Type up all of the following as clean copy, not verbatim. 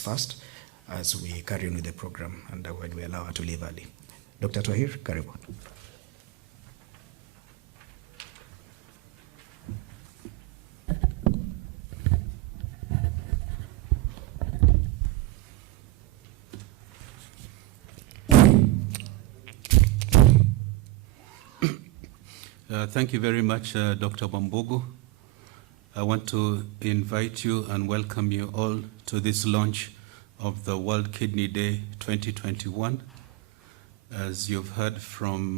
first as we carry on with the program and when we allow her to leave early. Dr. Twahir, karibu. Thank you very much, Dr. Wambugu. I want to invite you and welcome you all to this launch of the World Kidney Day 2021. As you've heard from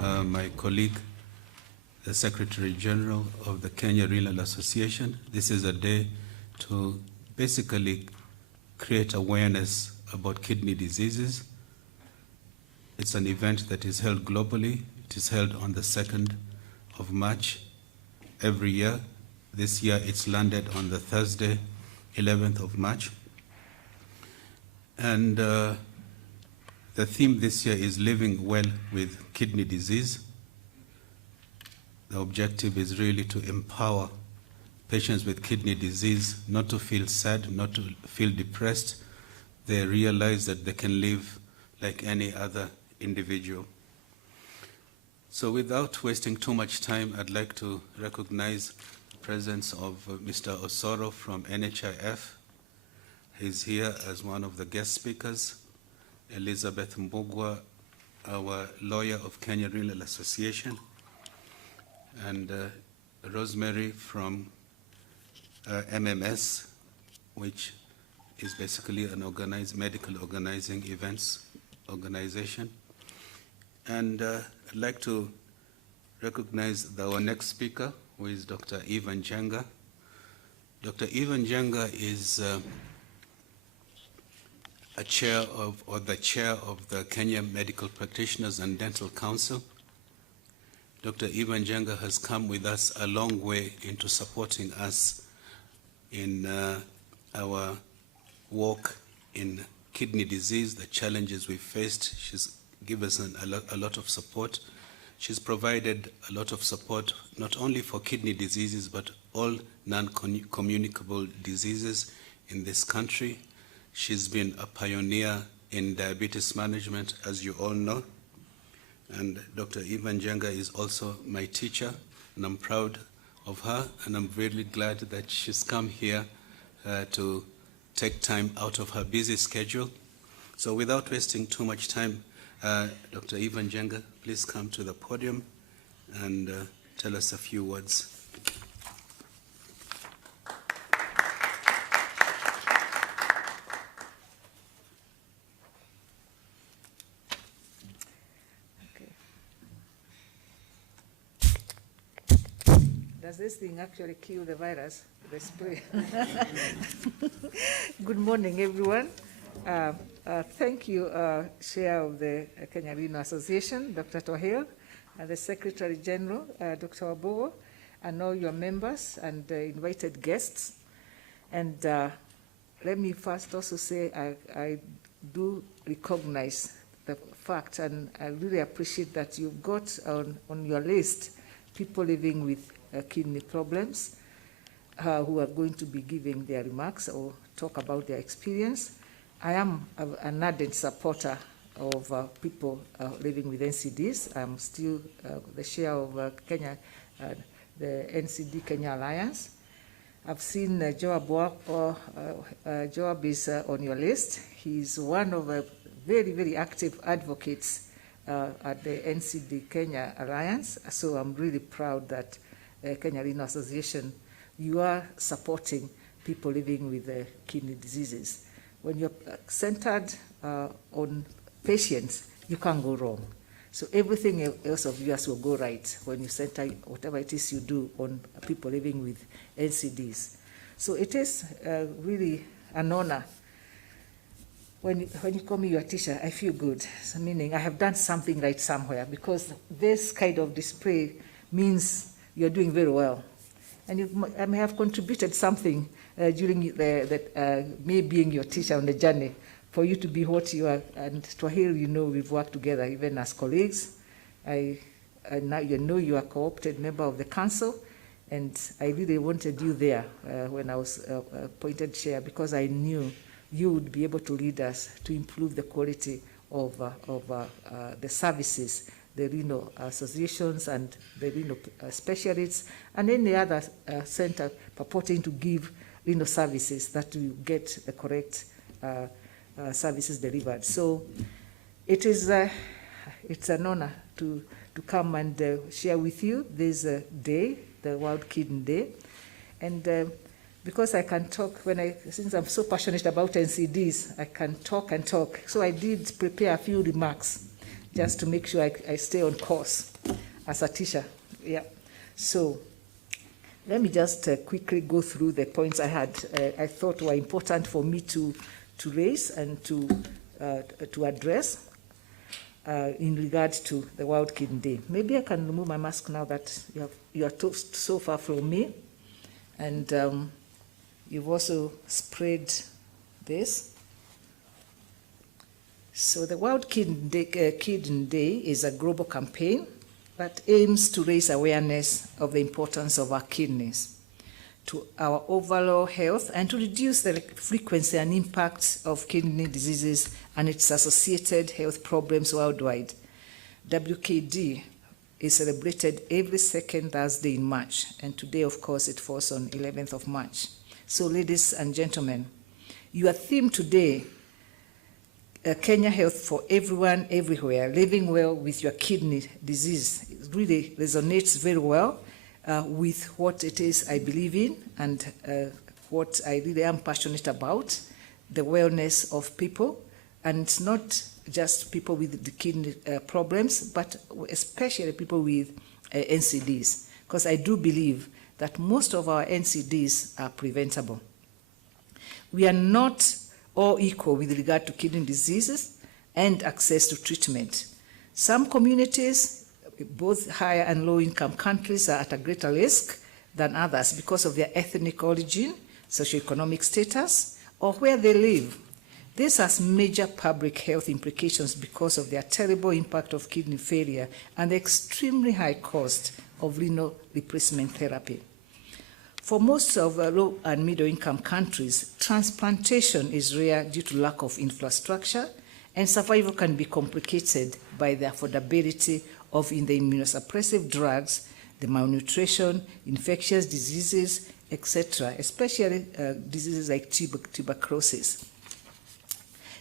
my colleague, the Secretary General of the Kenya Renal Association, this is a day to basically create awareness about kidney diseases. It's an event that is held globally. It is held on the 2nd of March every year. This year it's landed on the Thursday, 11th of March. And the theme this year is living well with kidney disease. The objective is really to empower patients with kidney disease not to feel sad, not to feel depressed. They realize that they can live like any other individual. So without wasting too much time, I'd like to recognize the presence of Mr. Osoro from NHIF. He's here as one of the guest speakers. Elizabeth Mbugwa, our lawyer of Kenya Renal Association, and Rosemary from MMS, which is basically an medical organizing events organization. And I'd like to recognize our next speaker, who is Dr. Ivan Jenga. Dr. Ivan Jenga is the chair of the Kenya Medical Practitioners and Dental Council. Dr. Ivan Jenga has come with us a long way into supporting us in our work in kidney disease, the challenges we faced. She's given us a lot of support. She's provided a lot of support not only for kidney diseases but all non-communicable diseases in this country. She's been a pioneer in diabetes management, as you all know. And Dr. Ivan Jenga is also my teacher, and I'm proud of her, and I'm really glad that she's come here to take time out of her busy schedule. So without wasting too much time, Dr. Ivan Jenga, please come to the podium and tell us a few words. Does this thing actually kill the virus, the spray? Good morning, everyone. Thank you, Chair of the Kenya Renal Association, Dr. Twahir, and the Secretary General, Dr. Wambugu, and all your members and invited guests. And let me first also say I do recognize the fact, and I really appreciate that you've got on your list people living with kidney problems who are going to be giving their remarks or talk about their experience. I am an ardent supporter of people living with NCDs. I'm still the chair of Kenya, the NCD Kenya Alliance. I've seen Joab Joab is on your list. He's one of the very, very active advocates at the NCD Kenya Alliance. So I'm really proud that Kenya Renal Association, you are supporting people living with kidney diseases. When you're centered on patients, you can't go wrong. So everything else of yours will go right when you center whatever it is you do on people living with NCDs. So it is really an honor. When you call me your teacher, I feel good. So meaning I have done something right somewhere, because this kind of display means you're doing very well. And I may have contributed something during me being your teacher on the journey for you to be what you are. And Twahir, you know, we've worked together even as colleagues. Now you know you are a co-opted member of the council, and I really wanted you there when I was appointed chair, because I knew you would be able to lead us to improve the quality of the services, the renal associations and the renal specialists, and any other center purporting to give renal services, that you get the correct services delivered. So it is it's an honor to come and share with you this day, the World Kidney Day. And because I can talk, since I'm so passionate about NCDs, I can talk and talk. So I did prepare a few remarks just to make sure I stay on course as a teacher. Yeah. So let me just quickly go through the points I thought were important for me to raise and to address in regards to the World Kidney Day. Maybe I can remove my mask now that you are so far from me. And you've also spread this. So the World Kidney Day is a global campaign that aims to raise awareness of the importance of our kidneys to our overall health and to reduce the frequency and impact of kidney diseases and its associated health problems worldwide. WKD is celebrated every second Thursday in March, and today, of course, it falls on 11th of March. So, ladies and gentlemen, your theme today, Kenya Health for Everyone, Everywhere, living well with your kidney disease, really resonates very well with what it is I believe in and what I really am passionate about, the wellness of people. And it's not just people with the kidney problems, but especially people with NCDs, because I do believe that most of our NCDs are preventable. We are not all equal with regard to kidney diseases and access to treatment. Some communities, both higher and low-income countries, are at a greater risk than others because of their ethnic origin, socioeconomic status, or where they live. This has major public health implications because of their terrible impact of kidney failure and the extremely high cost of renal replacement therapy. For most of low and middle income countries, transplantation is rare due to lack of infrastructure, and survival can be complicated by the affordability of the immunosuppressive drugs, the malnutrition, infectious diseases, etc., especially diseases like tuberculosis.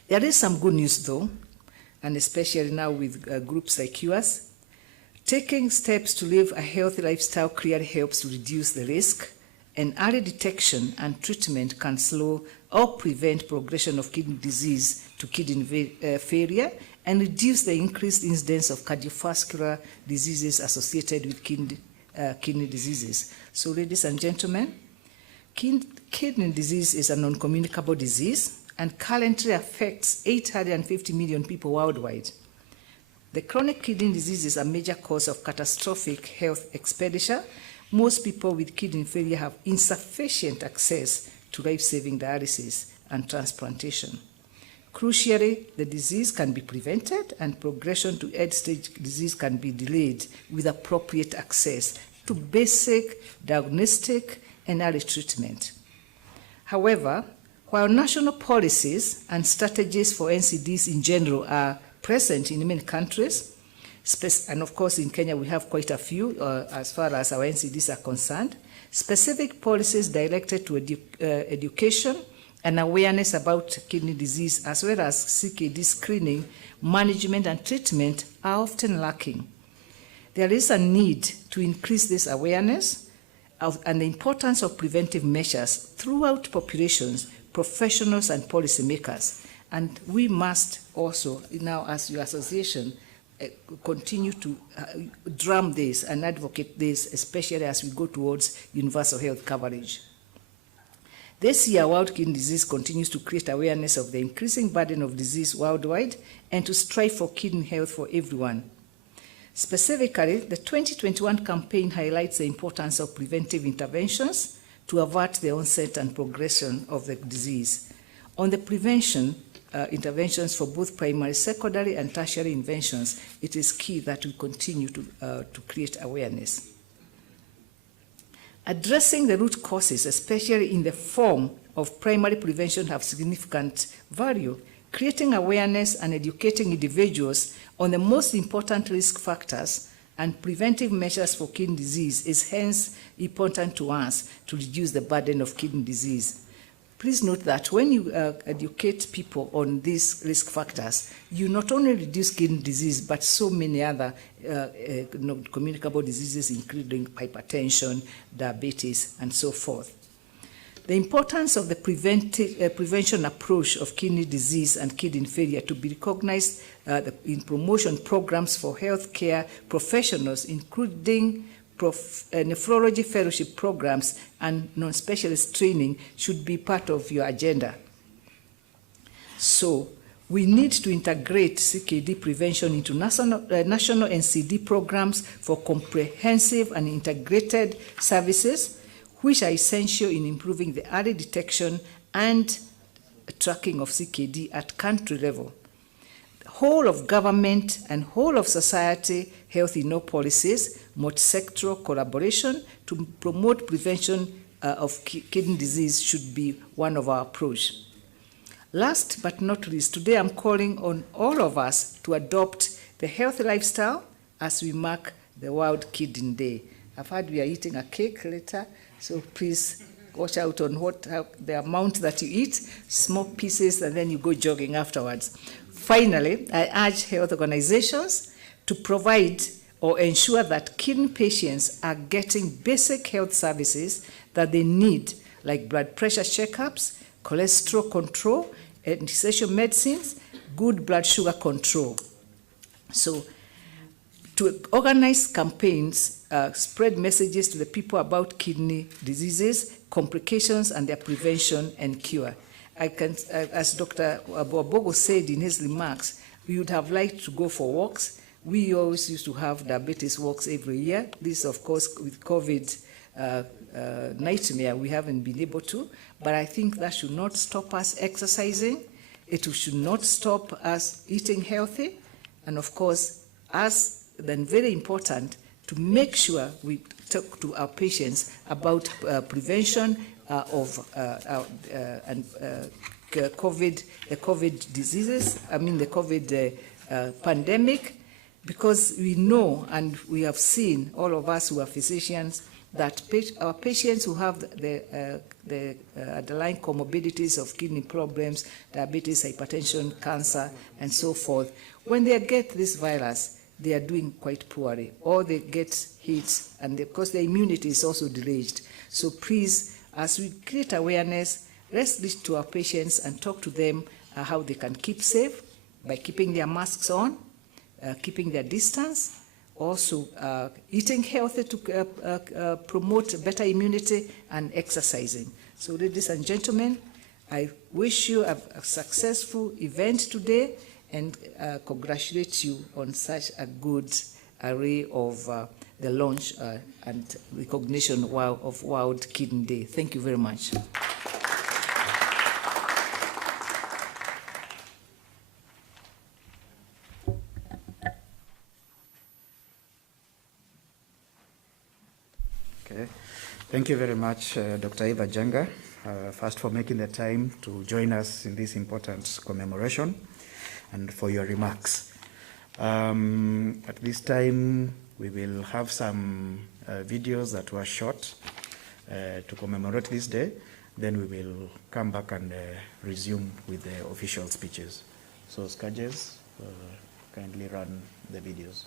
There is some good news, though, and especially now with groups like yours. Taking steps to live a healthy lifestyle clearly helps to reduce the risk, and early detection and treatment can slow or prevent progression of kidney disease to kidney failure and reduce the increased incidence of cardiovascular diseases associated with kidney diseases. So, ladies and gentlemen, kidney disease is a non-communicable disease and currently affects 850 million people worldwide. The chronic kidney disease is a major cause of catastrophic health expenditure. Most people with kidney failure have insufficient access to life-saving dialysis and transplantation. Crucially, the disease can be prevented and progression to end-stage disease can be delayed with appropriate access to basic diagnostic and early treatment. However, while national policies and strategies for NCDs in general are present in many countries, and of course in Kenya we have quite a few as far as our NCDs are concerned, specific policies directed to education and awareness about kidney disease as well as CKD screening, management and treatment are often lacking. There is a need to increase this awareness and the importance of preventive measures throughout populations, professionals and policymakers. And we must also, now as your association, continue to drum this and advocate this, especially as we go towards universal health coverage. This year, World Kidney Disease continues to create awareness of the increasing burden of disease worldwide and to strive for kidney health for everyone. Specifically, the 2021 campaign highlights the importance of preventive interventions to avert the onset and progression of the disease. On the prevention, interventions for both primary, secondary, and tertiary interventions, it is key that we continue to create awareness. Addressing the root causes, especially in the form of primary prevention have significant value. Creating awareness and educating individuals on the most important risk factors and preventive measures for kidney disease is hence important to us to reduce the burden of kidney disease. Please note that when you educate people on these risk factors, you not only reduce kidney disease, but so many other communicable diseases, including hypertension, diabetes, and so forth. The importance of the prevention approach of kidney disease and kidney failure to be recognized in promotion programs for healthcare professionals, including nephrology fellowship programs and non-specialist training, should be part of your agenda. So we need to integrate CKD prevention into national NCD programs for comprehensive and integrated services, which are essential in improving the early detection and tracking of CKD at country level. Whole of government and whole of society health in all policies, multi-sectoral collaboration to promote prevention of kidney disease should be one of our approach. Last but not least, today I'm calling on all of us to adopt the healthy lifestyle as we mark the World Kidney Day. I've heard we are eating a cake later, so please watch out on the amount that you eat, small pieces, and then you go jogging afterwards. Finally, I urge health organizations to provide or ensure that kidney patients are getting basic health services that they need, like blood pressure checkups, cholesterol control, and essential medicines, good blood sugar control. So, to organize campaigns, spread messages to the people about kidney diseases, complications, and their prevention and cure. As Dr. Wabogo said in his remarks, we would have liked to go for walks. We always used to have diabetes walks every year. This, of course, with COVID nightmare, we haven't been able to, but I think that should not stop us exercising. It should not stop us eating healthy. And of course, then very important to make sure we talk to our patients about prevention of COVID diseases, the COVID pandemic, because we know and we have seen, all of us who are physicians, that our patients who have the underlying comorbidities of kidney problems, diabetes, hypertension, cancer, and so forth, when they get this virus, they are doing quite poorly, or they get hit, and because their immunity is also delayed. So please, as we create awareness, let's listen to our patients and talk to them how they can keep safe by keeping their masks on, keeping their distance, also eating healthy to promote better immunity, and exercising. So ladies and gentlemen, I wish you a successful event today and congratulate you on such a good array of the launch and recognition of World Kidney Day. Thank you very much. Okay. Thank you very much, Dr. Eva Njenga, first for making the time to join us in this important commemoration and for your remarks. At this time, we will have some videos that were shot to commemorate this day. Then we will come back and resume with the official speeches. So, Skajes, kindly run the videos.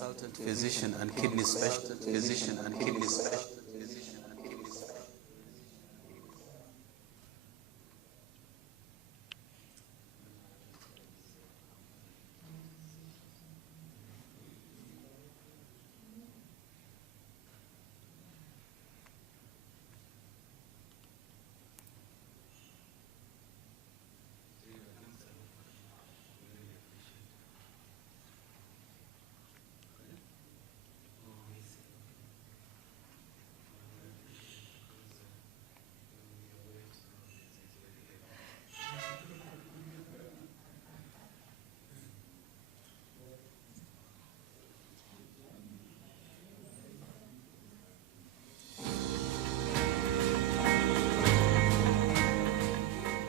consultant physician and kidney specialist.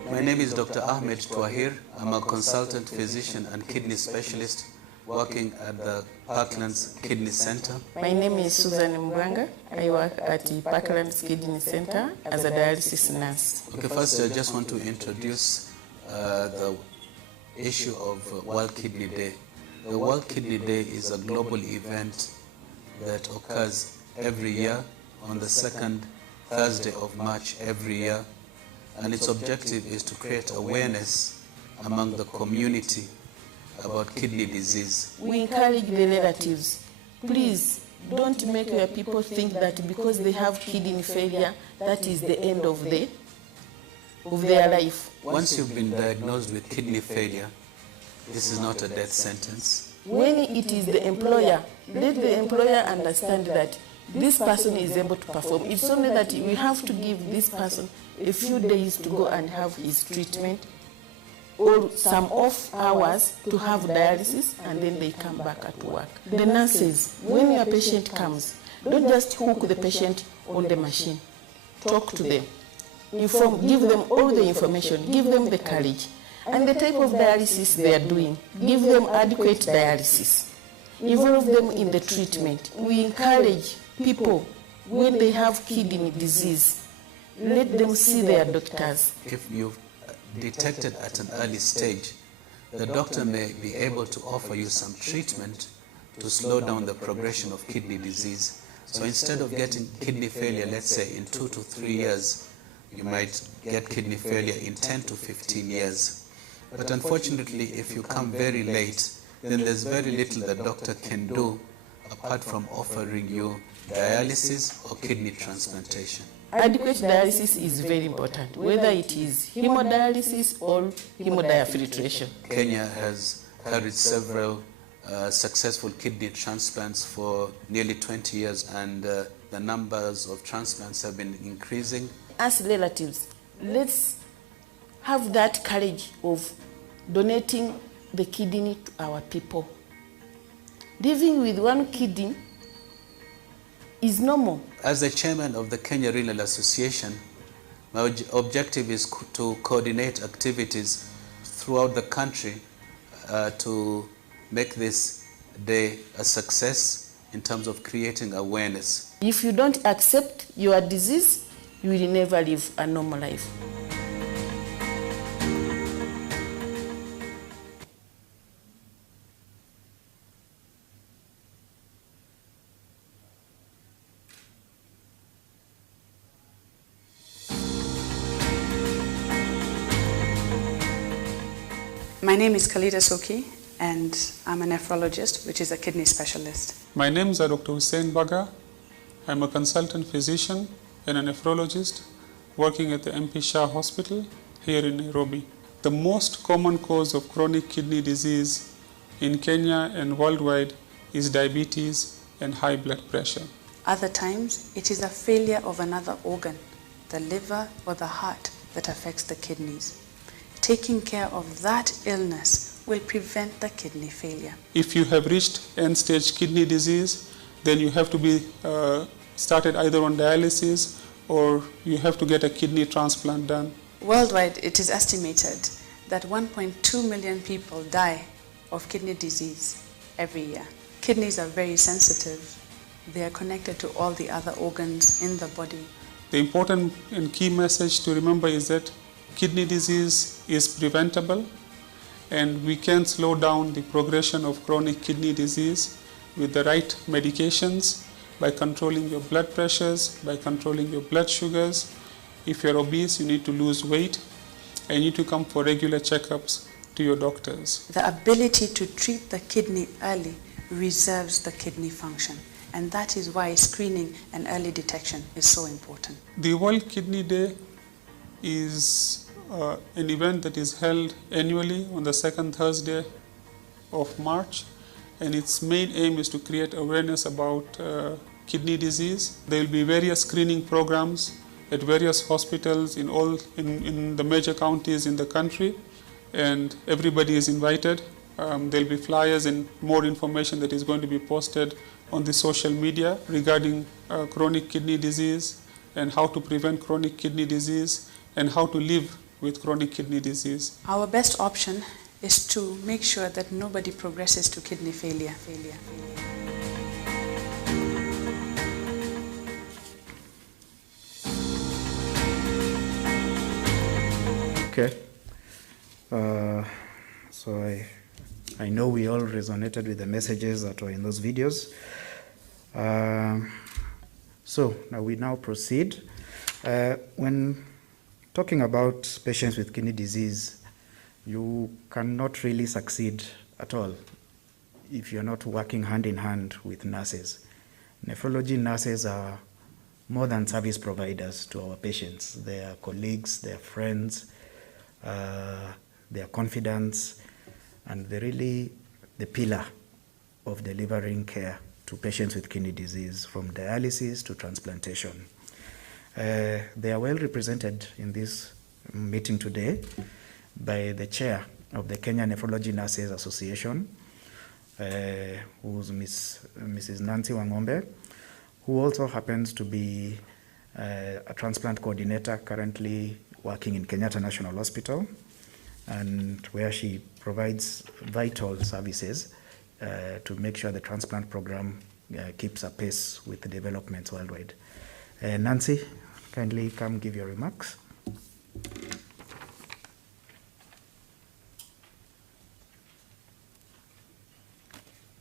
My name is Dr. Ahmed Twahir. I'm a consultant physician and kidney specialist working at the Parklands Kidney Center. My name is Susan Mbwanga. I work at the Parklands Kidney Center as a dialysis nurse. Okay, first I just want to introduce the issue of World Kidney Day. The World Kidney Day is a global event that occurs every year on the second Thursday of March every year. And its objective is to create awareness among the community about kidney disease. We encourage the relatives, please don't make your people think that because they have kidney failure, that is the end of their life. Once you've been diagnosed with kidney failure, this is not a death sentence. When it is the employer, let the employer understand that this person is able to perform. It's only that we have to give this person a few days to go and have his treatment, or some off hours to have dialysis, and then they come back at work. The nurses, when your patient comes, don't just hook the patient on the machine. Talk to them. Inform, give them all the information, give them the courage, and the type of dialysis they are doing. Give them adequate dialysis. Involve them in the treatment. We encourage people, when they have kidney disease, let them see their doctors. If you've detected at an early stage, the doctor may be able to offer you some treatment to slow down the progression of kidney disease. So instead of getting kidney failure, let's say in 2 to 3 years, you might get kidney failure in 10 to 15 years. But unfortunately, if you come very late, then there's very little the doctor can do apart from offering you dialysis or kidney transplantation. Adequate dialysis is very important, whether it is hemodialysis or hemodiafiltration. Kenya has carried several successful kidney transplants for nearly 20 years, and the numbers of transplants have been increasing. As relatives, let's have that courage of donating the kidney to our people. Living with one kidney is normal. As the chairman of the Kenya Renal Association, my objective is to coordinate activities throughout the country to make this day a success in terms of creating awareness. If you don't accept your disease, you will never live a normal life. My name is Khalida Soki, and I'm a nephrologist, which is a kidney specialist. My name is Dr. Hussein Baga. I'm a consultant physician and a nephrologist working at the MP Shah Hospital here in Nairobi. The most common cause of chronic kidney disease in Kenya and worldwide is diabetes and high blood pressure. Other times, it is a failure of another organ, the liver or the heart, that affects the kidneys. Taking care of that illness will prevent the kidney failure. If you have reached end-stage kidney disease, then you have to be started either on dialysis or you have to get a kidney transplant done. Worldwide, it is estimated that 1.2 million people die of kidney disease every year. Kidneys are very sensitive. They are connected to all the other organs in the body. The important and key message to remember is that kidney disease is preventable, and we can slow down the progression of chronic kidney disease with the right medications, by controlling your blood pressures, by controlling your blood sugars. If you're obese, you need to lose weight, and you need to come for regular checkups to your doctors. The ability to treat the kidney early reserves the kidney function, and that is why screening and early detection is so important. The World Kidney Day is an event that is held annually on the second Thursday of March, and its main aim is to create awareness about kidney disease. There will be various screening programs at various hospitals in the major counties in the country, and everybody is invited. There will be flyers and more information that is going to be posted on the social media regarding chronic kidney disease and how to prevent chronic kidney disease and how to live with chronic kidney disease. Our best option is to make sure that nobody progresses to kidney failure. Okay. So I know we all resonated with the messages that were in those videos. So now we proceed. When talking about patients with kidney disease, you cannot really succeed at all if you're not working hand in hand with nurses. Nephrology nurses are more than service providers to our patients. They are colleagues, they are friends, they are confidants, and they're really the pillar of delivering care to patients with kidney disease, from dialysis to transplantation. They are well represented in this meeting today by the chair of the Kenya Nephrology Nurses Association, who's Mrs. Nancy Wangombe, who also happens to be a transplant coordinator currently working in Kenyatta National Hospital, and where she provides vital services to make sure the transplant program keeps apace with the developments worldwide. Nancy, kindly come give your remarks.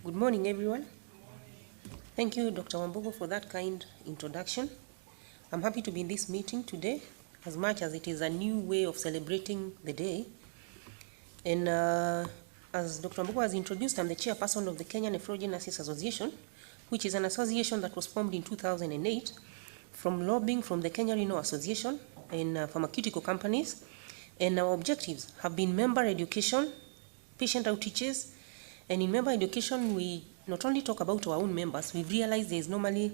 Good morning, everyone. Thank you, Dr. Wambugu, for that kind introduction. I'm happy to be in this meeting today, as much as it is a new way of celebrating the day. And as Dr. Wambugu has introduced, I'm the chairperson of the Kenya Nephrology Nurses Association, which is an association that was formed in 2008 from lobbying from the Kenya Renal Association and pharmaceutical companies. And our objectives have been member education, patient outreaches, and in member education, we not only talk about our own members, we've realized there's normally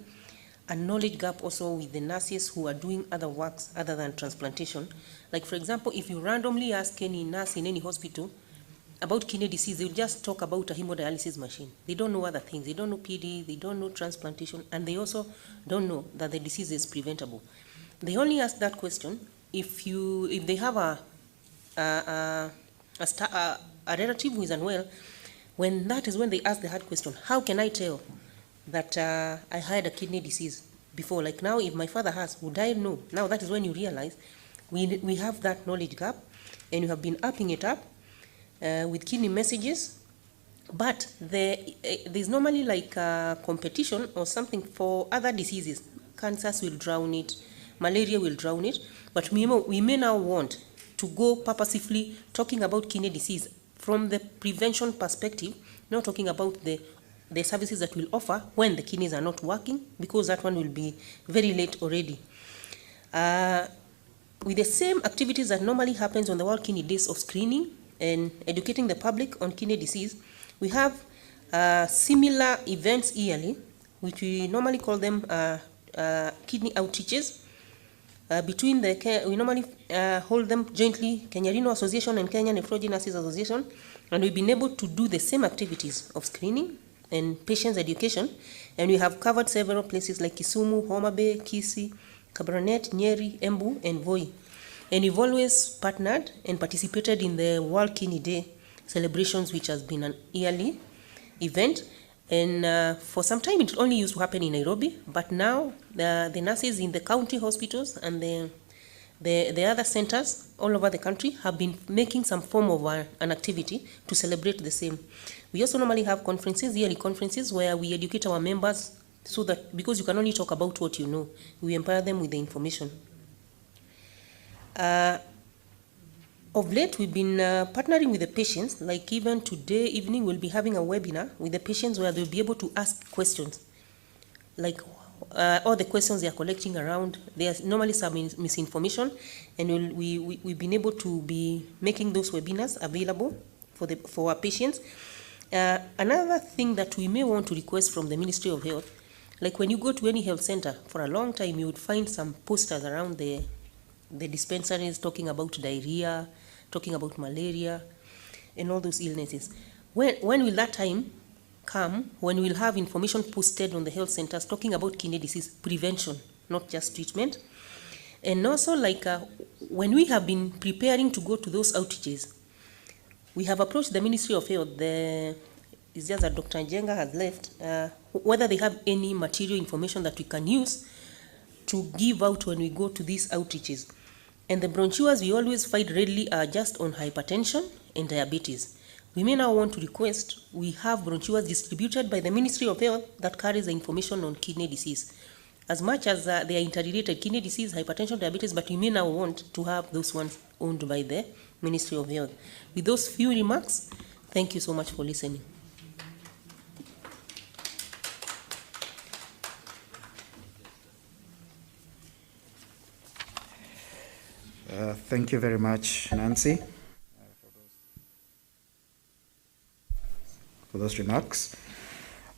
a knowledge gap also with the nurses who are doing other works other than transplantation. Like, for example, if you randomly ask any nurse in any hospital about kidney disease, they'll just talk about a hemodialysis machine. They don't know other things. They don't know PD, they don't know transplantation, and they also don't know that the disease is preventable. They only ask that question if they have a relative who is unwell. When that is when they ask the hard question, how can I tell that I had a kidney disease before? Like now, if my father has, would I know? Now that is when you realize we have that knowledge gap, and you have been upping it up with kidney messages. But there's normally like a competition or something for other diseases. Cancers will drown it, malaria will drown it, but we may now want to go purposefully talking about kidney disease from the prevention perspective, not talking about the services that we'll offer when the kidneys are not working, because that one will be very late already. With the same activities that normally happens on the World Kidney Days of screening and educating the public on kidney disease, we have similar events yearly, which we normally call them kidney outreaches. We normally hold them jointly, Kenya Renal Association and Kenya Nephrology Nurses Association, and we've been able to do the same activities of screening and patients education, and we have covered several places like Kisumu, Homa Bay, Kisii, Kabarnet, Nyeri, Embu, and Voi. And we've always partnered and participated in the World Kidney Day celebrations, which has been an yearly event. And for some time, it only used to happen in Nairobi, but now the nurses in the county hospitals and the The other centers all over the country have been making some form of an activity to celebrate the same. We also normally have conferences, yearly conferences, where we educate our members so that, because you can only talk about what you know, we empower them with the information. Of late, we've been partnering with the patients, like even today evening, we'll be having a webinar with the patients where they'll be able to ask questions, like all the questions they are collecting around. There's normally some misinformation, and we've been able to be making those webinars available for our patients. Another thing that we may want to request from the Ministry of Health, like when you go to any health center, for a long time you would find some posters around the dispensaries talking about diarrhea, talking about malaria, and all those illnesses. When will that time come when we'll have information posted on the health centers talking about kidney disease prevention, not just treatment? And also, like when we have been preparing to go to those outages, we have approached the Ministry of Health. It's just that Dr. Njenga has left, whether they have any material information that we can use to give out when we go to these outreaches. And the brochures we always find readily are just on hypertension and diabetes. We may now want to request we have brochures distributed by the Ministry of Health that carries the information on kidney disease. As much as they are interrelated, kidney disease, hypertension, diabetes, but we may now want to have those ones owned by the Ministry of Health. With those few remarks, thank you so much for listening. Thank you very much, Nancy, for those remarks.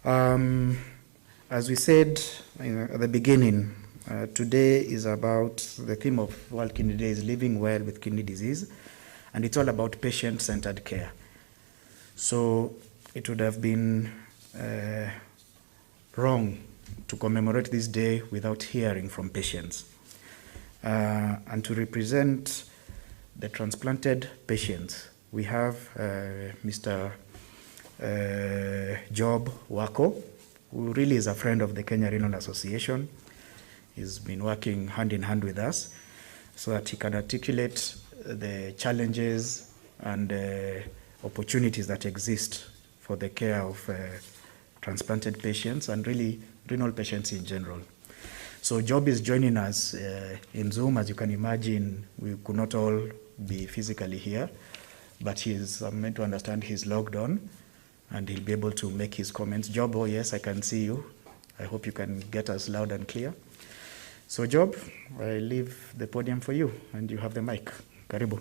As we said at the beginning, today is about the theme of World Kidney Day is living well with kidney disease, and it's all about patient-centered care. So it would have been wrong to commemorate this day without hearing from patients. And to represent the transplanted patients, we have Mr. Job Wako, who really is a friend of the Kenya Renal Association. He's been working hand in hand with us so that he can articulate the challenges and opportunities that exist for the care of transplanted patients and really renal patients in general. So Job is joining us in Zoom. As you can imagine, we could not all be physically here, but I'm meant to understand he's logged on and he'll be able to make his comments. Job, oh yes, I can see you. I hope you can get us loud and clear. So Job, I leave the podium for you and you have the mic. Karibu.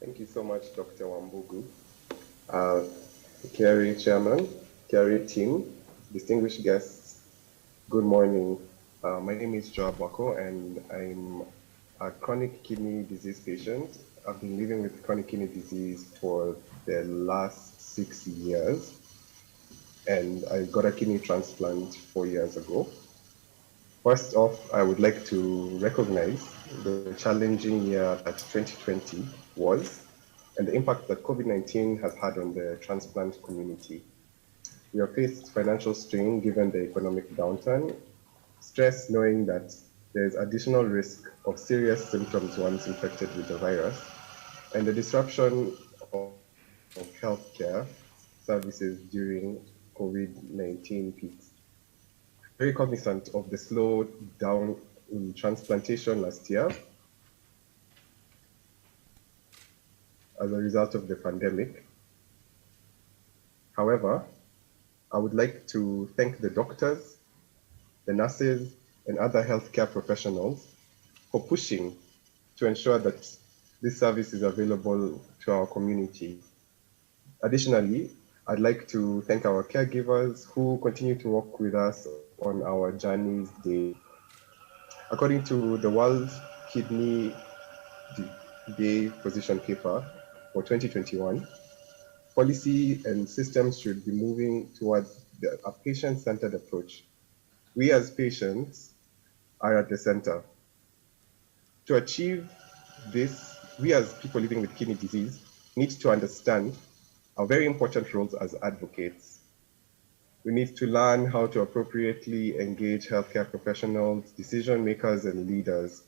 Thank you so much, Dr. Wambugu. KRA Chairman, KRA team, distinguished guests, good morning. My name is Joab Wako and I'm a chronic kidney disease patient. I've been living with chronic kidney disease for the last 6 years, and I got a kidney transplant 4 years ago. First off, I would like to recognize the challenging year that 2020 was and the impact that COVID-19 has had on the transplant community. We have faced financial strain given the economic downturn, stress knowing that there's additional risk of serious symptoms once infected with the virus, and the disruption of healthcare services during COVID-19 peaks. Very cognizant of the slowdown in transplantation last year as a result of the pandemic. However, I would like to thank the doctors, the nurses, and other healthcare professionals for pushing to ensure that this service is available to our community. Additionally, I'd like to thank our caregivers who continue to work with us on our journeys daily. According to the World Kidney Day position paper for 2021, policy and systems should be moving towards a patient-centered approach. We as patients are at the center. To achieve this, we as people living with kidney disease need to understand our very important roles as advocates. We need to learn how to appropriately engage healthcare professionals, decision makers, and leaders.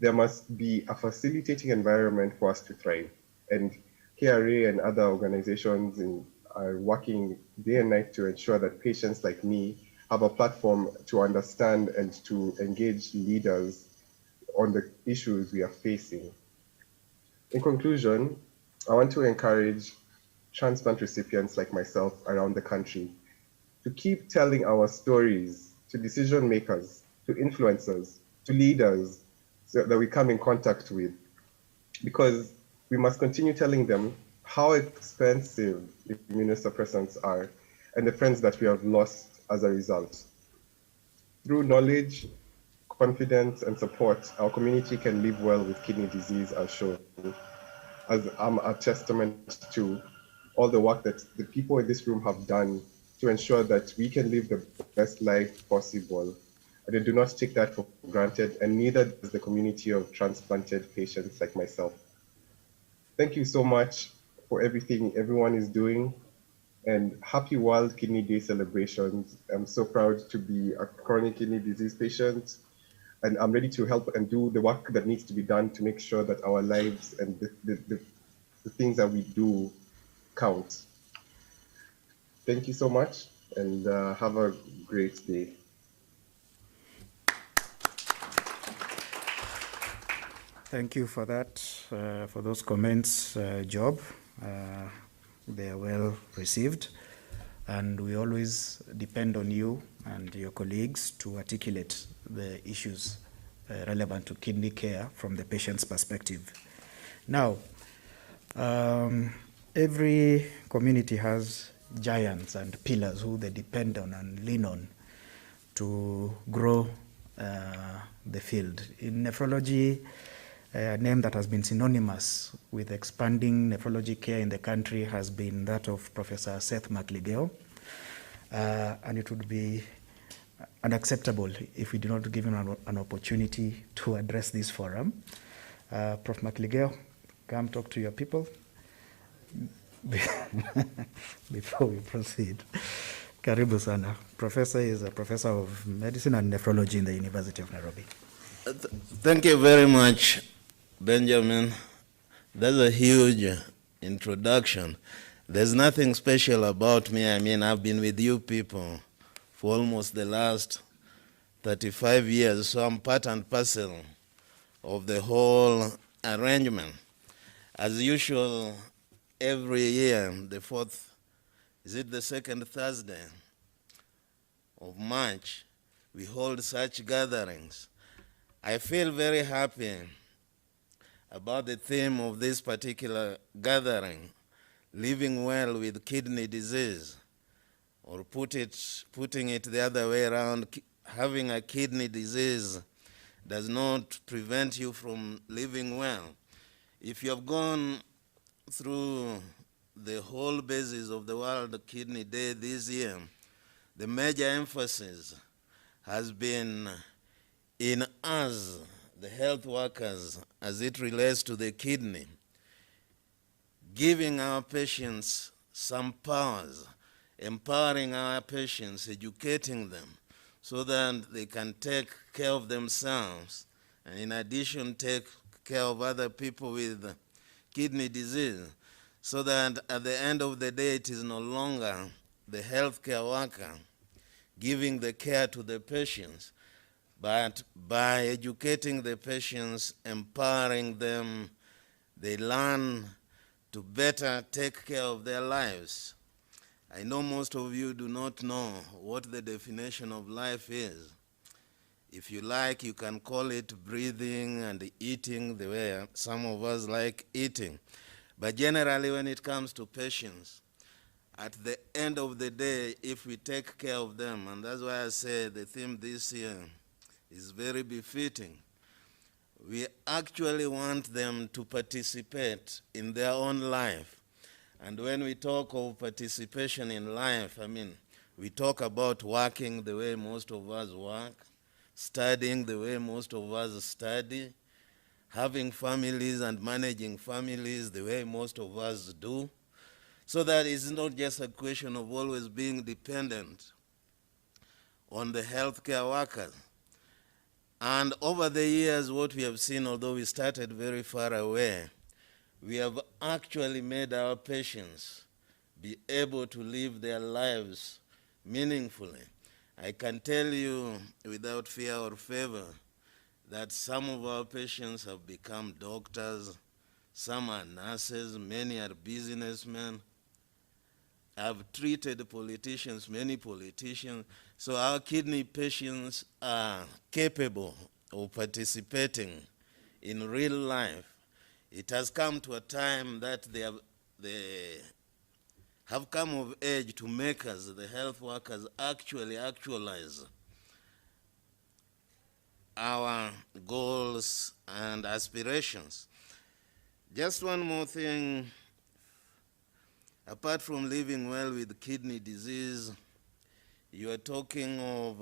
There must be a facilitating environment for us to thrive. And KRA and other organizations are working day and night to ensure that patients like me have a platform to understand and to engage leaders on the issues we are facing. In conclusion, I want to encourage transplant recipients like myself around the country to keep telling our stories to decision makers, to influencers, to leaders so that we come in contact with, because we must continue telling them how expensive immunosuppressants are and the friends that we have lost as a result. Through knowledge, confidence, and support, our community can live well with kidney disease, as shown, as I'm a testament to all the work that the people in this room have done to ensure that we can live the best life possible. And I do not take that for granted, and neither does the community of transplanted patients like myself. Thank you so much for everything everyone is doing, and happy World Kidney Day celebrations. I'm so proud to be a chronic kidney disease patient, and I'm ready to help and do the work that needs to be done to make sure that our lives and the things that we do count. Thank you so much, and have a great day. Thank you for that, for those comments, Job. They are well received, and we always depend on you and your colleagues to articulate the issues relevant to kidney care from the patient's perspective. Now, every community has giants and pillars who they depend on and lean on to grow the field. In nephrology, a name that has been synonymous with expanding nephrology care in the country has been that of Professor Seth McLeod, and it would be unacceptable if we do not give him an opportunity to address this forum. Prof. McLeod, come talk to your people before we proceed. Karibu sana. Professor is a professor of medicine and nephrology in the University of Nairobi. Thank you very much, Benjamin. That's a huge introduction. There's nothing special about me. I mean, I've been with you people for almost the last 35 years, so I'm part and parcel of the whole arrangement. As usual, every year, the second Thursday of March, we hold such gatherings. I feel very happy about the theme of this particular gathering, living well with kidney disease, or putting it the other way around, having a kidney disease does not prevent you from living well. If you have gone through the whole basis of the World Kidney Day this year, the major emphasis has been in us, the health workers, as it relates to the kidney, giving our patients some powers, empowering our patients, educating them so that they can take care of themselves, and in addition take care of other people with kidney disease, so that at the end of the day it is no longer the healthcare worker giving the care to the patients, but by educating the patients, empowering them, they learn to better take care of their lives. I know most of you do not know what the definition of life is. If you like, you can call it breathing and eating the way some of us like eating. But generally, when it comes to patients, at the end of the day, if we take care of them, and that's why I say the theme this year is very befitting, we actually want them to participate in their own life. And when we talk of participation in life, I mean, we talk about working the way most of us work, studying the way most of us study, having families and managing families the way most of us do. so that it's not just a question of always being dependent on the healthcare workers. And over the years, what we have seen, although we started very far away, we have actually made our patients be able to live their lives meaningfully. I can tell you without fear or favor that some of our patients have become doctors, some are nurses, many are businessmen. I've treated politicians, many politicians. So our kidney patients are capable of participating in real life. It has come to a time that they have come of age to make us, the health workers, actually actualize our goals and aspirations. Just one more thing. Apart from living well with kidney disease, you are talking of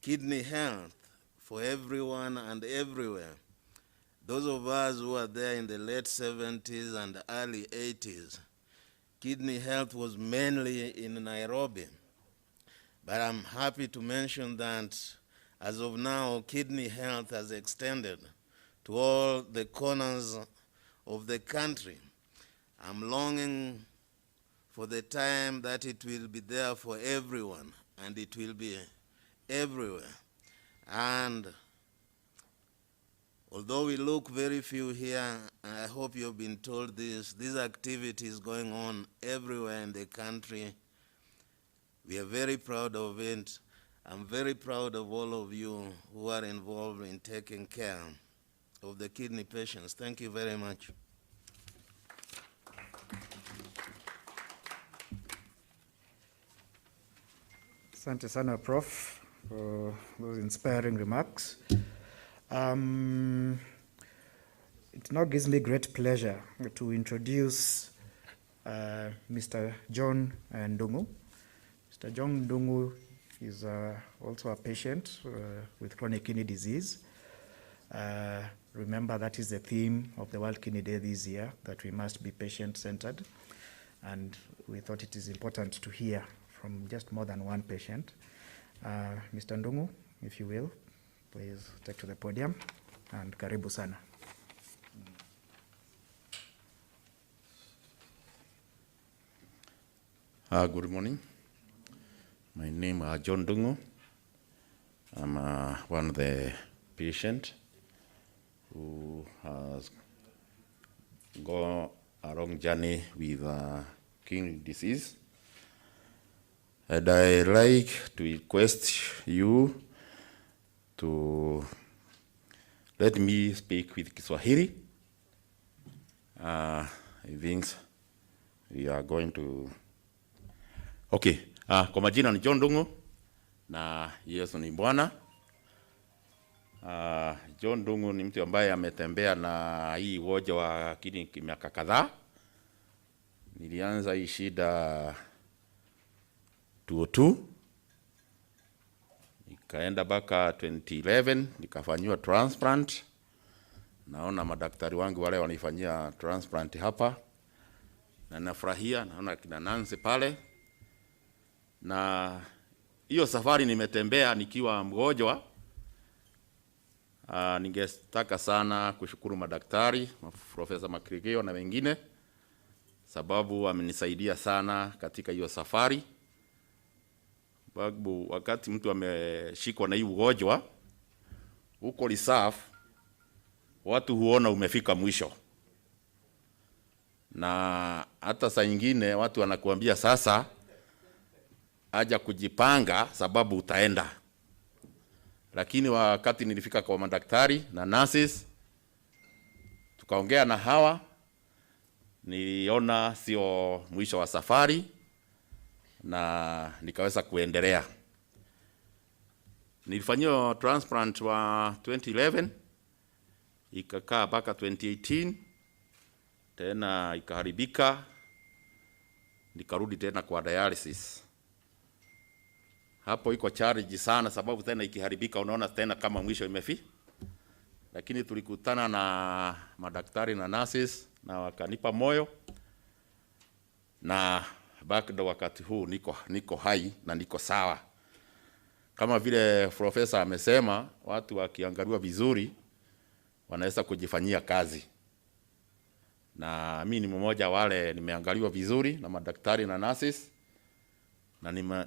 kidney health for everyone and everywhere. Those of us who are there in the late 70s and early 80s, kidney health was mainly in Nairobi. But I'm happy to mention that as of now, kidney health has extended to all the corners of the country. I'm longing for the time that it will be there for everyone, and it will be everywhere. And although we look very few here, I hope you've been told this, these activities going on everywhere in the country. We are very proud of it. I'm very proud of all of you who are involved in taking care of the kidney patients. Thank you very much. Asante sana, Prof, for those inspiring remarks. It now gives me great pleasure to introduce Mr. John Ndungu. Mr. John Ndungu is also a patient with chronic kidney disease. Remember, that is the theme of the World Kidney Day this year, that we must be patient-centered. And we thought it is important to hear from just more than one patient. Mr. Ndungu, if you will, please take to the podium, and karibu sana. Good morning. My name is John Ndungu. I'm one of the patients who has gone a long journey with kidney disease. And I like to request you to let me speak with Kiswahili. I think we are going to... Okay, kwa majina ni John Ndungu na Yesu ni Bwana. John Ndungu ni mtu ambaye ametembea na hii ugonjwa wa kidney miaka kadhaa. Nilianza hii shida 2002, nikaenda mpaka 2011 nikafanywa transplant. Naona madaktari wangu wale wanifanyia transplant hapa na nafurahia, naona kina Nancy pale. Na hiyo safari nimetembea nikiwa mgonjwa. Ningetaka sana kushukuru madaktari, Profesa Makrigeo na wengine, sababu amenisaidia sana katika hiyo safari. Sababu wakati mtu ameshikwa na hii ugonjwa, huko reserve, watu huona umefika mwisho. Na hata saa nyingine watu wanakuambia sasa, aja kujipanga sababu utaenda. Lakini wakati nilifika kwa madaktari na nurses, tukaongea na hawa, niliona sio mwisho wa safari na nikaweza kuendelea. Nilifanywa transplant wa 2011, ikakaa mpaka 2018, tena ikaharibika, nikarudi tena kwa dialysis. Hapo iko challenge sana sababu tena ikiharibika unaona tena kama mwisho imefika. Lakini tulikutana na madaktari na nurses na wakanipa moyo, na bado wakati huu niko hai na niko sawa. Kama vile profesa amesema, watu wakiangaliwa vizuri wanaweza kujifanyia kazi, na mimi ni mmoja wale nimeangaliwa vizuri na madaktari na nurses,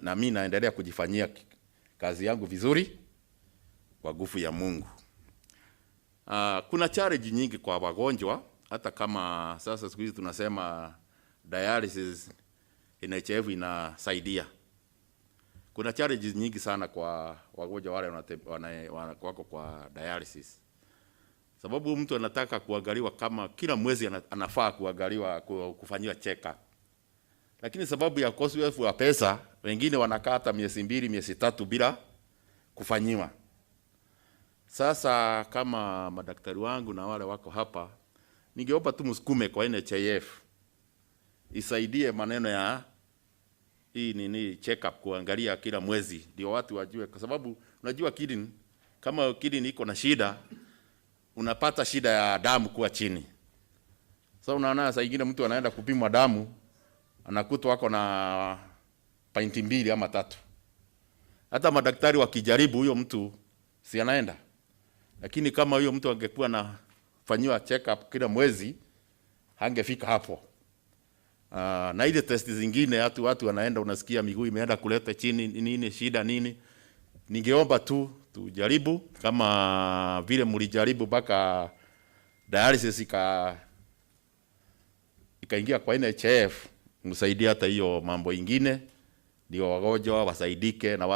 na mimi naendelea kujifanyia kazi yangu vizuri kwa nguvu ya Mungu. Kuna challenge nyingi kwa wagonjwa, hata kama sasa siku hizi tunasema dialysis NHIF inasaidia. Kuna challenges nyingi sana kwa wagonjwa wale wako kwa dialysis. Sababu mtu anataka kuangaliwa kama kila mwezi anafaa kuangaliwa, kufanyiwa check up. Lakini sababu ya ukosefu wa pesa, wengine wanakaa hata miezi 2, miezi 3 bila kufanyiwa. Sasa kama madaktari wangu na wale wako hapa, ningeomba tu msukume kwa NHIF isaidie maneno ya hii check up, kuangalia kila mwezi, ndio watu wajue, kwa sababu unajua kama kidney iko na shida, unapata shida ya damu kuwa chini. Sasa unaona saa nyingine mtu anaenda kupimwa damu, anakutwa wako na pint 2 ama 3. Hata madaktari wakijaribu huyo mtu si anaenda. Lakini kama huyo mtu angekuwa na fanywa check up kila mwezi, hangefika hapo. Na ile test zingine watu wanaenda, unasikia miguu imeenda kuleta chini, nini shida nini. Ningeomba tu tujaribu kama vile mlijaribu mpaka dialysis ikaingia kwa NHIF, msaidie hata hiyo mambo ingine, ndio wagonjwa wasaidike na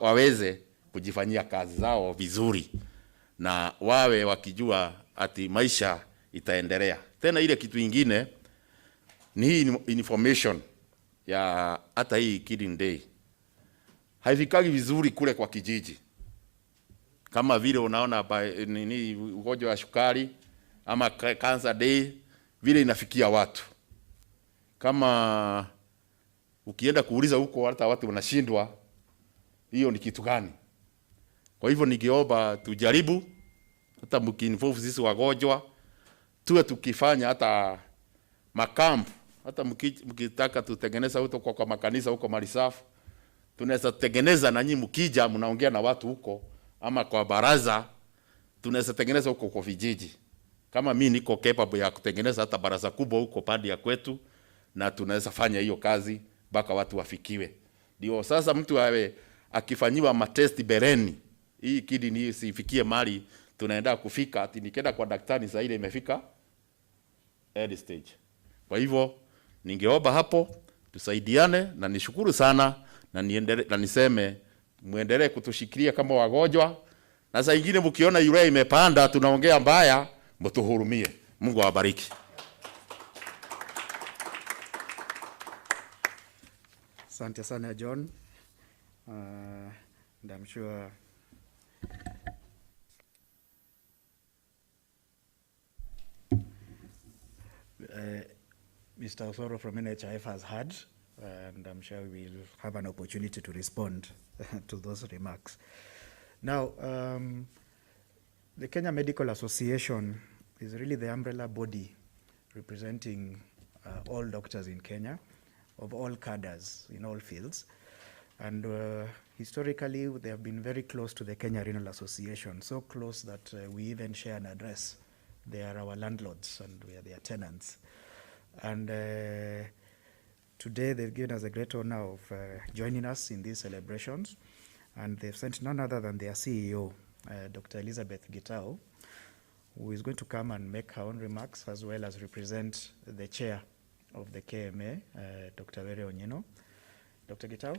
waweze kujifanyia kazi zao vizuri, na wawe wakijua ati maisha itaendelea. Tena ile kitu ingine ni hii information ya hata hii Kidney Day haifikagi vizuri kule kwa kijiji. Kama vile unaona ugonjwa wa sukari ama cancer day vile inafikia watu. Kama ukienda kuuliza huko, hata watu wanashindwa hiyo ni kitu gani. Kwa hivyo ningeomba tujaribu, hata mkiinvolve sisi wagonjwa, tuwe tukifanya hata makampu, hata mkitaka tutengeneza huko kwa makanisa huko Marisafu, tunaweza tengeneza na nyinyi mkija mnaongea na watu huko, ama kwa baraza tunaweza tengeneza huko kwa vijiji. Kama mimi niko capable ya kutengeneza hata baraza kubwa huko pande ya kwetu, na tunaweza fanya hiyo kazi mpaka watu wafikiwe. Ndio sasa mtu awe akifanyiwa matesti bereni, hii kidney isifikie mali tunaenda kufika ati nikienda kwa daktari sasa ile imefika early stage. Kwa hivyo ningeomba hapo tusaidiane, na nishukuru sana, na niseme muendelee kutushikilia kama wagonjwa, na saa nyingine mkiona urea imepanda tunaongea mbaya, mtuhurumie. Mungu awabariki. Asante sana John. And I'm sure Mr. Osoro from NHIF has heard, and I'm sure we'll have an opportunity to respond to those remarks. Now, the Kenya Medical Association is really the umbrella body representing all doctors in Kenya, of all cadres in all fields. And historically, they have been very close to the Kenya Renal Association, so close that we even share an address. They are our landlords and we are their tenants. And today they've given us a great honor of joining us in these celebrations. And they've sent none other than their CEO, Dr. Elizabeth Gitau, who is going to come and make her own remarks, as well as represent the chair of the KMA, Dr. Were Onyino. Dr. Gitau,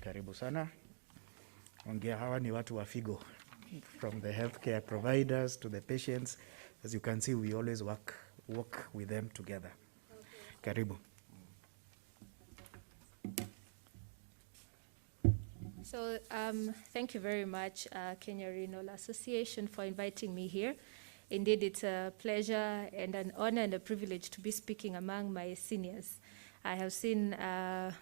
karibu sana. Ongea, hawa ni watu wa figo, from the healthcare providers to the patients. As you can see, we always work with them together. Karibu. So thank you very much, Kenya Renal Association, for inviting me here. Indeed, it's a pleasure and an honor and a privilege to be speaking among my seniors. I have seen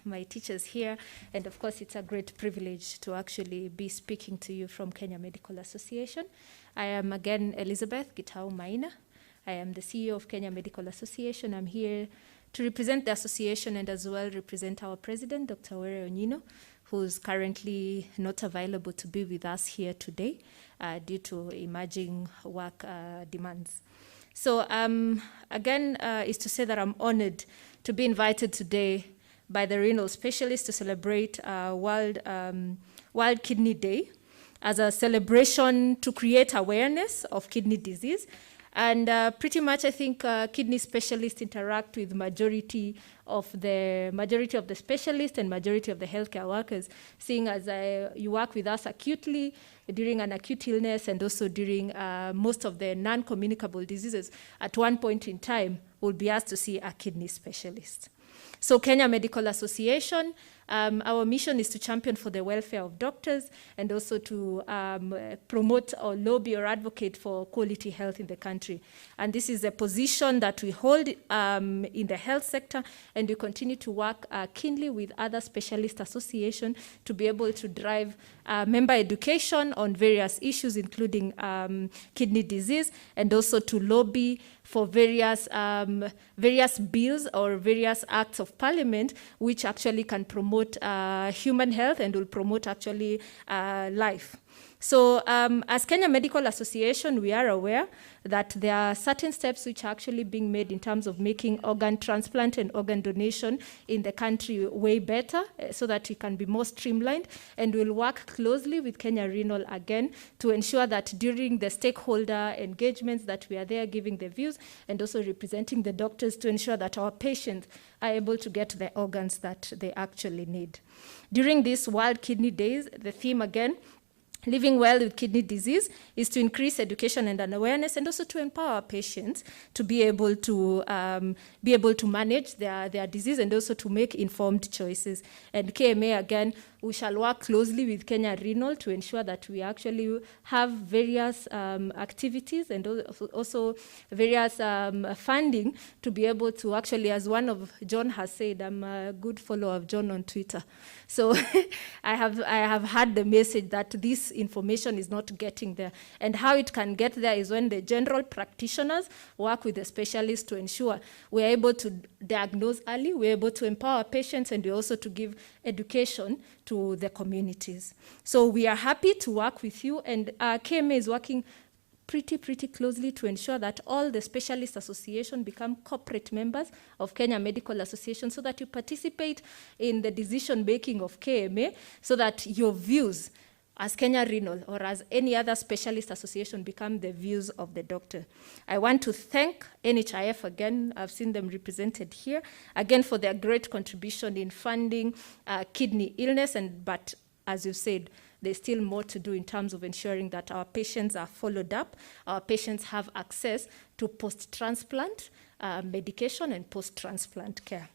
my teachers here, and of course, it's a great privilege to actually be speaking to you from Kenya Medical Association. I am again Elizabeth Gitau Maina, I am the CEO of Kenya Medical Association. I'm here to represent the association and as well represent our president, Dr. Were Onyino, who's currently not available to be with us here today due to emerging work demands. So again, is to say that I'm honored to be invited today by the renal specialists to celebrate World Kidney Day as a celebration to create awareness of kidney disease. And pretty much I think kidney specialists interact with majority of the specialists and majority of the healthcare workers, seeing as you work with us acutely during an acute illness and also during most of the non-communicable diseases. At one point in time, we'll be asked to see a kidney specialist. So Kenya Medical Association, our mission is to champion for the welfare of doctors and also to promote or lobby or advocate for quality health in the country. And this is a position that we hold in the health sector, and we continue to work keenly with other specialist associations to be able to drive member education on various issues, including kidney disease, and also to lobby for various bills or various acts of parliament which actually can promote human health and will promote actually life. So as Kenya Medical Association, we are aware that there are certain steps which are actually being made in terms of making organ transplant and organ donation in the country way better so that it can be more streamlined. And we'll work closely with Kenya Renal again to ensure that during the stakeholder engagements that we are there giving the views and also representing the doctors to ensure that our patients are able to get the organs that they actually need. During these World Kidney Days, the theme again, living well with kidney disease, is to increase education and awareness and also to empower patients to be able to manage their disease and also to make informed choices. And KMA, again, we shall work closely with Kenya Renal to ensure that we actually have various activities and also various funding to be able to actually, as one of John has said, I'm a good follower of John on Twitter. So I have had the message that this information is not getting there. And how it can get there is when the general practitioners work with the specialists to ensure we're able to diagnose early, we're able to empower patients, and we're also to give education to the communities. So we are happy to work with you, and KMA is working pretty closely to ensure that all the specialist associations become corporate members of Kenya Medical Association so that you participate in the decision making of KMA so that your views as Kenya Renal or as any other specialist association become the views of the doctor. I want to thank NHIF again, I've seen them represented here, again for their great contribution in funding kidney illness, but as you said, there's still more to do in terms of ensuring that our patients are followed up, our patients have access to post-transplant medication and post-transplant care.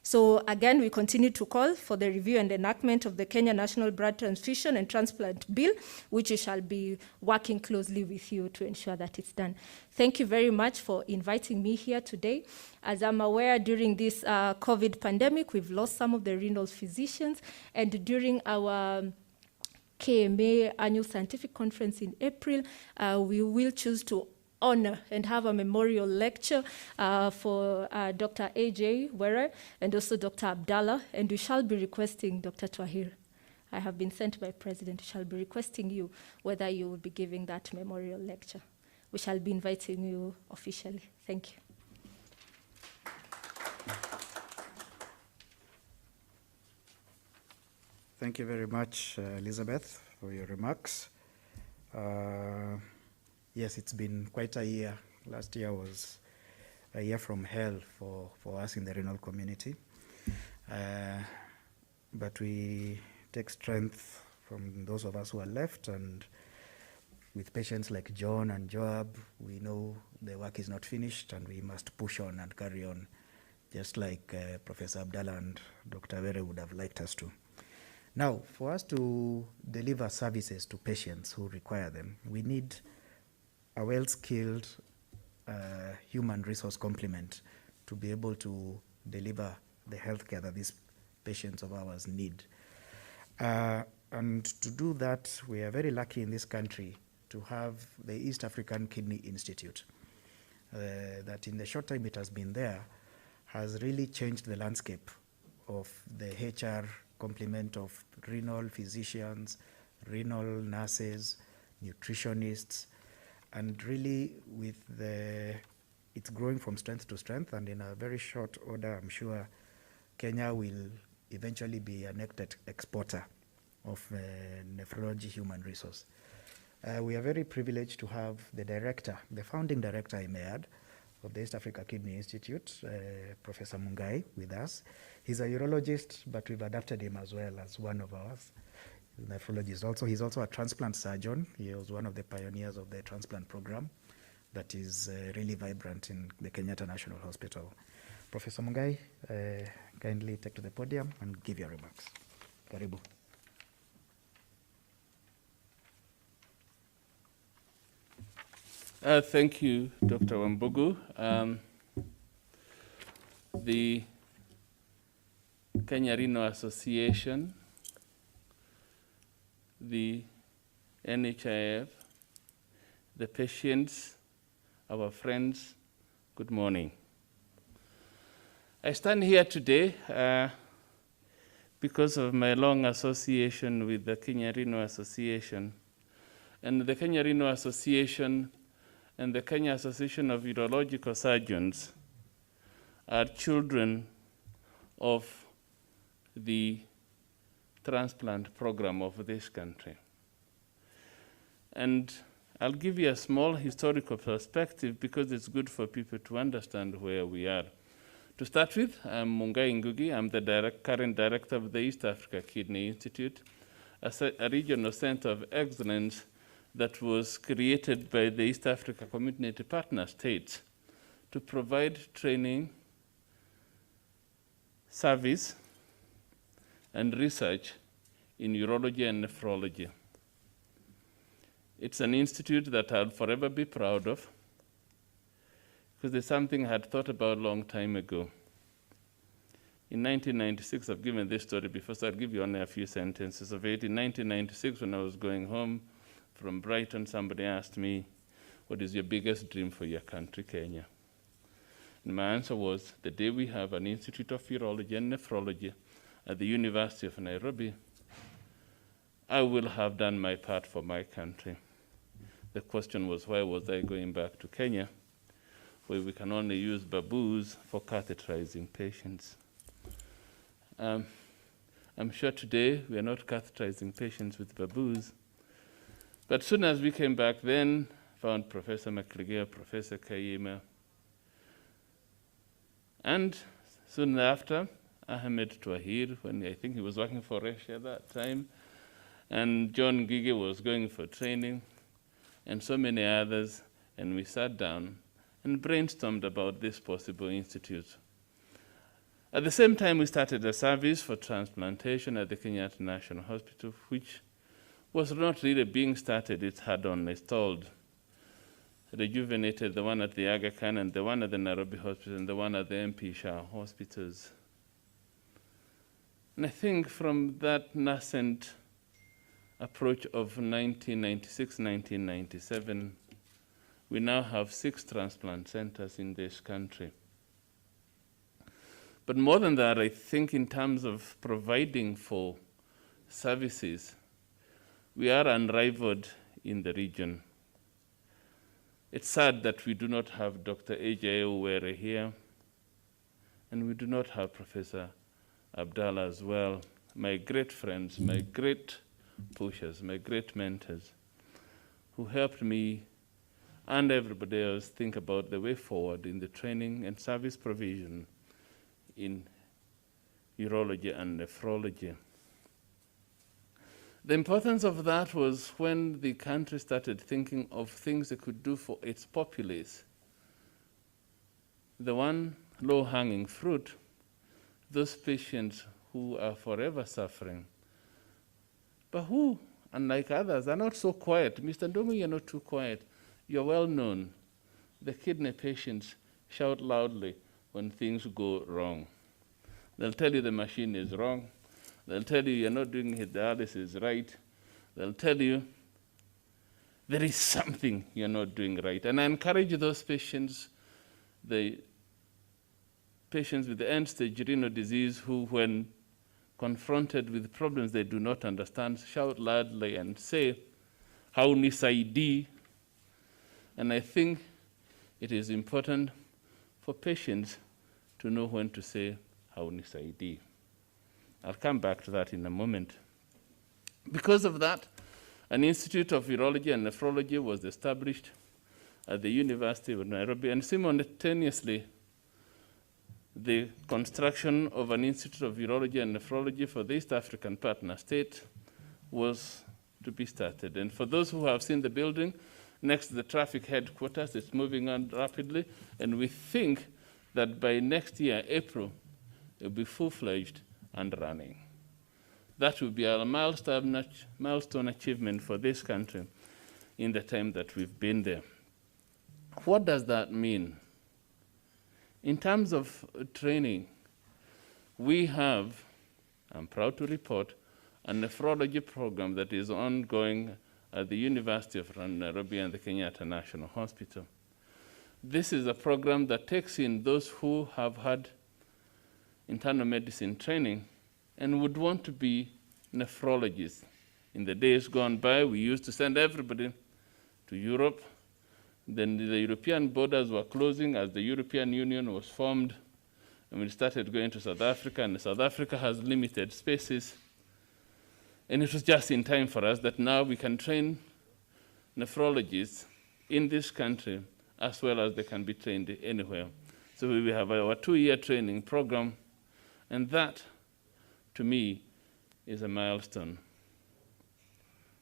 So again, we continue to call for the review and enactment of the Kenya National Blood Transfusion and Transplant Bill, which we shall be working closely with you to ensure that it's done. Thank you very much for inviting me here today. As I'm aware, during this COVID pandemic, we've lost some of the renal physicians, and during our KMA annual scientific conference in April, we will choose to honor and have a memorial lecture for Dr. A.J. Were and also Dr. Abdallah, and we shall be requesting Dr. Twahir. I have been sent by President, we shall be requesting you whether you will be giving that memorial lecture. We shall be inviting you officially. Thank you. Thank you very much, Elizabeth, for your remarks. Yes, it's been quite a year. Last year was a year from hell for us in the renal community. But we take strength from those of us who are left, and with patients like John and Joab, we know the work is not finished and we must push on and carry on, just like Professor Abdallah and Dr. Were would have liked us to. Now, for us to deliver services to patients who require them, we need a well-skilled human resource complement to be able to deliver the healthcare that these patients of ours need. And to do that, we are very lucky in this country to have the East African Kidney Institute. that in the short time it has been there has really changed the landscape of the HR complement of renal physicians, renal nurses, nutritionists, and really it's growing from strength to strength, and in a very short order, I'm sure Kenya will eventually be a net exporter of nephrology human resource. We are very privileged to have the founding director, I may add, of the East Africa Kidney Institute, Professor Mungai, with us. He's a urologist, but we've adapted him as well as one of ours. Nephrologist. He's also a transplant surgeon. He was one of the pioneers of the transplant program that is really vibrant in the Kenyatta National Hospital. Professor Mungai, kindly take to the podium and give your remarks. Karibu. Thank you, Dr. Wambugu. The Kenya Renal Association, the NHIF, the patients, our friends, good morning. I stand here today because of my long association with the Kenya Renal Association. And the Kenya Renal Association and the Kenya Association of Urological Surgeons are children of the transplant program of this country. And I'll give you a small historical perspective because it's good for people to understand where we are. To start with, I'm Mungai Ngugi. I'm the current director of the East Africa Kidney Institute, a regional center of excellence that was created by the East Africa Community Partner States to provide training, service, and research in urology and nephrology. It's an institute that I'll forever be proud of because it's something I had thought about a long time ago. In 1996, I've given this story before, so I'll give you only a few sentences of it. In 1996, when I was going home from Brighton, somebody asked me, what is your biggest dream for your country, Kenya? And my answer was, the day we have an Institute of Urology and Nephrology at the University of Nairobi, I will have done my part for my country. The question was, why was I going back to Kenya, where we can only use baboos for catheterizing patients? I'm sure today we are not catheterizing patients with baboos, but soon as we came back then, found Professor McLegear, Professor Kayima, and soon after, Ahmed Twahir, when I think he was working for Russia at that time, and John Gige was going for training, and so many others, and we sat down and brainstormed about this possible institute. At the same time, we started a service for transplantation at the Kenyatta National Hospital, which was not really being started, it had only stalled. Rejuvenated the one at the Aga Khan and the one at the Nairobi Hospital and the one at the MP Shah hospitals. And I think from that nascent approach of 1996, 1997, we now have 6 transplant centers in this country. But more than that, I think in terms of providing for services, we are unrivaled in the region. It's sad that we do not have Dr. A.J. Owere here, and we do not have Professor Abdallah as well, my great friends, my great pushers, my great mentors, who helped me and everybody else think about the way forward in the training and service provision in urology and nephrology. The importance of that was when the country started thinking of things it could do for its populace. The one low-hanging fruit, those patients who are forever suffering, but who, unlike others, are not so quiet. Mr. Ndomi, you're not too quiet. You're well known. The kidney patients shout loudly when things go wrong. They'll tell you the machine is wrong. They'll tell you you're not doing dialysis right. They'll tell you there is something you're not doing right. And I encourage those patients the patients with end-stage renal disease who, when confronted with problems they do not understand, shout loudly and say, "How nisaidii?" And I think it is important for patients to know when to say, "How nisaidii?" I'll come back to that in a moment. Because of that, an Institute of Urology and Nephrology was established at the University of Nairobi, and simultaneously, the construction of an Institute of Urology and Nephrology for the East African partner state was to be started. And for those who have seen the building next to the traffic headquarters, it's moving on rapidly, and we think that by next year, April, it will be full-fledged and running. That will be a milestone achievement for this country in the time that we've been there. What does that mean? In terms of training, we have, I'm proud to report, a nephrology program that is ongoing at the University of Nairobi and the Kenyatta National Hospital. This is a program that takes in those who have had internal medicine training and would want to be nephrologists. In the days gone by, we used to send everybody to Europe. Then the European borders were closing as the European Union was formed, and we started going to South Africa, and South Africa has limited spaces. And it was just in time for us that now we can train nephrologists in this country as well as they can be trained anywhere. So we have our 2-year training program, and that, to me, is a milestone.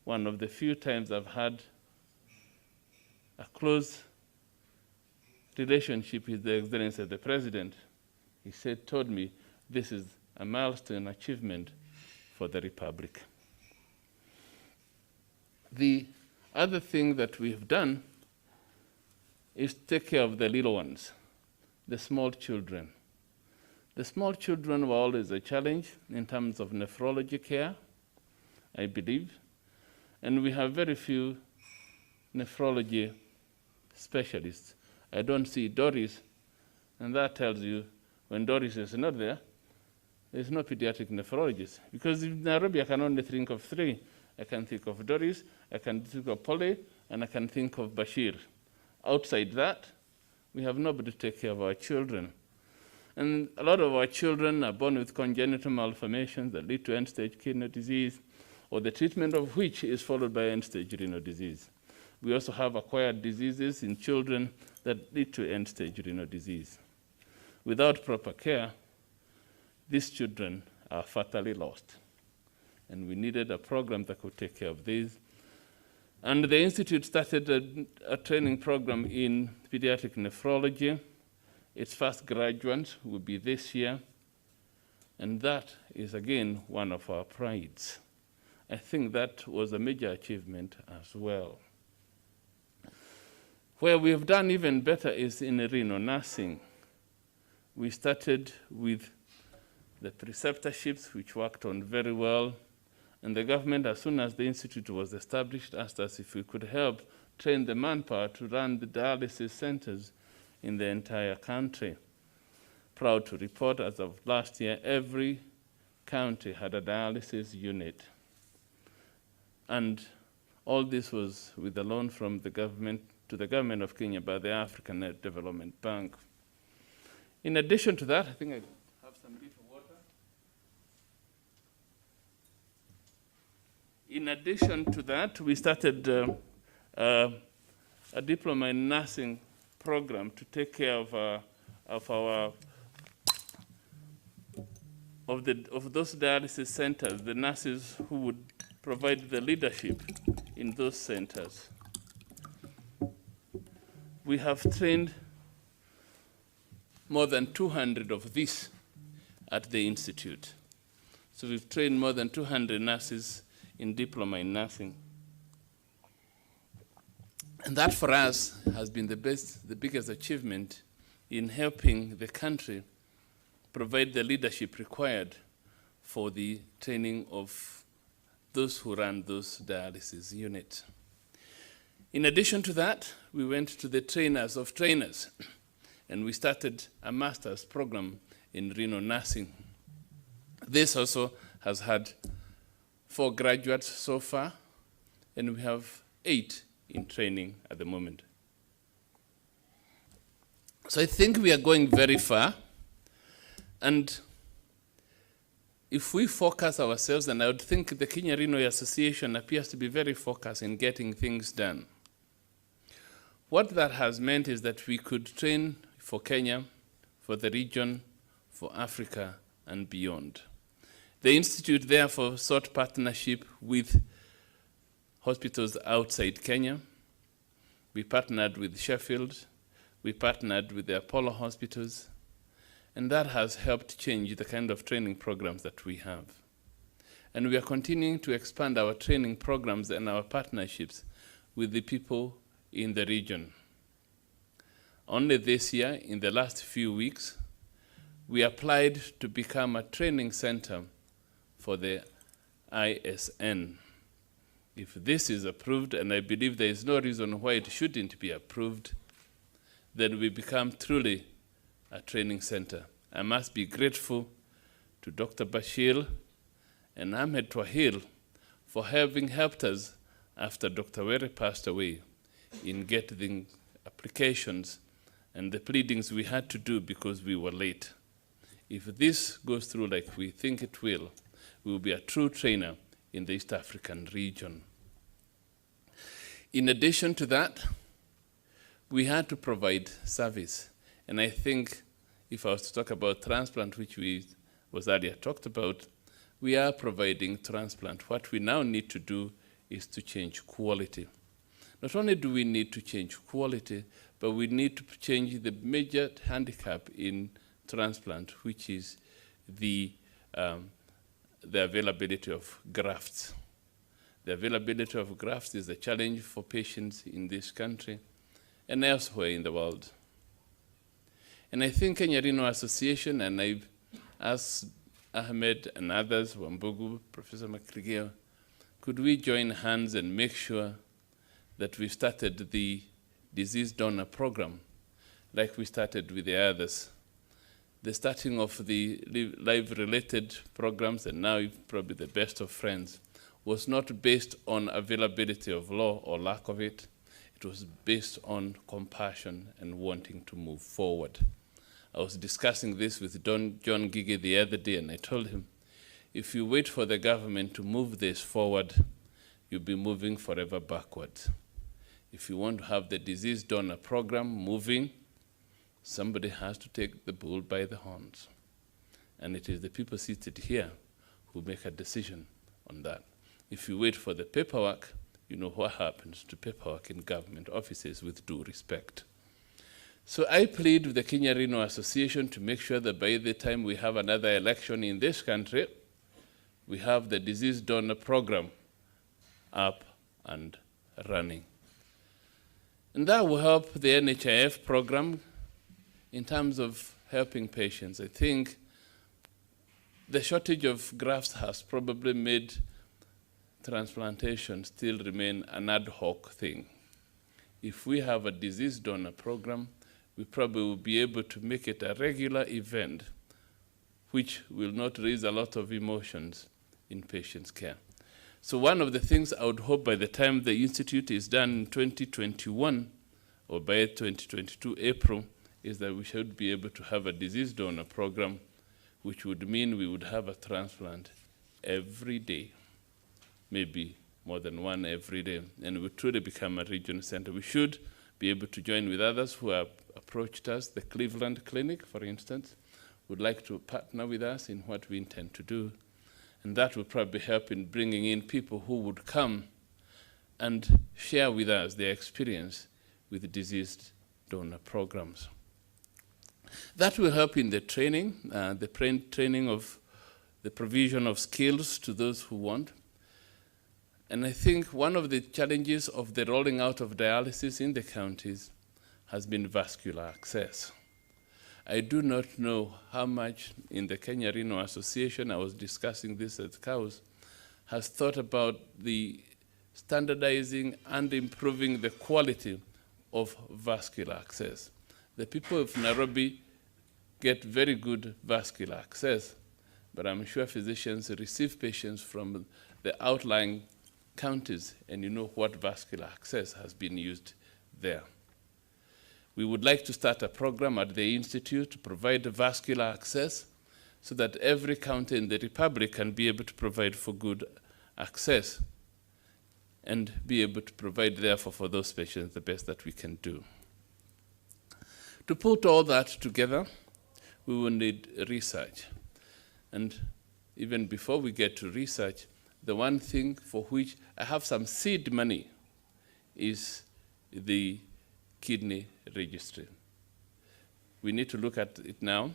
One of the few times I've had a close relationship with the Excellency of the President. He told me, this is a milestone achievement for the Republic. The other thing that we've done is take care of the little ones, the small children. The small children were always a challenge in terms of nephrology care, I believe, and we have very few nephrology specialists. I don't see Doris, and that tells you when Doris is not there, there's no pediatric nephrologist. Because in Nairobi, I can only think of 3. I can think of Doris, I can think of Polly, and I can think of Bashir. Outside that, we have nobody to take care of our children. And a lot of our children are born with congenital malformations that lead to end-stage kidney disease, or the treatment of which is followed by end-stage renal disease. We also have acquired diseases in children that lead to end-stage renal disease. Without proper care, these children are fatally lost. And we needed a program that could take care of these. And the Institute started a training program in pediatric nephrology. Its first graduates will be this year. And that is, again, one of our prides. I think that was a major achievement as well. Where we have done even better is in renal nursing. We started with the preceptorships, which worked on very well. And the government, as soon as the institute was established, asked us if we could help train the manpower to run the dialysis centers in the entire country. Proud to report, as of last year, every county had a dialysis unit. And all this was with a loan from the government to the government of Kenya by the African Development Bank. In addition to that, I think I have some little water. In addition to that, we started a diploma in nursing program to take care of those dialysis centers, the nurses who would provide the leadership in those centers. We have trained more than 200 of these at the Institute. So we've trained more than 200 nurses in diploma in nursing. And that for us has been the biggest achievement in helping the country provide the leadership required for the training of those who run those dialysis units. In addition to that, we went to the trainers of trainers. And we started a master's program in renal nursing. This also has had 4 graduates so far, and we have 8 in training at the moment. So I think we are going very far, and if we focus ourselves, and I would think the Kenya Renal Association appears to be very focused in getting things done. What that has meant is that we could train for Kenya, for the region, for Africa, and beyond. The Institute therefore sought partnership with hospitals outside Kenya. We partnered with Sheffield, we partnered with the Apollo hospitals, and that has helped change the kind of training programs that we have. And we are continuing to expand our training programs and our partnerships with the people in the region. Only this year, in the last few weeks, we applied to become a training center for the ISN. If this is approved, and I believe there is no reason why it shouldn't be approved, then we become truly a training center. I must be grateful to Dr. Bashir and Ahmed Twahil for having helped us after Dr. Were passed away in getting applications and the pleadings we had to do because we were late. If this goes through like we think it will, we will be a true trainer in the East African region. In addition to that, we had to provide service. And I think if I was to talk about transplant, which was earlier talked about, we are providing transplant. What we now need to do is to change quality. Not only do we need to change quality, but we need to change the major handicap in transplant, which is the availability of grafts. The availability of grafts is a challenge for patients in this country and elsewhere in the world. And I think Kenya Renal Association, and I've asked Ahmed and others, Wambugu, Professor Makrigeo, could we join hands and make sure that we started the disease donor program like we started with the others? The starting of the life-related programs, and now probably the best of friends, was not based on availability of law or lack of it. It was based on compassion and wanting to move forward. I was discussing this with John Gige the other day, and I told him, if you wait for the government to move this forward, you'll be moving forever backwards. If you want to have the disease donor program moving, somebody has to take the bull by the horns. And it is the people seated here who make a decision on that. If you wait for the paperwork, you know what happens to paperwork in government offices, with due respect. So I plead with the Kenya Renal Association to make sure that by the time we have another election in this country, we have the disease donor program up and running. And that will help the NHIF program in terms of helping patients. I think the shortage of grafts has probably made transplantation still remain an ad hoc thing. If we have a disease donor program, we probably will be able to make it a regular event which will not raise a lot of emotions in patients' care. So one of the things I would hope by the time the Institute is done in 2021, or by 2022 April, is that we should be able to have a disease donor program, which would mean we would have a transplant every day, maybe more than one every day, and we truly become a regional center. We should be able to join with others who have approached us. The Cleveland Clinic, for instance, would like to partner with us in what we intend to do. And that will probably help in bringing in people who would come and share with us their experience with the disease donor programs. That will help in the training, training of the provision of skills to those who want. And I think one of the challenges of the rolling out of dialysis in the counties has been vascular access. I do not know how much in the Kenya Renal Association, I was discussing this at COWS, has thought about the standardizing and improving the quality of vascular access. The people of Nairobi get very good vascular access, but I'm sure physicians receive patients from the outlying counties, and you know what vascular access has been used there. We would like to start a program at the Institute to provide vascular access so that every county in the Republic can be able to provide for good access and be able to provide, therefore, for those patients the best that we can do. To put all that together, we will need research. And even before we get to research, the one thing for which I have some seed money is the kidney registry. We need to look at it now.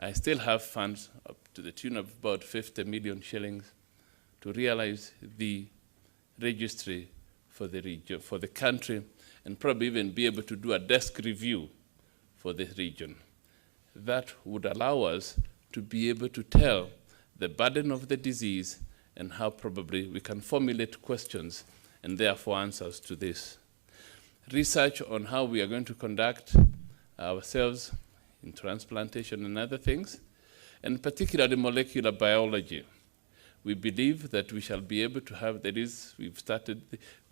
I still have funds up to the tune of about 50 million shillings to realize the registry for the region, for the country, and probably even be able to do a desk review for the region. That would allow us to be able to tell the burden of the disease and how probably we can formulate questions and therefore answers to this. Research on how we are going to conduct ourselves in transplantation and other things, and particularly molecular biology. We believe that we shall be able to have, we've started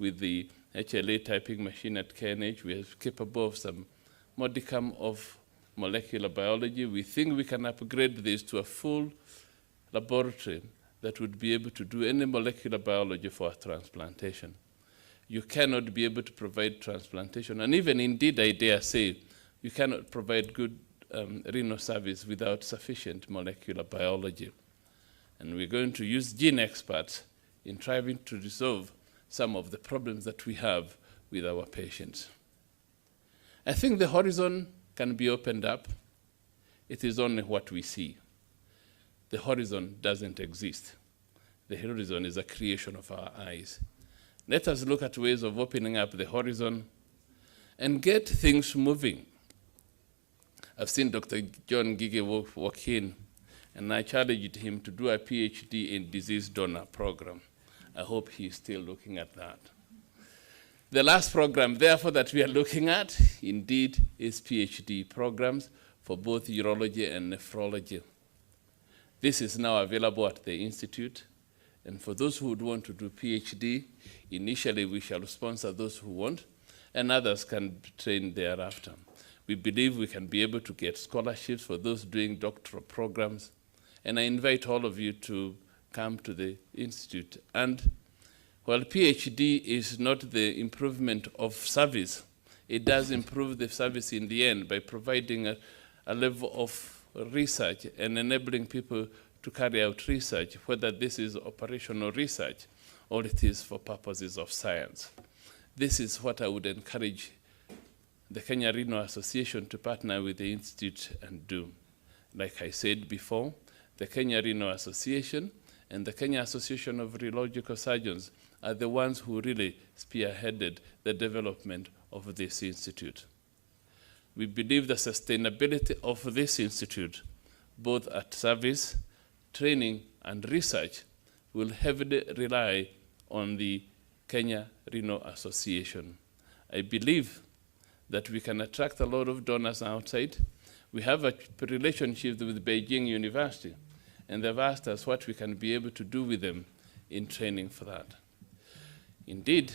with the HLA typing machine at KNH. We are capable of some modicum of molecular biology. We think we can upgrade this to a full laboratory that would be able to do any molecular biology for transplantation. You cannot be able to provide transplantation, and even indeed, I dare say, you cannot provide good renal service without sufficient molecular biology. And we're going to use gene experts in trying to resolve some of the problems that we have with our patients. I think the horizon can be opened up. It is only what we see. The horizon doesn't exist. The horizon is a creation of our eyes. Let us look at ways of opening up the horizon and get things moving. I've seen Dr. John Gige walk in, and I challenged him to do a PhD in disease donor program. I hope he's still looking at that. The last program, therefore, that we are looking at, indeed, is PhD programs for both urology and nephrology. This is now available at the Institute, and for those who would want to do PhD, initially we shall sponsor those who want, and others can train thereafter. We believe we can be able to get scholarships for those doing doctoral programs, and I invite all of you to come to the Institute. And while PhD is not the improvement of service, it does improve the service in the end by providing a level of research and enabling people to carry out research, whether this is operational research or it is for purposes of science. This is what I would encourage the Kenya Renal Association to partner with the Institute and do. Like I said before, the Kenya Renal Association and the Kenya Association of Rheological Surgeons are the ones who really spearheaded the development of this institute. We believe the sustainability of this institute, both at service, training, and research, will heavily rely on the Kenya Renal Association. I believe that we can attract a lot of donors outside. We have a relationship with Beijing University, and they've asked us what we can be able to do with them in training for that. Indeed,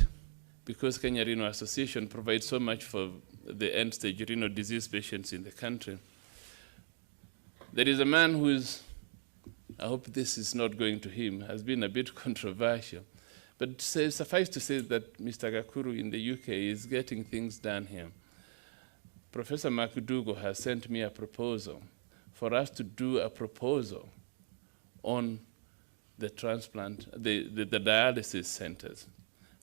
because Kenya Renal Association provides so much for the end-stage renal disease patients in the country, there is a man who is, I hope this is not going to him, has been a bit controversial, but suffice to say that Mr. Gakuru in the UK is getting things done here. Professor Makudugo has sent me a proposal for us to do a proposal on the transplant, the dialysis centers,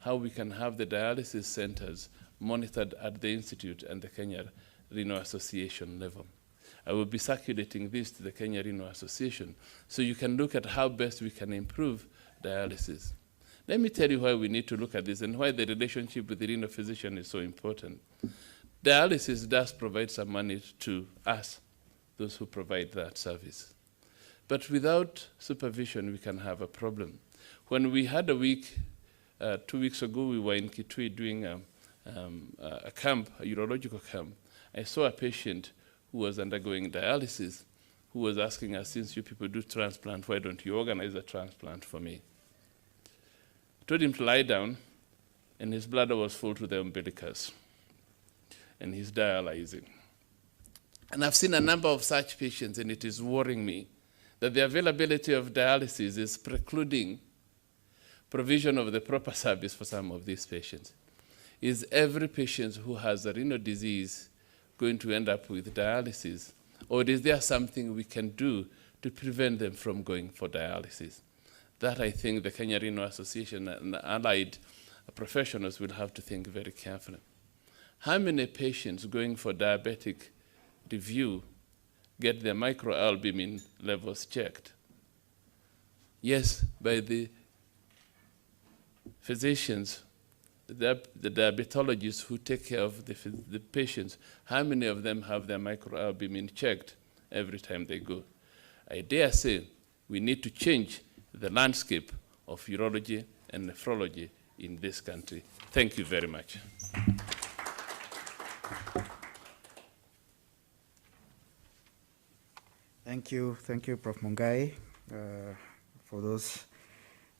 how we can have the dialysis centers monitored at the Institute and the Kenya Renal Association level. I will be circulating this to the Kenya Renal Association so you can look at how best we can improve dialysis. Let me tell you why we need to look at this and why the relationship with the renal physician is so important. Dialysis does provide some money to us, those who provide that service. But without supervision, we can have a problem. When we had a week, 2 weeks ago, we were in Kitui doing a camp, a urological camp. I saw a patient who was undergoing dialysis who was asking us, since you people do transplant, why don't you organize a transplant for me? I told him to lie down, and his bladder was full to the umbilicus, and he's dialyzing. And I've seen a number of such patients, and it is worrying me that the availability of dialysis is precluding provision of the proper service for some of these patients. Is every patient who has a renal disease going to end up with dialysis? Or is there something we can do to prevent them from going for dialysis? That, I think, the Kenya Renal Association and allied professionals will have to think very carefully. How many patients going for diabetic review get their microalbumin levels checked? Yes, by the physicians, the diabetologists who take care of the patients. How many of them have their microalbumin checked every time they go? I dare say we need to change the landscape of urology and nephrology in this country. Thank you very much. Thank you, Prof. Mungai, for those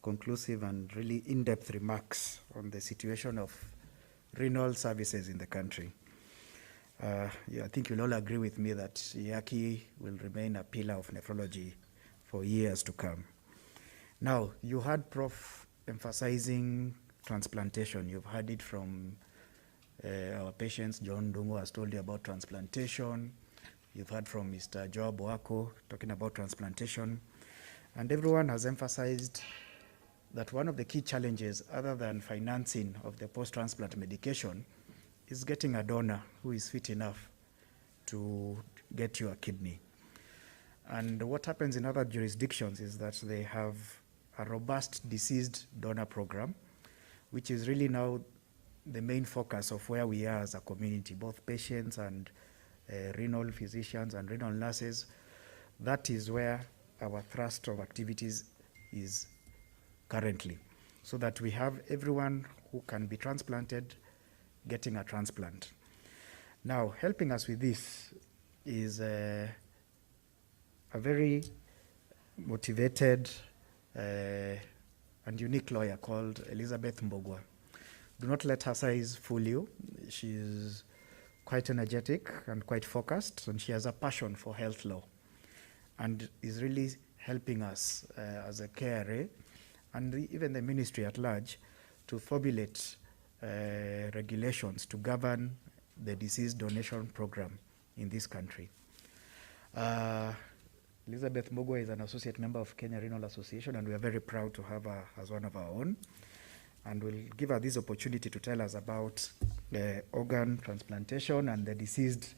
conclusive and really in-depth remarks on the situation of renal services in the country. Yeah, I think you'll all agree with me that Yaki will remain a pillar of nephrology for years to come. Now, you heard Prof emphasizing transplantation. You've heard it from our patients. John Dungo has told you about transplantation. You've heard from Mr. Joab Wako talking about transplantation. And everyone has emphasized that one of the key challenges, other than financing of the post-transplant medication, is getting a donor who is fit enough to get you a kidney. And what happens in other jurisdictions is that they have a robust deceased donor program, which is really now the main focus of where we are as a community, both patients and renal physicians and renal nurses. That is where our thrust of activities is currently, so that we have everyone who can be transplanted getting a transplant. Now, helping us with this is a very motivated and unique lawyer called Elizabeth Mbogwa. Do not let her size fool you. She's quite energetic and quite focused, and she has a passion for health law and is really helping us as a KRA and even the ministry at large to formulate regulations to govern the disease donation program in this country. Elizabeth Mbogwa is an associate member of Kenya Renal Association, and we are very proud to have her as one of our own. And we'll give her this opportunity to tell us about the organ transplantation and the deceased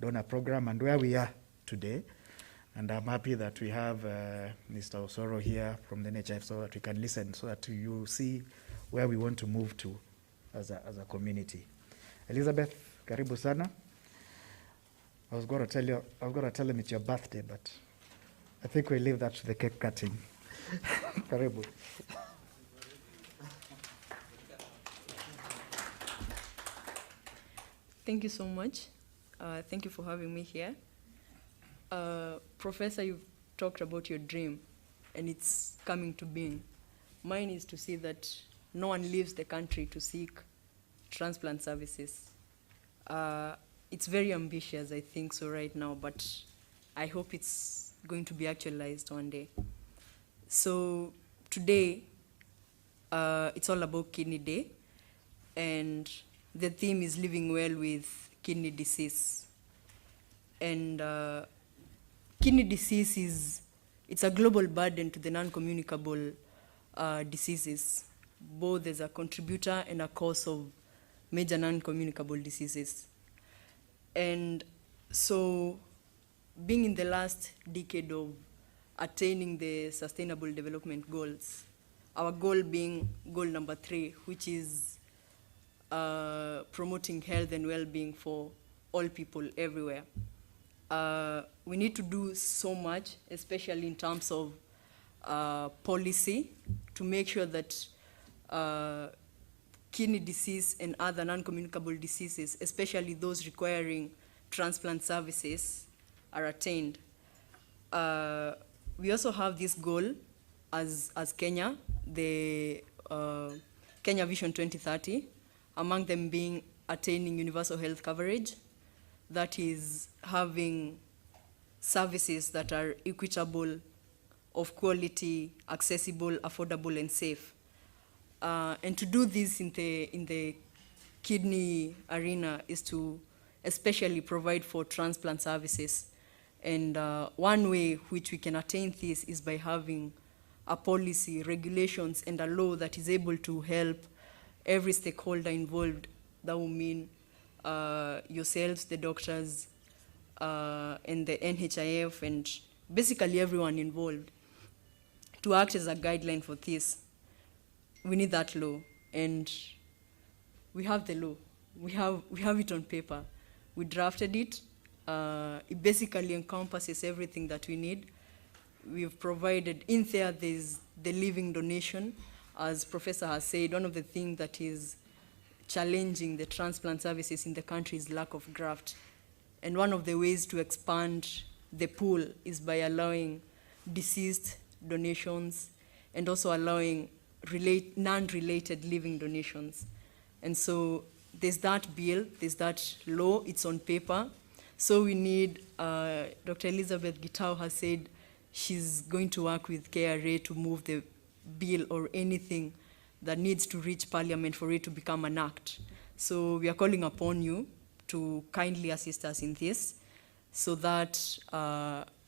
donor program and where we are today. And I'm happy that we have Mr. Osoro here from the NHIF so that we can listen, so that you see where we want to move to as a community. Elizabeth, karibu sana. I was going to tell him it's your birthday, but I think we leave that to the cake cutting. Karibu. Thank you so much. Thank you for having me here. Professor, you've talked about your dream, and it's coming to being. Mine is to see that no one leaves the country to seek transplant services. It's very ambitious, I think so right now, but I hope it's going to be actualized one day. So today, it's all about Kidney Day, and the theme is living well with kidney disease. And kidney disease it's a global burden to the non-communicable diseases, both as a contributor and a cause of major non-communicable diseases. And so, being in the last decade of attaining the Sustainable Development Goals, our goal being goal number 3, which is promoting health and well-being for all people everywhere. We need to do so much, especially in terms of policy, to make sure that kidney disease and other non-communicable diseases, especially those requiring transplant services are attained. We also have this goal as Kenya, the Kenya Vision 2030, among them being attaining universal health coverage, that is having services that are equitable, of quality, accessible, affordable, and safe. And to do this in the kidney arena is to especially provide for transplant services. And one way which we can attain this is by having a policy, regulations, and a law that is able to help every stakeholder involved. That will mean yourselves, the doctors, and the NHIF, and basically everyone involved, to act as a guideline for this. We need that law, and we have the law. We have it on paper. We drafted it. It basically encompasses everything that we need. We've provided, in there's the living donation. As Professor has said, one of the things that is challenging the transplant services in the country is lack of graft. And one of the ways to expand the pool is by allowing deceased donations and also allowing non-related living donations. And so there's that bill, there's that law, it's on paper. So we need, Dr. Elizabeth Gitau has said she's going to work with KRA to move the bill or anything that needs to reach Parliament for it to become an act. So we are calling upon you to kindly assist us in this so that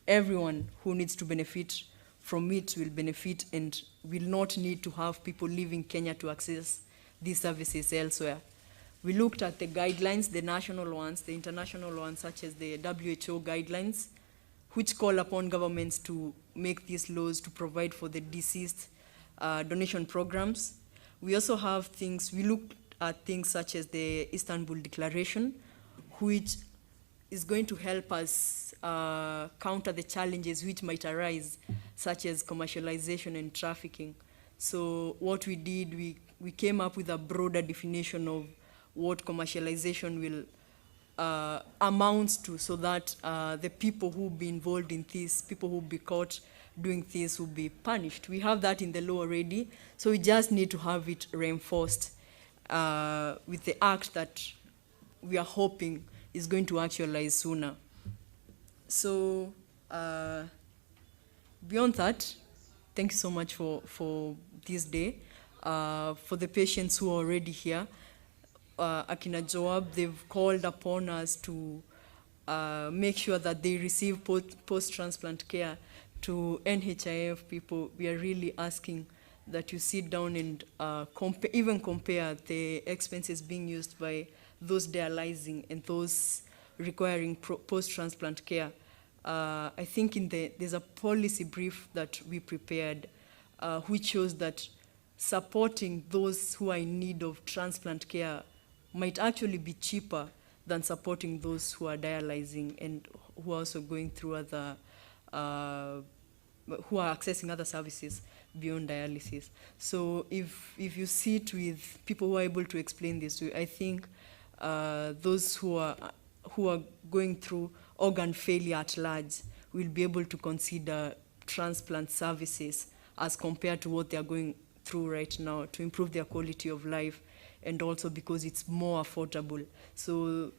everyone who needs to benefit from it will benefit and will not need to have people leaving Kenya to access these services elsewhere. We looked at the guidelines, the national ones, the international ones, such as the WHO guidelines, which call upon governments to make these laws to provide for the deceased donation programs. We also have things, we looked at things such as the Istanbul Declaration, which is going to help us counter the challenges which might arise, such as commercialization and trafficking. So what we did, we came up with a broader definition of what commercialization will amounts to, so that the people who be involved in this, people who be caught doing this will be punished. We have that in the law already, so we just need to have it reinforced with the act that we are hoping is going to actualize sooner. So beyond that, thank you so much for this day. For the patients who are already here, Akina Joab, they've called upon us to make sure that they receive post-transplant care. To NHIF people, we are really asking that you sit down and even compare the expenses being used by those dialyzing and those requiring post-transplant care. I think there's a policy brief that we prepared which shows that supporting those who are in need of transplant care might actually be cheaper than supporting those who are dialyzing and who are also going through other, who are accessing other services beyond dialysis. So if you sit with people who are able to explain this to you, I think those who are going through organ failure at large will be able to consider transplant services as compared to what they are going through right now to improve their quality of life, and also because it's more affordable. So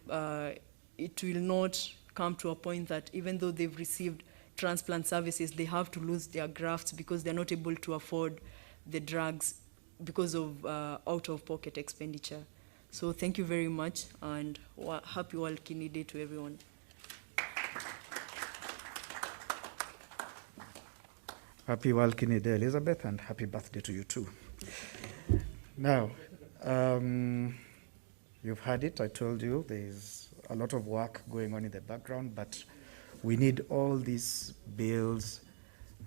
it will not come to a point that even though they've received transplant services, they have to lose their grafts because they're not able to afford the drugs because of out-of-pocket expenditure. So thank you very much, and happy World Kidney Day to everyone. Happy World Kidney Day, Elizabeth, and happy birthday to you too. Now, you've heard it, I told you, there's a lot of work going on in the background, but we need all these bills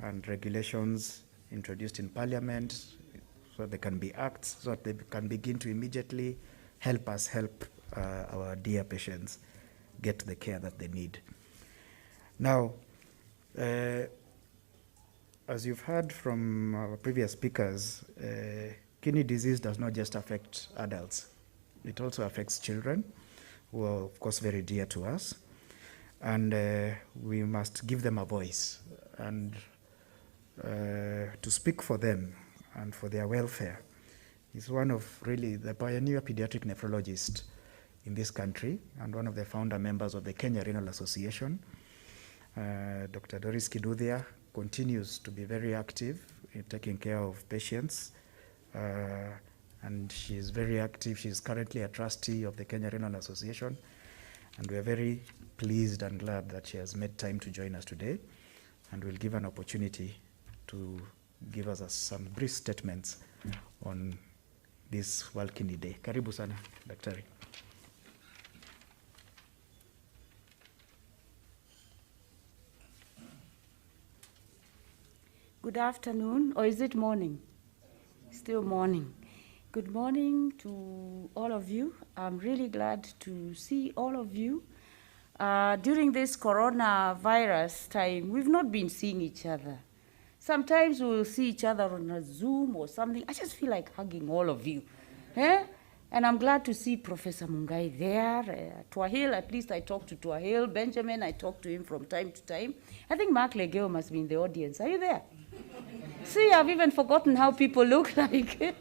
and regulations introduced in Parliament so they can be acts, so that they can begin to immediately help us help our dear patients get the care that they need. Now, as you've heard from our previous speakers, kidney disease does not just affect adults. It also affects children, who are, of course, very dear to us. and we must give them a voice and to speak for them and for their welfare. He's one of really the pioneer pediatric nephrologist in this country and one of the founder members of the Kenya Renal Association. Dr. Doris Kiduthia continues to be very active in taking care of patients, and she is very active. She is currently a trustee of the Kenya Renal Association, and we are very pleased and glad that she has made time to join us today, and will give an opportunity to give us some brief statements on this World Kidney Day. Karibu sana, Daktari. Good afternoon, or is it morning? Still morning. Good morning to all of you. I'm really glad to see all of you. During this coronavirus time, we've not been seeing each other. Sometimes we'll see each other on a Zoom or something. I just feel like hugging all of you. And I'm glad to see Professor Mungai there. Twahil, at least I talked to Twahil. Benjamin, I talk to him from time to time. I think Mark Legeo must be in the audience. Are you there? See, I've even forgotten how people look like.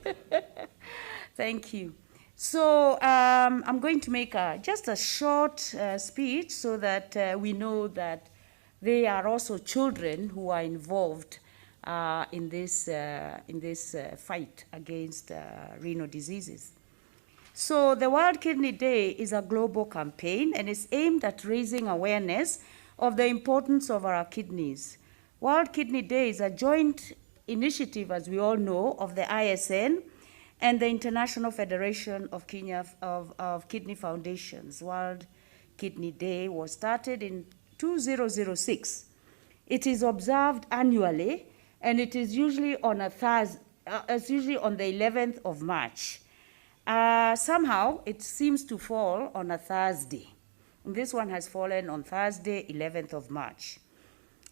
Thank you. So I'm going to make just a short speech so that we know that they are also children who are involved in this fight against renal diseases. So the World Kidney Day is a global campaign, and it's aimed at raising awareness of the importance of our kidneys. World Kidney Day is a joint initiative, as we all know, of the ISN and the International Federation of Kidney Foundations. World Kidney Day was started in 2006. It is observed annually, and it is usually on it's usually on the 11th of March. Somehow, it seems to fall on a Thursday. And this one has fallen on Thursday, 11th of March.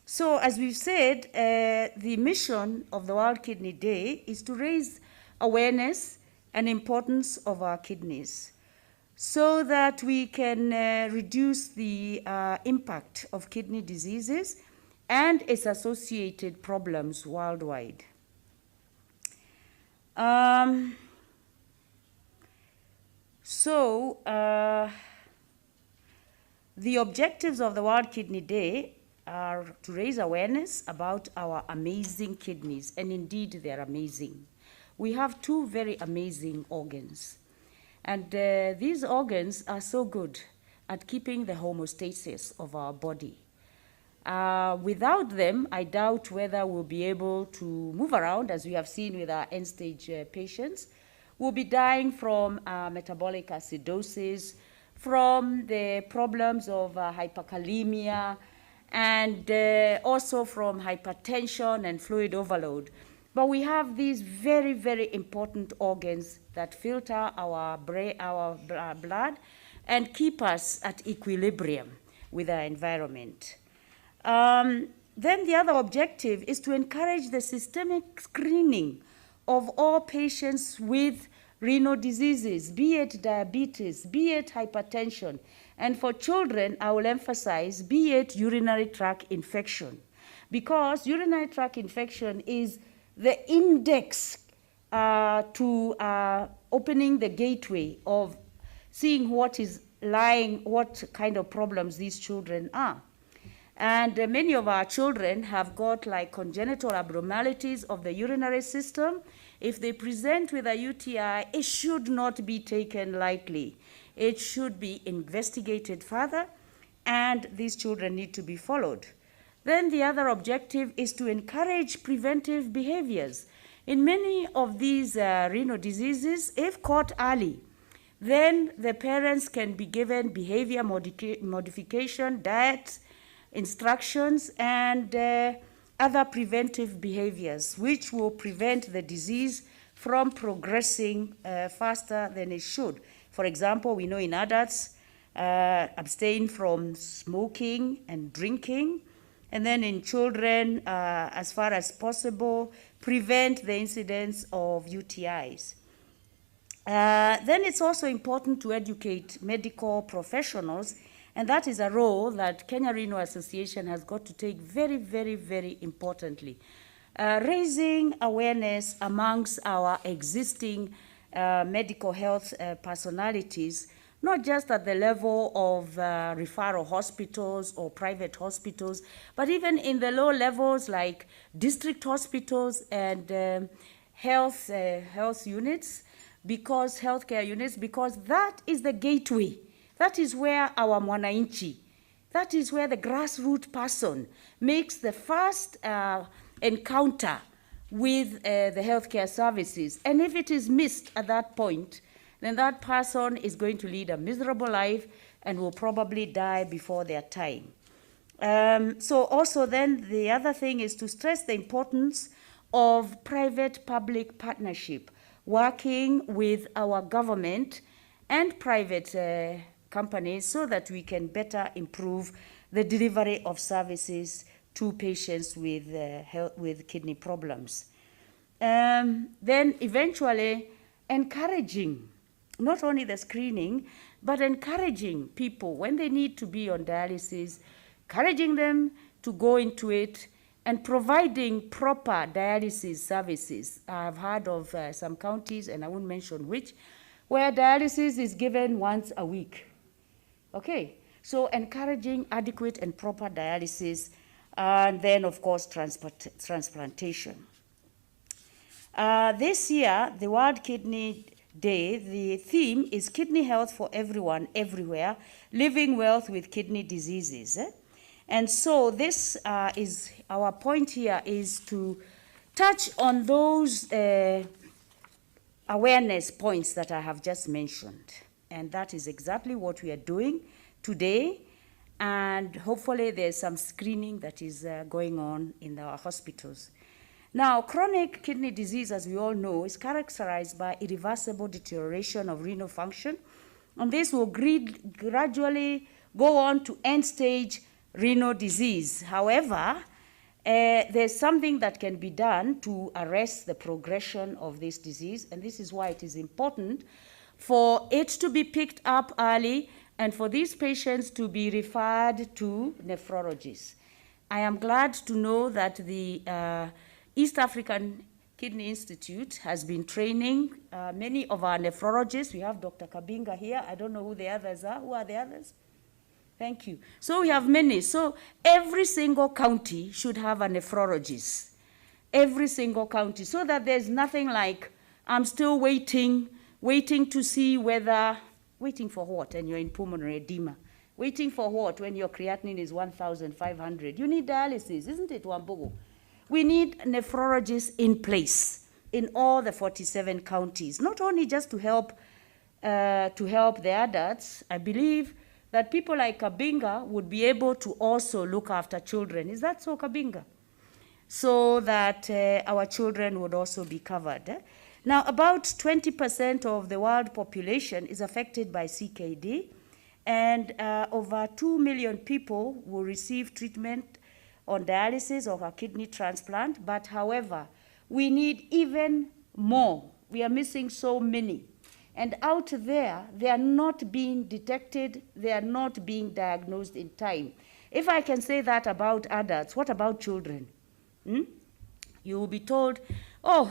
So, as we've said, the mission of the World Kidney Day is to raise awareness and importance of our kidneys so that we can reduce the impact of kidney diseases and its associated problems worldwide. The objectives of the World Kidney Day are to raise awareness about our amazing kidneys, and indeed they're amazing. We have two very amazing organs, and these organs are so good at keeping the homeostasis of our body. Without them, I doubt whether we'll be able to move around, as we have seen with our end-stage patients. We'll be dying from metabolic acidosis, from the problems of hyperkalemia, and also from hypertension and fluid overload. But we have these very, very important organs that filter our blood and keep us at equilibrium with our environment. Then the other objective is to encourage the systemic screening of all patients with renal diseases, be it diabetes, be it hypertension, and for children, I will emphasize, be it urinary tract infection, because urinary tract infection is the index to opening the gateway of seeing what is lying, what kind of problems these children are. And many of our children have got like congenital abnormalities of the urinary system. If they present with a UTI, it should not be taken lightly. It should be investigated further, and these children need to be followed. Then the other objective is to encourage preventive behaviors. In many of these renal diseases, if caught early, then the parents can be given behavior modification, diet instructions, and other preventive behaviors, which will prevent the disease from progressing faster than it should. For example, we know in adults, abstain from smoking and drinking, and then in children, as far as possible, prevent the incidence of UTIs. Then it's also important to educate medical professionals And that is a role that Kenya Renal Association has got to take very, very, very importantly. Raising awareness amongst our existing medical health personalities, not just at the level of referral hospitals or private hospitals, but even in the low levels like district hospitals and health units, because healthcare units, because that is the gateway. That is where our mwananchi, that is where the grassroots person makes the first encounter with the healthcare services. And if it is missed at that point, then that person is going to lead a miserable life and will probably die before their time. So also then the other thing is to stress the importance of private-public partnership, working with our government and private companies so that we can better improve the delivery of services to patients with kidney problems. Then eventually encouraging not only the screening, but encouraging people when they need to be on dialysis, encouraging them to go into it, and providing proper dialysis services. I've heard of some counties, and I won't mention which, where dialysis is given once a week. Okay, so encouraging adequate and proper dialysis, and then, of course, transplantation. This year, the World Kidney Day, the theme is Kidney Health for Everyone, Everywhere, Living Well with Kidney Diseases. And so this is, our point here is to touch on those awareness points that I have just mentioned. And that is exactly what we are doing today. And hopefully there's some screening that is going on in our hospitals. Now, chronic kidney disease, as we all know, is characterized by irreversible deterioration of renal function. And this will gradually go on to end-stage renal disease. However, there's something that can be done to arrest the progression of this disease, and this is why it is important for it to be picked up early and for these patients to be referred to nephrologists. I am glad to know that the East African Kidney Institute has been training many of our nephrologists. We have Dr. Kabinga here. I don't know who the others are. Who are the others? Thank you. So we have many. So every single county should have a nephrologist. Every single county, so that there's nothing like, I'm still waiting to see whether, waiting for what? And you're in pulmonary edema. Waiting for what when your creatinine is 1,500? You need dialysis, isn't it, Wambogo? We need nephrologists in place in all the 47 counties, not only just to help the adults. I believe that people like Kabinga would be able to also look after children. Is that so, Kabinga? So that our children would also be covered. Now, about 20% of the world population is affected by CKD, and over 2 million people will receive treatment on dialysis or a kidney transplant. But however, we need even more. We are missing so many. And out there, they are not being detected, they are not being diagnosed in time. If I can say that about adults, what about children? You will be told, oh,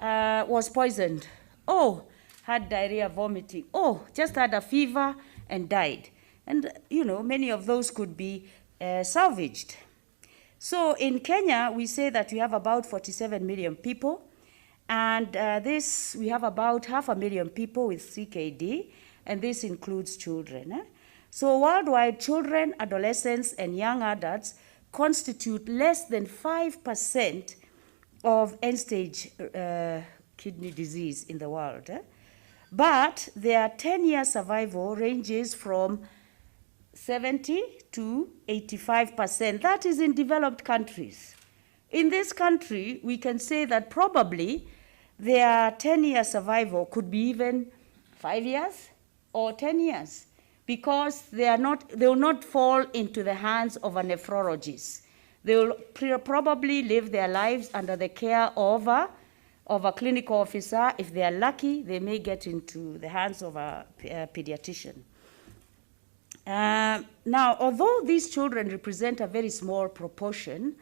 was poisoned. Oh, had diarrhea, vomiting. Oh, just had a fever and died. And, you know, many of those could be salvaged. So in Kenya, we say that we have about 47 million people. And we have about 500,000 people with CKD, and this includes children. So worldwide, children, adolescents, and young adults constitute less than 5% of end-stage kidney disease in the world. But their 10-year survival ranges from 70 to 85%. That is in developed countries. In this country, we can say that probably their 10-year survival could be even 5 years or 10 years, because they will not fall into the hands of a nephrologist. They will probably live their lives under the care of a clinical officer. If they are lucky, they may get into the hands of a pediatrician. Now, although these children represent a very small proportion,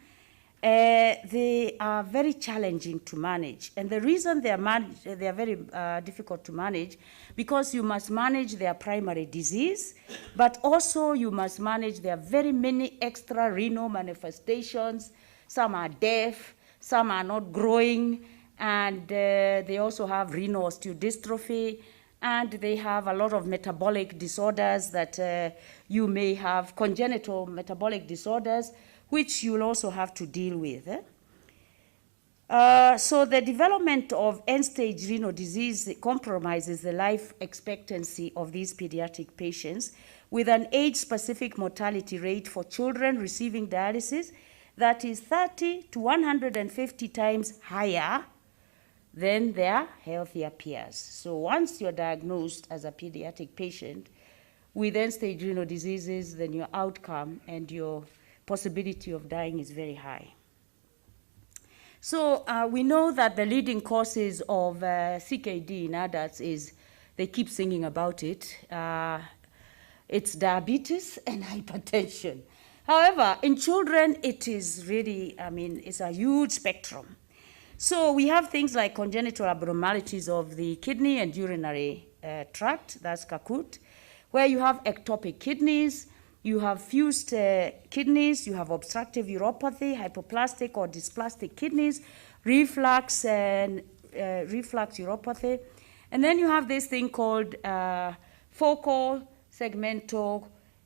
they are very challenging to manage. And the reason they are very difficult to manage, because you must manage their primary disease, but also you must manage their very many extra renal manifestations. Some are deaf, some are not growing, and they also have renal osteodystrophy, and they have a lot of metabolic disorders that you may have, congenital metabolic disorders, which you'll also have to deal with. So the development of end-stage renal disease compromises the life expectancy of these pediatric patients with an age-specific mortality rate for children receiving dialysis that is 30 to 150 times higher than their healthier peers. So once you're diagnosed as a pediatric patient with end-stage renal diseases, then your outcome and your possibility of dying is very high. So we know that the leading causes of CKD in adults is, they keep singing about it, it's diabetes and hypertension. However, in children, it is really, it's a huge spectrum. So we have things like congenital abnormalities of the kidney and urinary tract, that's CACUT, where you have ectopic kidneys, you have fused kidneys, you have obstructive uropathy, hypoplastic or dysplastic kidneys, reflux and reflux uropathy. And then you have this thing called focal segmental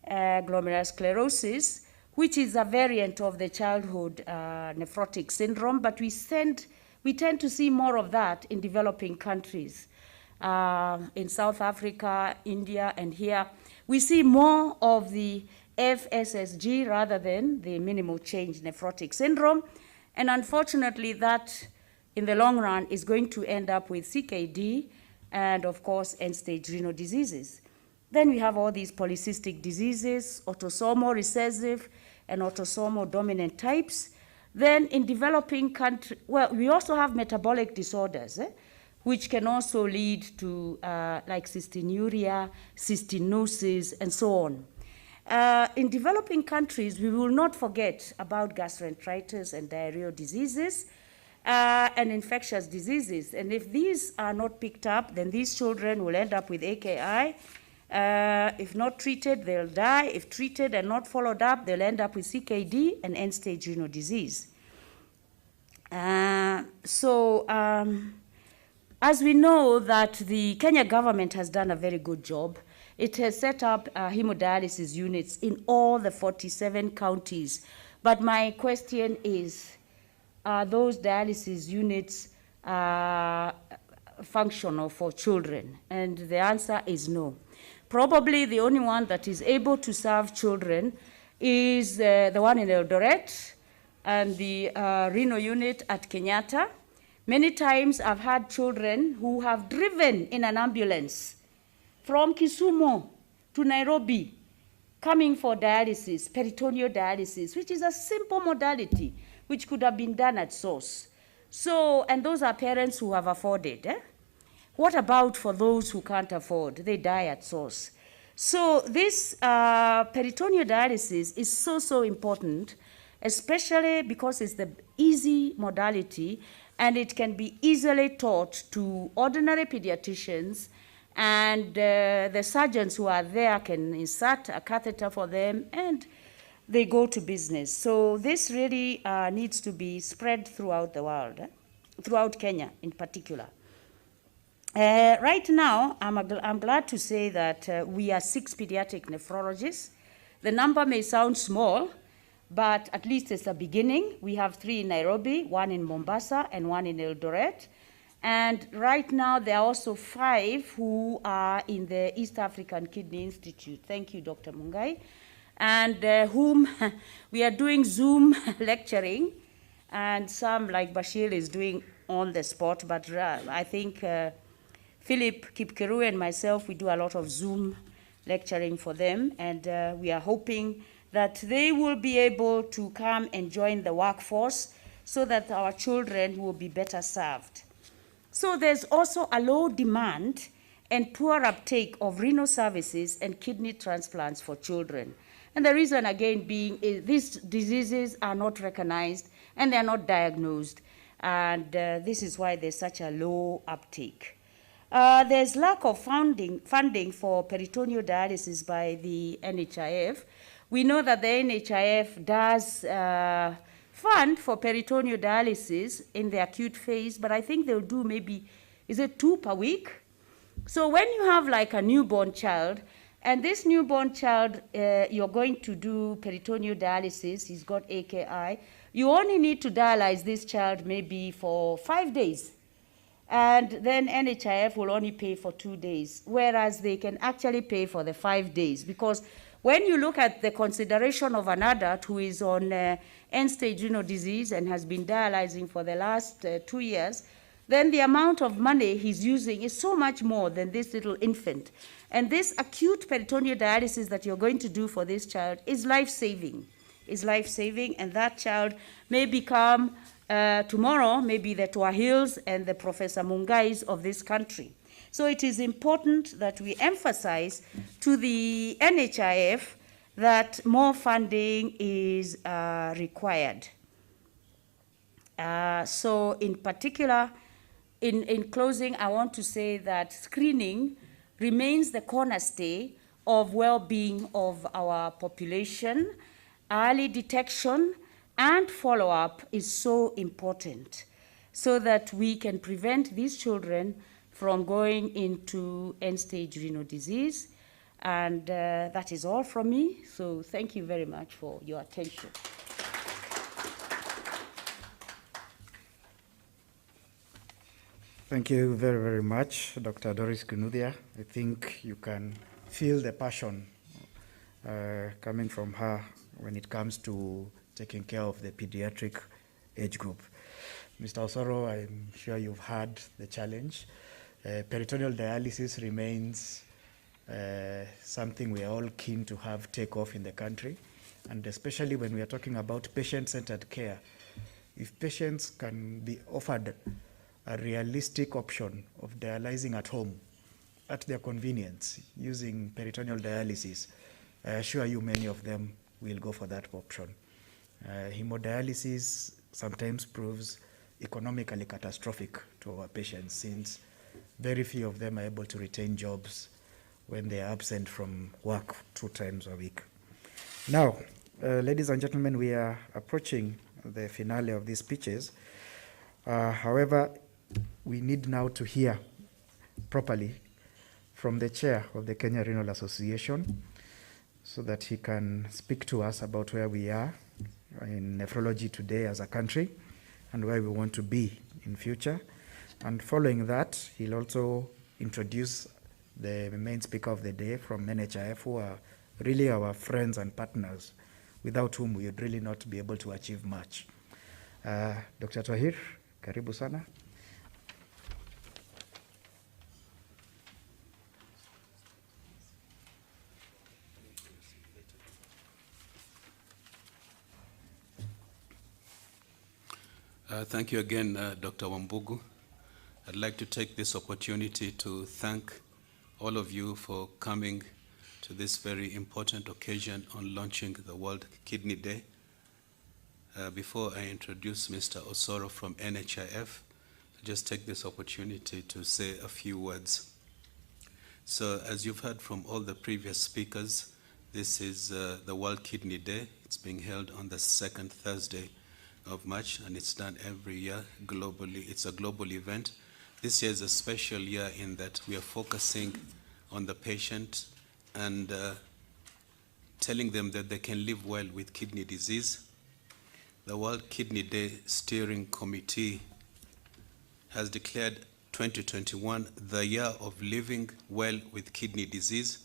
glomerulosclerosis, which is a variant of the childhood nephrotic syndrome, but we tend to see more of that in developing countries. In South Africa, India, and here, we see more of the FSSG rather than the minimal change nephrotic syndrome. And unfortunately, that in the long run is going to end up with CKD and, of course, end-stage renal diseases. Then we have all these polycystic diseases, autosomal recessive and autosomal dominant types. Then in developing countries, well, we also have metabolic disorders, which can also lead to like cystinuria, cystinosis, and so on. In developing countries, we will not forget about gastroenteritis and diarrheal diseases and infectious diseases. And if these are not picked up, then these children will end up with AKI. If not treated, they'll die. If treated and not followed up, they'll end up with CKD and end-stage renal disease. As we know that the Kenya government has done a very good job, it has set up hemodialysis units in all the 47 counties. But my question is, are those dialysis units functional for children? And the answer is no. Probably the only one that is able to serve children is the one in Eldoret and the renal unit at Kenyatta. Many times I've had children who have driven in an ambulance from Kisumu to Nairobi coming for dialysis, peritoneal dialysis, which is a simple modality which could have been done at source. So, and those are parents who have afforded. What about for those who can't afford? They die at source. So this peritoneal dialysis is so important, especially because it's the easy modality and it can be easily taught to ordinary pediatricians, and the surgeons who are there can insert a catheter for them and they go to business. So this really needs to be spread throughout the world, throughout Kenya in particular. Right now, I'm glad to say that we are 6 pediatric nephrologists. The number may sound small, but at least it's a beginning. We have 3 in Nairobi, 1 in Mombasa, and 1 in Eldoret. And right now, there are also 5 who are in the East African Kidney Institute. Thank you, Dr. Mungai. And whom we are doing Zoom lecturing, and some, like Bashir, is doing on the spot, but I think Philip Kipkeru and myself, we do a lot of Zoom lecturing for them, and we are hoping that they will be able to come and join the workforce so that our children will be better served. So there's also a low demand and poor uptake of renal services and kidney transplants for children. And the reason, again, being is these diseases are not recognized and they're not diagnosed. And this is why there's such a low uptake. There's lack of funding for peritoneal dialysis by the NHIF. We know that the NHIF does fund for peritoneal dialysis in the acute phase, but I think they'll do maybe, is it 2 per week? So when you have like a newborn child, and this newborn child, you're going to do peritoneal dialysis, he's got AKI, you only need to dialyze this child maybe for 5 days. And then NHIF will only pay for 2 days, whereas they can actually pay for the 5 days. Because when you look at the consideration of an adult who is on end-stage renal disease and has been dialyzing for the last 2 years, then the amount of money he's using is so much more than this little infant. And this acute peritoneal dialysis that you're going to do for this child is life-saving, and that child may become, tomorrow, maybe the Twahils and the Professor Mungais of this country. So it is important that we emphasize to the NHIF that more funding is required. So in particular, in closing, I want to say that screening remains the cornerstay of well-being of our population. Early detection and follow-up is so important so that we can prevent these children from going into end-stage renal disease. And that is all from me. So thank you very much for your attention. Thank you very, very much, Dr. Doris Kinuthia. I think you can feel the passion coming from her when it comes to taking care of the pediatric age group. Mr. Osoro, I'm sure you've had the challenge. Peritoneal dialysis remains something we are all keen to have take off in the country, and especially when we are talking about patient-centered care. If patients can be offered a realistic option of dialyzing at home at their convenience using peritoneal dialysis, I assure you many of them will go for that option. Hemodialysis sometimes proves economically catastrophic to our patients since very few of them are able to retain jobs when they are absent from work 2 times a week. Now, ladies and gentlemen, we are approaching the finale of these speeches. However, we need now to hear properly from the chair of the Kenya Renal Association so that he can speak to us about where we are in nephrology today as a country and where we want to be in future. And following that, he'll also introduce the main speaker of the day from NHIF, who are really our friends and partners, without whom we would really not be able to achieve much. Dr. Twahir, karibu sana. Thank you again, Dr. Wambugu. I'd like to take this opportunity to thank all of you for coming to this very important occasion on launching the World Kidney Day. Before I introduce Mr. Osoro from NHIF, I'll just take this opportunity to say a few words. So as you've heard from all the previous speakers, this is the World Kidney Day. It's being held on the second Thursday of March, and it's done every year globally. It's a global event. This year is a special year in that we are focusing on the patient and telling them that they can live well with kidney disease. The World Kidney Day Steering Committee has declared 2021 the year of living well with kidney disease.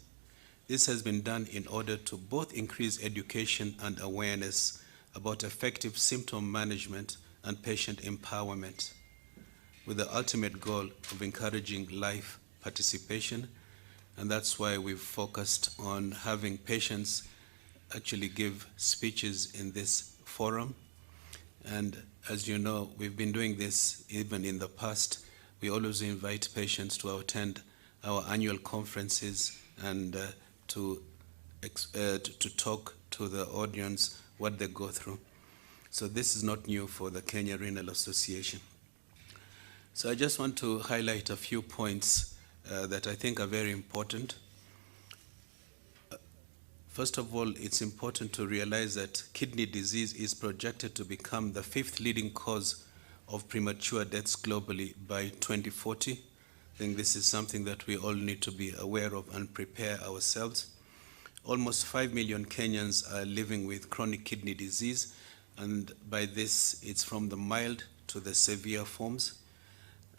This has been done in order to both increase education and awareness about effective symptom management and patient empowerment, with the ultimate goal of encouraging life participation. And that's why we've focused on having patients actually give speeches in this forum. And as you know, we've been doing this even in the past. We always invite patients to attend our annual conferences and to talk to the audience what they go through. So this is not new for the Kenya Renal Association. So I just want to highlight a few points that I think are very important. First of all, it's important to realize that kidney disease is projected to become the 5th leading cause of premature deaths globally by 2040. I think this is something that we all need to be aware of and prepare ourselves. Almost 5 million Kenyans are living with chronic kidney disease, and by this, it's from the mild to the severe forms.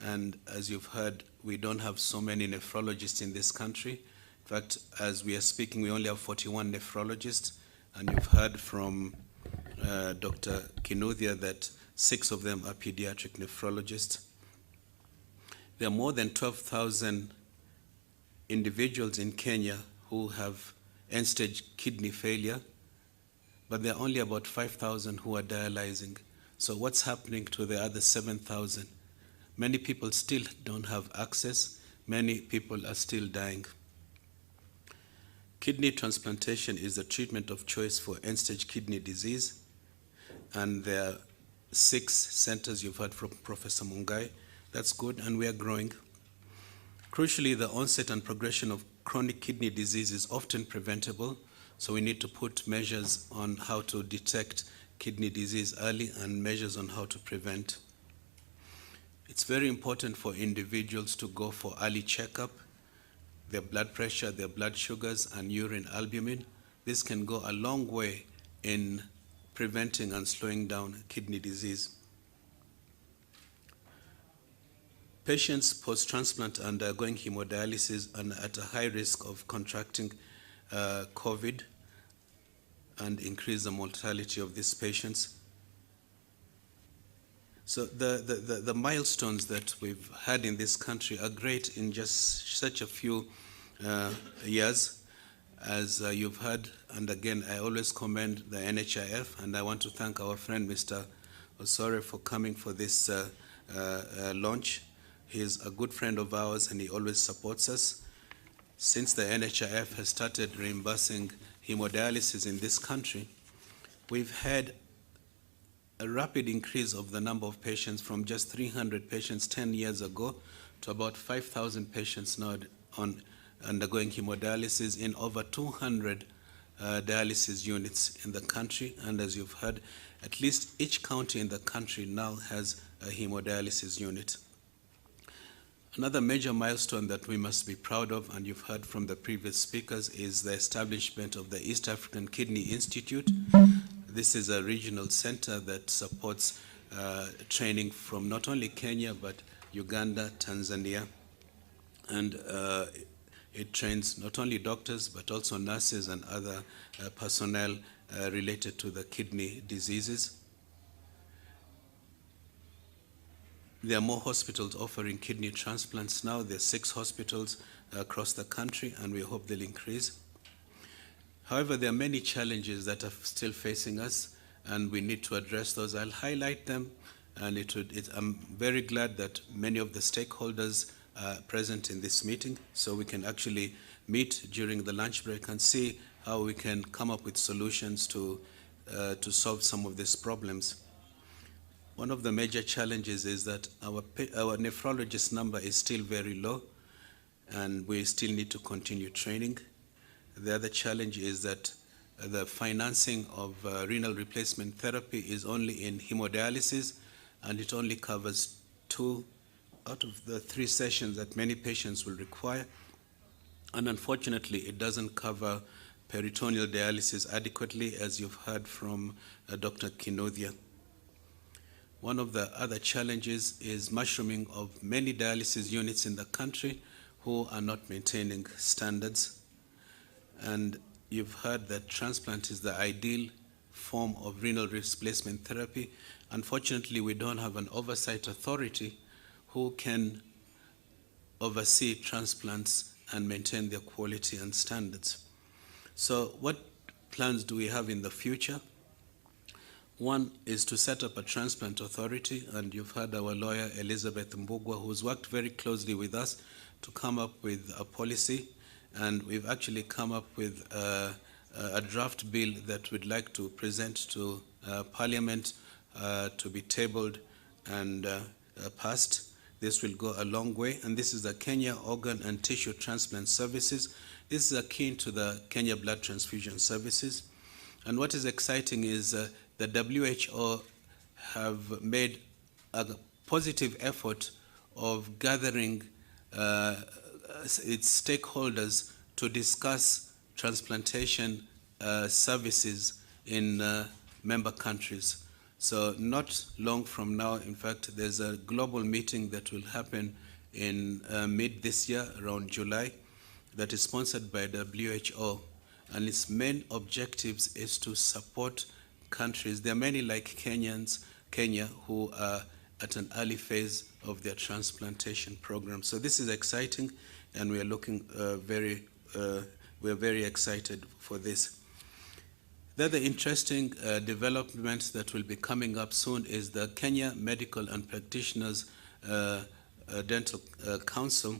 And as you've heard, we don't have so many nephrologists in this country. In fact, as we are speaking, we only have 41 nephrologists, and you've heard from Dr. Kinuthia that 6 of them are pediatric nephrologists. There are more than 12,000 individuals in Kenya who have end-stage kidney failure, but there are only about 5,000 who are dialyzing. So what's happening to the other 7,000? Many people still don't have access. Many people are still dying. Kidney transplantation is the treatment of choice for end-stage kidney disease, and there are 6 centers you've heard from Professor Mungai. That's good, and we are growing. Crucially, the onset and progression of chronic kidney disease is often preventable, so we need to put measures on how to detect kidney disease early and measures on how to prevent. It's very important for individuals to go for early checkup, their blood pressure, their blood sugars, and urine albumin. This can go a long way in preventing and slowing down kidney disease. Patients post-transplant undergoing hemodialysis are at a high risk of contracting COVID and increase the mortality of these patients. So the milestones that we've had in this country are great in just such a few years. As you've heard, and again, I always commend the NHIF, and I want to thank our friend Mr. Osore for coming for this launch. He is a good friend of ours and he always supports us. Since the NHIF has started reimbursing hemodialysis in this country, we've had a rapid increase of the number of patients from just 300 patients 10 years ago to about 5,000 patients now undergoing hemodialysis in over 200 dialysis units in the country. And as you've heard, at least each county in the country now has a hemodialysis unit. Another major milestone that we must be proud of, and you've heard from the previous speakers, is the establishment of the East African Kidney Institute. This is a regional center that supports training from not only Kenya, but Uganda, Tanzania. And it trains not only doctors, but also nurses and other personnel related to the kidney diseases. There are more hospitals offering kidney transplants now. There are 6 hospitals across the country, and we hope they'll increase. However, there are many challenges that are still facing us, and we need to address those. I'll highlight them, and I'm very glad that many of the stakeholders are present in this meeting, so we can actually meet during the lunch break and see how we can come up with solutions to solve some of these problems. One of the major challenges is that our nephrologist number is still very low, and we still need to continue training. The other challenge is that the financing of renal replacement therapy is only in hemodialysis, and it only covers 2 out of the 3 sessions that many patients will require. And unfortunately, it doesn't cover peritoneal dialysis adequately, as you've heard from Dr. Kinuthia. One of the other challenges is mushrooming of many dialysis units in the country who are not maintaining standards. And you've heard that transplant is the ideal form of renal replacement therapy. Unfortunately, we don't have an oversight authority who can oversee transplants and maintain their quality and standards. So what plans do we have in the future? One is to set up a transplant authority, and you've heard our lawyer Elizabeth Mbugwa, who's worked very closely with us to come up with a policy, and we've actually come up with a draft bill that we'd like to present to Parliament to be tabled and passed. This will go a long way, and this is the Kenya Organ and Tissue Transplant Services. This is akin to the Kenya Blood Transfusion Services. And what is exciting is the WHO have made a positive effort of gathering its stakeholders to discuss transplantation services in member countries. So not long from now, in fact, there's a global meeting that will happen in mid this year, around July, that is sponsored by WHO. And its main objectives is to support countries. There are many like Kenya, who are at an early phase of their transplantation program. So this is exciting, and we are looking we're very excited for this. The other interesting development that will be coming up soon is the Kenya Medical and Practitioners Dental Council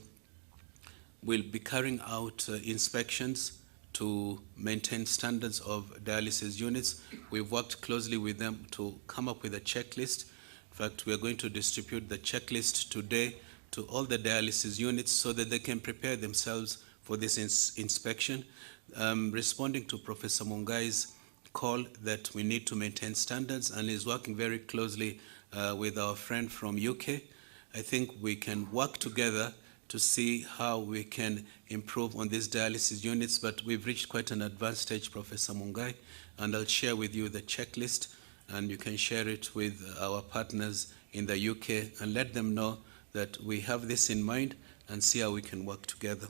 will be carrying out inspections to maintain standards of dialysis units. We've worked closely with them to come up with a checklist. In fact, we are going to distribute the checklist today to all the dialysis units so that they can prepare themselves for this inspection. Responding to Professor Mungai's call that we need to maintain standards, and is working very closely with our friend from UK. I think we can work together to see how we can improve on these dialysis units, but we've reached quite an advanced stage, Professor Mungai, and I'll share with you the checklist, and you can share it with our partners in the UK and let them know that we have this in mind and see how we can work together.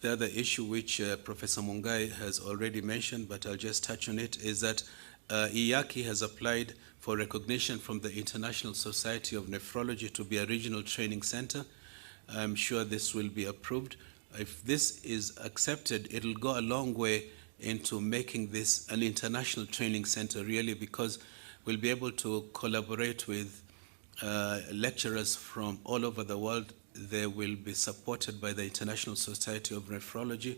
The other issue which Professor Mungai has already mentioned, but I'll just touch on it, is that IACI has applied for recognition from the International Society of Nephrology to be a regional training center. I'm sure this will be approved. If this is accepted, it'll go a long way into making this an international training center, really, because we'll be able to collaborate with lecturers from all over the world. They will be supported by the International Society of Nephrology,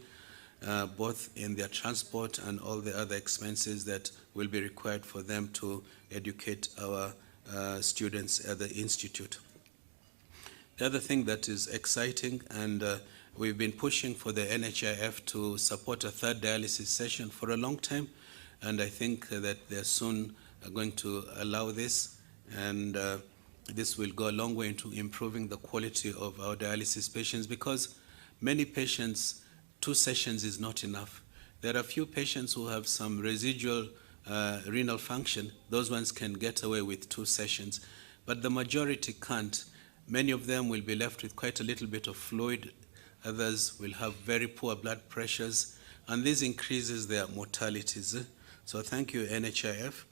both in their transport and all the other expenses that will be required for them to educate our students at the institute. The other thing that is exciting, and we've been pushing for the NHIF to support a third dialysis session for a long time, and I think that they're soon going to allow this, and this will go a long way into improving the quality of our dialysis patients, because many patients, 2 sessions is not enough. There are a few patients who have some residual renal function. Those ones can get away with 2 sessions, but the majority can't. Many of them will be left with quite a little bit of fluid. Others will have very poor blood pressures, and this increases their mortalities. So thank you, NHIF.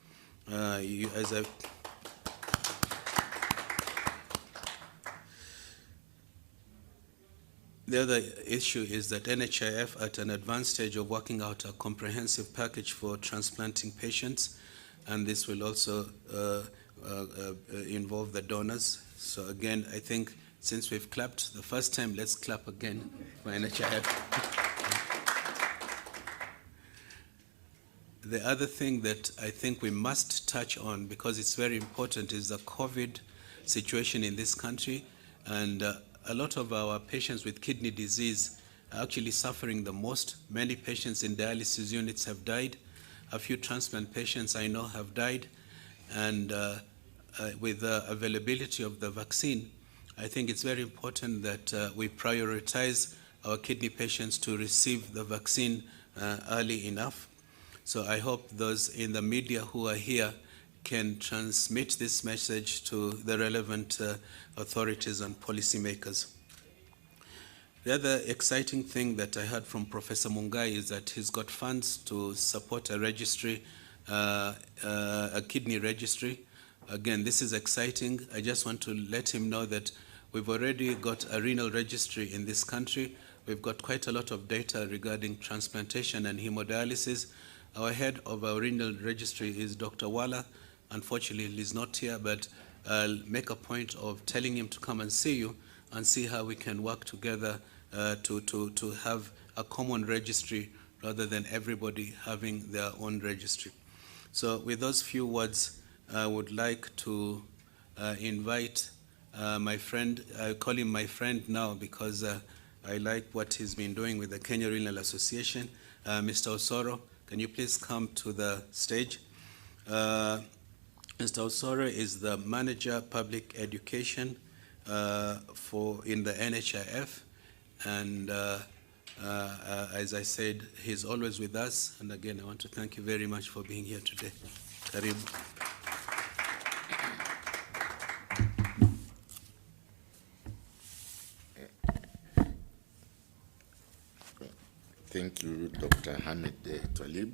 The other issue is that NHIF at an advanced stage of working out a comprehensive package for transplanting patients, and this will also involve the donors. So again, I think since we've clapped the first time, let's clap again for NHIF. The other thing that I think we must touch on, because it's very important, is the COVID situation in this country, and a lot of our patients with kidney disease are actually suffering the most. Many patients in dialysis units have died. A few transplant patients I know have died. And with the availability of the vaccine, I think it's very important that we prioritize our kidney patients to receive the vaccine early enough. So I hope those in the media who are here can transmit this message to the relevant authorities and policymakers. The other exciting thing that I heard from Professor Mungai is that he's got funds to support a registry, a kidney registry. Again, this is exciting. I just want to let him know that we've already got a renal registry in this country. We've got quite a lot of data regarding transplantation and hemodialysis. Our head of our renal registry is Dr. Wala. Unfortunately, he's not here, but I'll make a point of telling him to come and see you and see how we can work together to have a common registry rather than everybody having their own registry. So with those few words, I would like to invite my friend, I call him my friend now because I like what he's been doing with the Kenya Renal Association. Mr. Osoro, can you please come to the stage? Mr. Osoro is the Manager Public Education in the NHIF, and as I said, he's always with us. And again, I want to thank you very much for being here today. Karibu. Thank you, Dr. Hamed Twalib.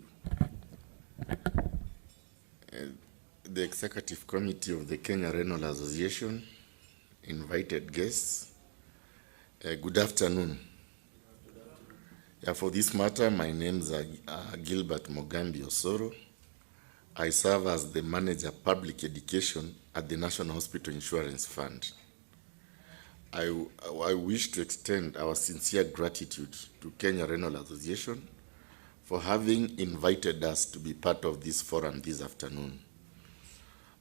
The Executive Committee of the Kenya Renal Association, invited guests, good afternoon. For this matter, my name is Gilbert Mogambi Osoro. I serve as the Manager Public Education at the National Hospital Insurance Fund. I wish to extend our sincere gratitude to Kenya Renal Association for having invited us to be part of this forum this afternoon.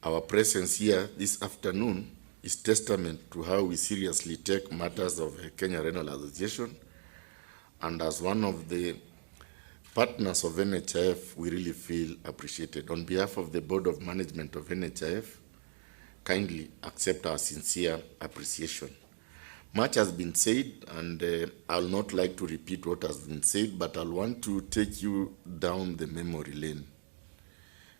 Our presence here this afternoon is testament to how we seriously take matters of Kenya Renal Association, and as one of the partners of NHIF, we really feel appreciated. On behalf of the Board of Management of NHIF, kindly accept our sincere appreciation. Much has been said, and I'll not like to repeat what has been said, but I'll want to take you down the memory lane.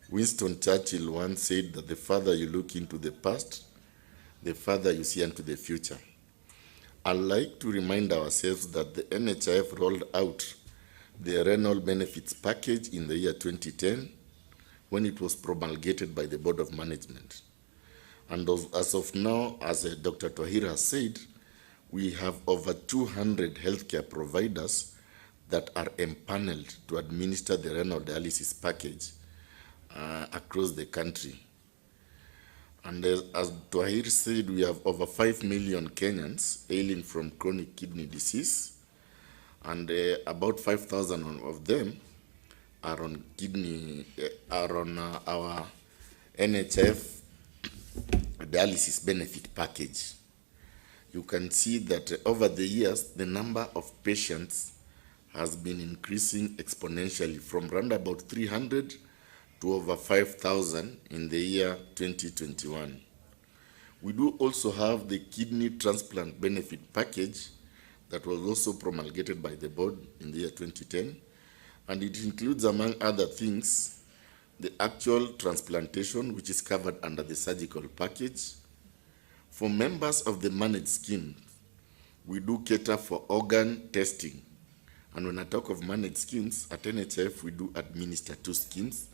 Winston Churchill once said that the farther you look into the past, the farther you see into the future. I'd like to remind ourselves that the NHIF rolled out the renal benefits package in the year 2010 when it was promulgated by the Board of Management. And as of now, as Dr. Twahir has said, we have over 200 healthcare providers that are empaneled to administer the renal dialysis package across the country. And as Twahir said, we have over 5 million Kenyans ailing from chronic kidney disease, and about 5,000 of them are on our NHIF dialysis benefit package. You can see that over the years, the number of patients has been increasing exponentially from around about 300 to over 5,000 in the year 2021. We do also have the kidney transplant benefit package that was also promulgated by the board in the year 2010, and it includes, among other things, the actual transplantation, which is covered under the surgical package. For members of the managed scheme, we do cater for organ testing. And when I talk of managed schemes, at NHIF, we do administer 2 schemes.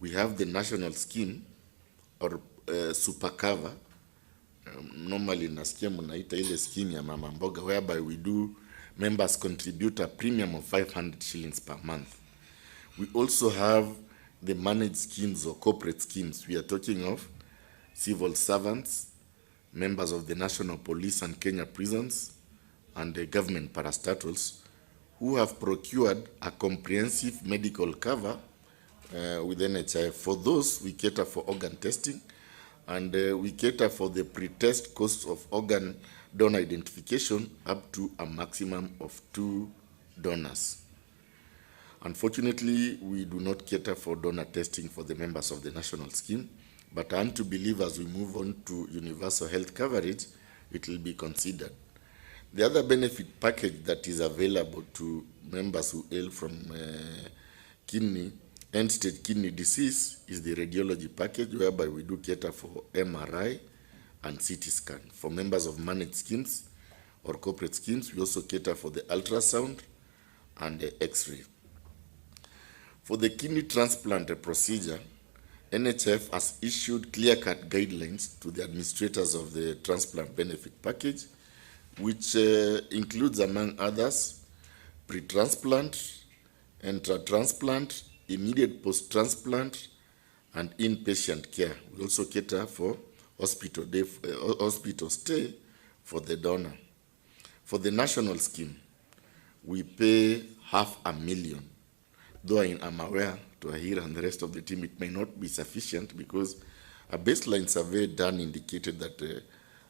We have the national scheme, or super cover. Normally, nasikia munaita ile scheme ya Mama Mboga, whereby we do, members contribute a premium of 500 shillings per month. We also have the managed schemes or corporate schemes. We are talking of civil servants, members of the National Police and Kenya Prisons, and the government parastatals who have procured a comprehensive medical cover with NHIF. For those, we cater for organ testing, and we cater for the pre-test costs of organ donor identification up to a maximum of 2 donors. Unfortunately, we do not cater for donor testing for the members of the national scheme, but I want to believe as we move on to universal health coverage, it will be considered. The other benefit package that is available to members who hail from end-stage kidney disease is the radiology package, whereby we do cater for MRI and CT scan. For members of managed schemes or corporate schemes, we also cater for the ultrasound and the X-ray. For the kidney transplant procedure, NHIF has issued clear-cut guidelines to the administrators of the transplant benefit package, which includes, among others, pre-transplant, intra-transplant, immediate post-transplant, and inpatient care. We also cater for hospital stay for the donor. For the national scheme, we pay $500,000, though I'm aware to Ahira and the rest of the team it may not be sufficient because a baseline survey done indicated that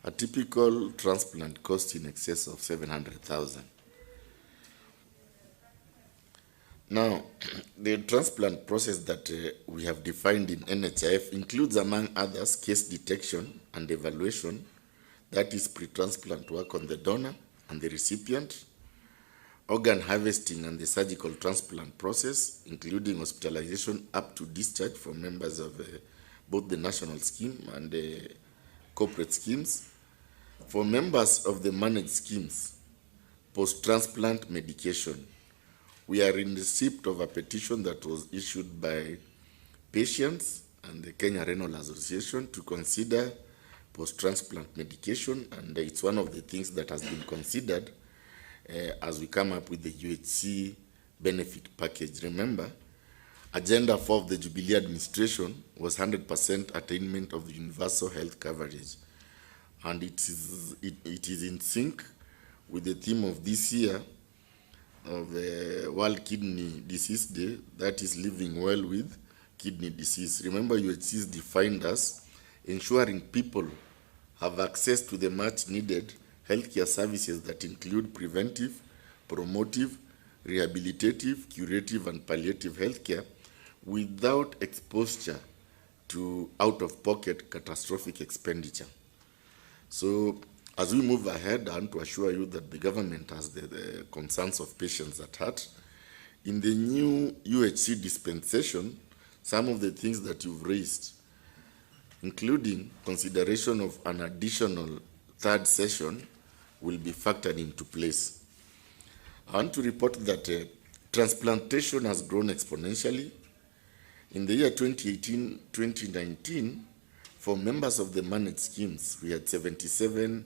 a typical transplant costs in excess of 700,000. Now, the transplant process that we have defined in NHIF includes, among others, case detection and evaluation, that is pre-transplant work on the donor and the recipient, organ harvesting and the surgical transplant process, including hospitalization up to discharge for members of both the national scheme and the corporate schemes. For members of the managed schemes, post-transplant medication. We are in receipt of a petition that was issued by patients and the Kenya Renal Association to consider post-transplant medication, and it's one of the things that has been considered as we come up with the UHC benefit package. Remember, Agenda 4 of the Jubilee administration was 100% attainment of universal health coverage, and it is in sync with the theme of this year of World Kidney Disease Day, that is living well with kidney disease. Remember, UHC's defined as ensuring people have access to the much needed healthcare services that include preventive, promotive, rehabilitative, curative, and palliative healthcare without exposure to out-of-pocket catastrophic expenditure. So, as we move ahead, I want to assure you that the government has the concerns of patients at heart. In the new UHC dispensation, some of the things that you've raised, including consideration of an additional third session, will be factored into place. I want to report that transplantation has grown exponentially. In the year 2018-2019, for members of the managed schemes, we had 77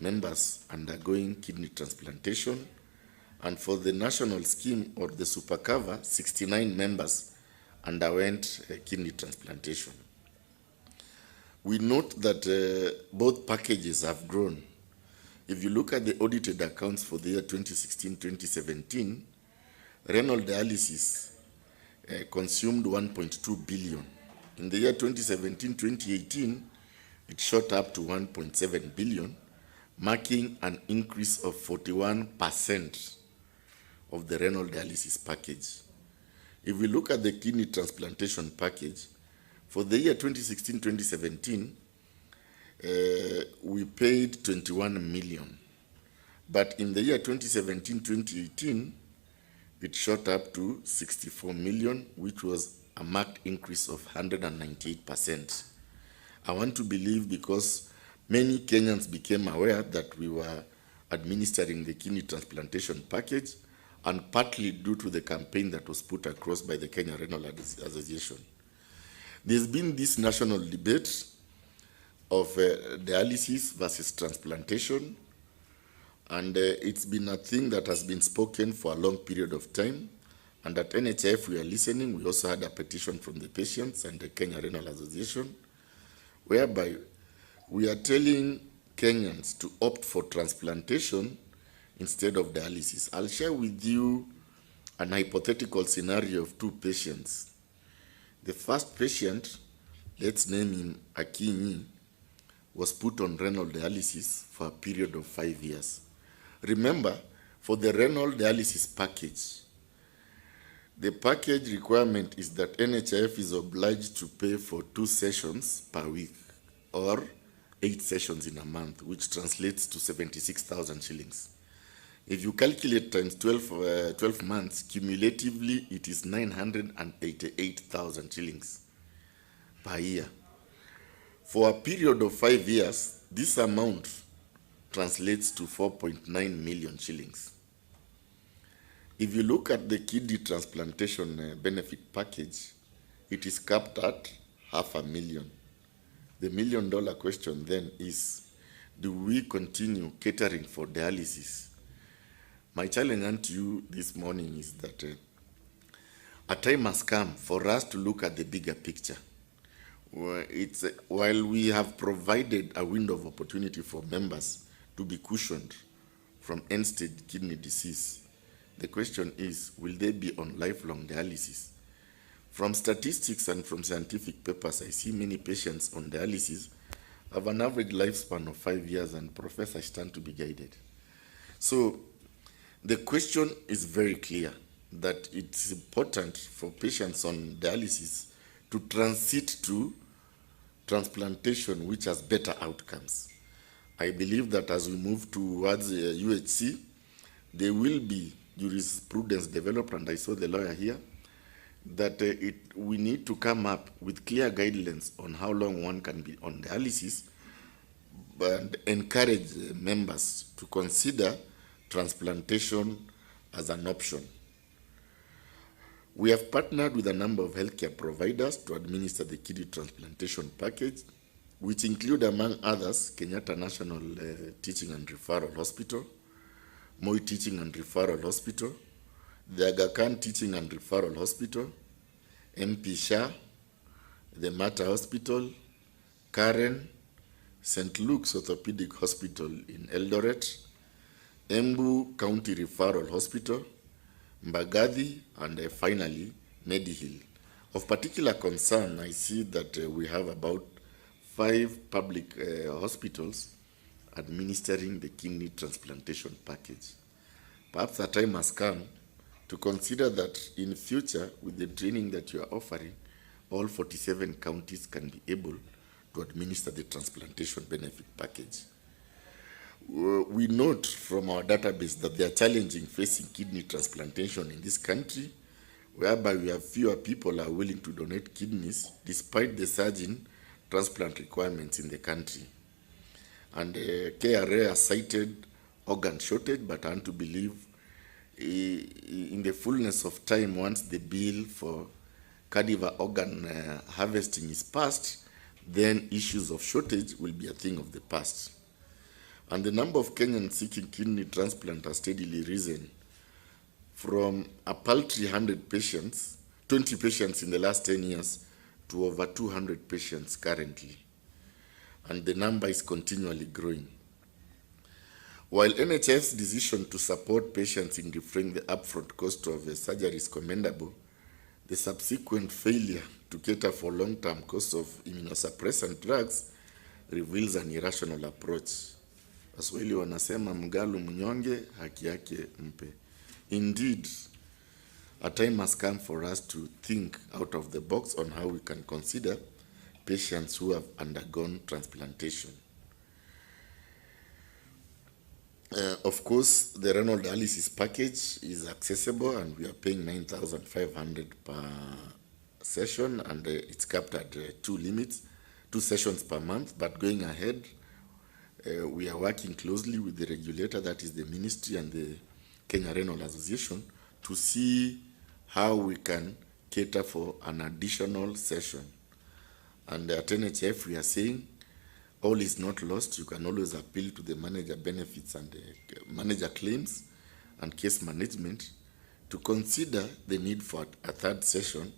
members undergoing kidney transplantation, and for the national scheme or the super cover, 69 members underwent kidney transplantation. We note that both packages have grown. If you look at the audited accounts for the year 2016-2017, renal dialysis consumed 1.2 billion. In the year 2017-2018, it shot up to 1.7 billion, marking an increase of 41% of the renal dialysis package. If we look at the kidney transplantation package, for the year 2016-2017, we paid 21 million. But in the year 2017-2018, it shot up to 64 million, which was a marked increase of 198%. I want to believe because many Kenyans became aware that we were administering the kidney transplantation package, and partly due to the campaign that was put across by the Kenya Renal Association. There's been this national debate of dialysis versus transplantation, and it's been a thing that has been spoken for a long period of time. And at NHIF, we are listening. We also had a petition from the patients and the Kenya Renal Association, whereby we are telling Kenyans to opt for transplantation instead of dialysis. I'll share with you an hypothetical scenario of two patients. The first patient, let's name him Akinyi, was put on renal dialysis for a period of 5 years. Remember, for the renal dialysis package, the package requirement is that NHIF is obliged to pay for 2 sessions per week or 8 sessions in a month, which translates to 76,000 shillings. If you calculate times 12 months, cumulatively it is 988,000 shillings per year. For a period of 5 years, this amount translates to 4.9 million shillings. If you look at the kidney transplantation benefit package, it is capped at $500,000. The $1 million question then is, do we continue catering for dialysis? My challenge unto you this morning is that a time has come for us to look at the bigger picture. While we have provided a window of opportunity for members to be cushioned from end-stage kidney disease. The question is, will they be on lifelong dialysis? From statistics and from scientific papers, I see many patients on dialysis have an average lifespan of 5 years, and professors stand to be guided. So the question is very clear that it's important for patients on dialysis to transit to transplantation, which has better outcomes. I believe that as we move towards UHC, there will be jurisprudence developed, and I saw the lawyer here, that we need to come up with clear guidelines on how long one can be on dialysis, but encourage members to consider transplantation as an option. We have partnered with a number of healthcare providers to administer the kidney transplantation package, which include, among others, Kenyatta National Teaching and Referral Hospital, Moi Teaching and Referral Hospital, the Aga Khan Teaching and Referral Hospital, MP Shah, the Mater Hospital, Karen, St. Luke's Orthopedic Hospital in Eldoret, Embu County Referral Hospital, Mbagathi, and finally, Medihill. Of particular concern, I see that we have about 5 public hospitals administering the kidney transplantation package. Perhaps the time has come to consider that in future, with the training that you are offering, all 47 counties can be able to administer the transplantation benefit package. We note from our database that there are challenges facing kidney transplantation in this country, whereby we have fewer people are willing to donate kidneys despite the surging transplant requirements in the country. And KRA has cited organ shortage, but I want to believe in the fullness of time, once the bill for cadaver organ harvesting is passed, then issues of shortage will be a thing of the past. And the number of Kenyans seeking kidney transplant has steadily risen from a paltry 100 patients, 20 patients in the last 10 years, to over 200 patients currently. And the number is continually growing. While NHS's decision to support patients in defraying the upfront cost of surgery is commendable, the subsequent failure to cater for long-term costs of immunosuppressant drugs reveals an irrational approach. Waswahili wanasema mgalu mnyonge haki yake mpe. Indeed, a time has come for us to think out of the box on how we can consider patients who have undergone transplantation. Of course, the renal dialysis package is accessible, and we are paying 9,500 per session, and it's capped at 2 sessions per month. But going ahead, we are working closely with the regulator, that is the ministry and the Kenya Renal Association, to see how we can cater for an additional session. And at NHF, we are saying, all is not lost. You can always appeal to the manager benefits and the manager claims and case management to consider the need for a third session,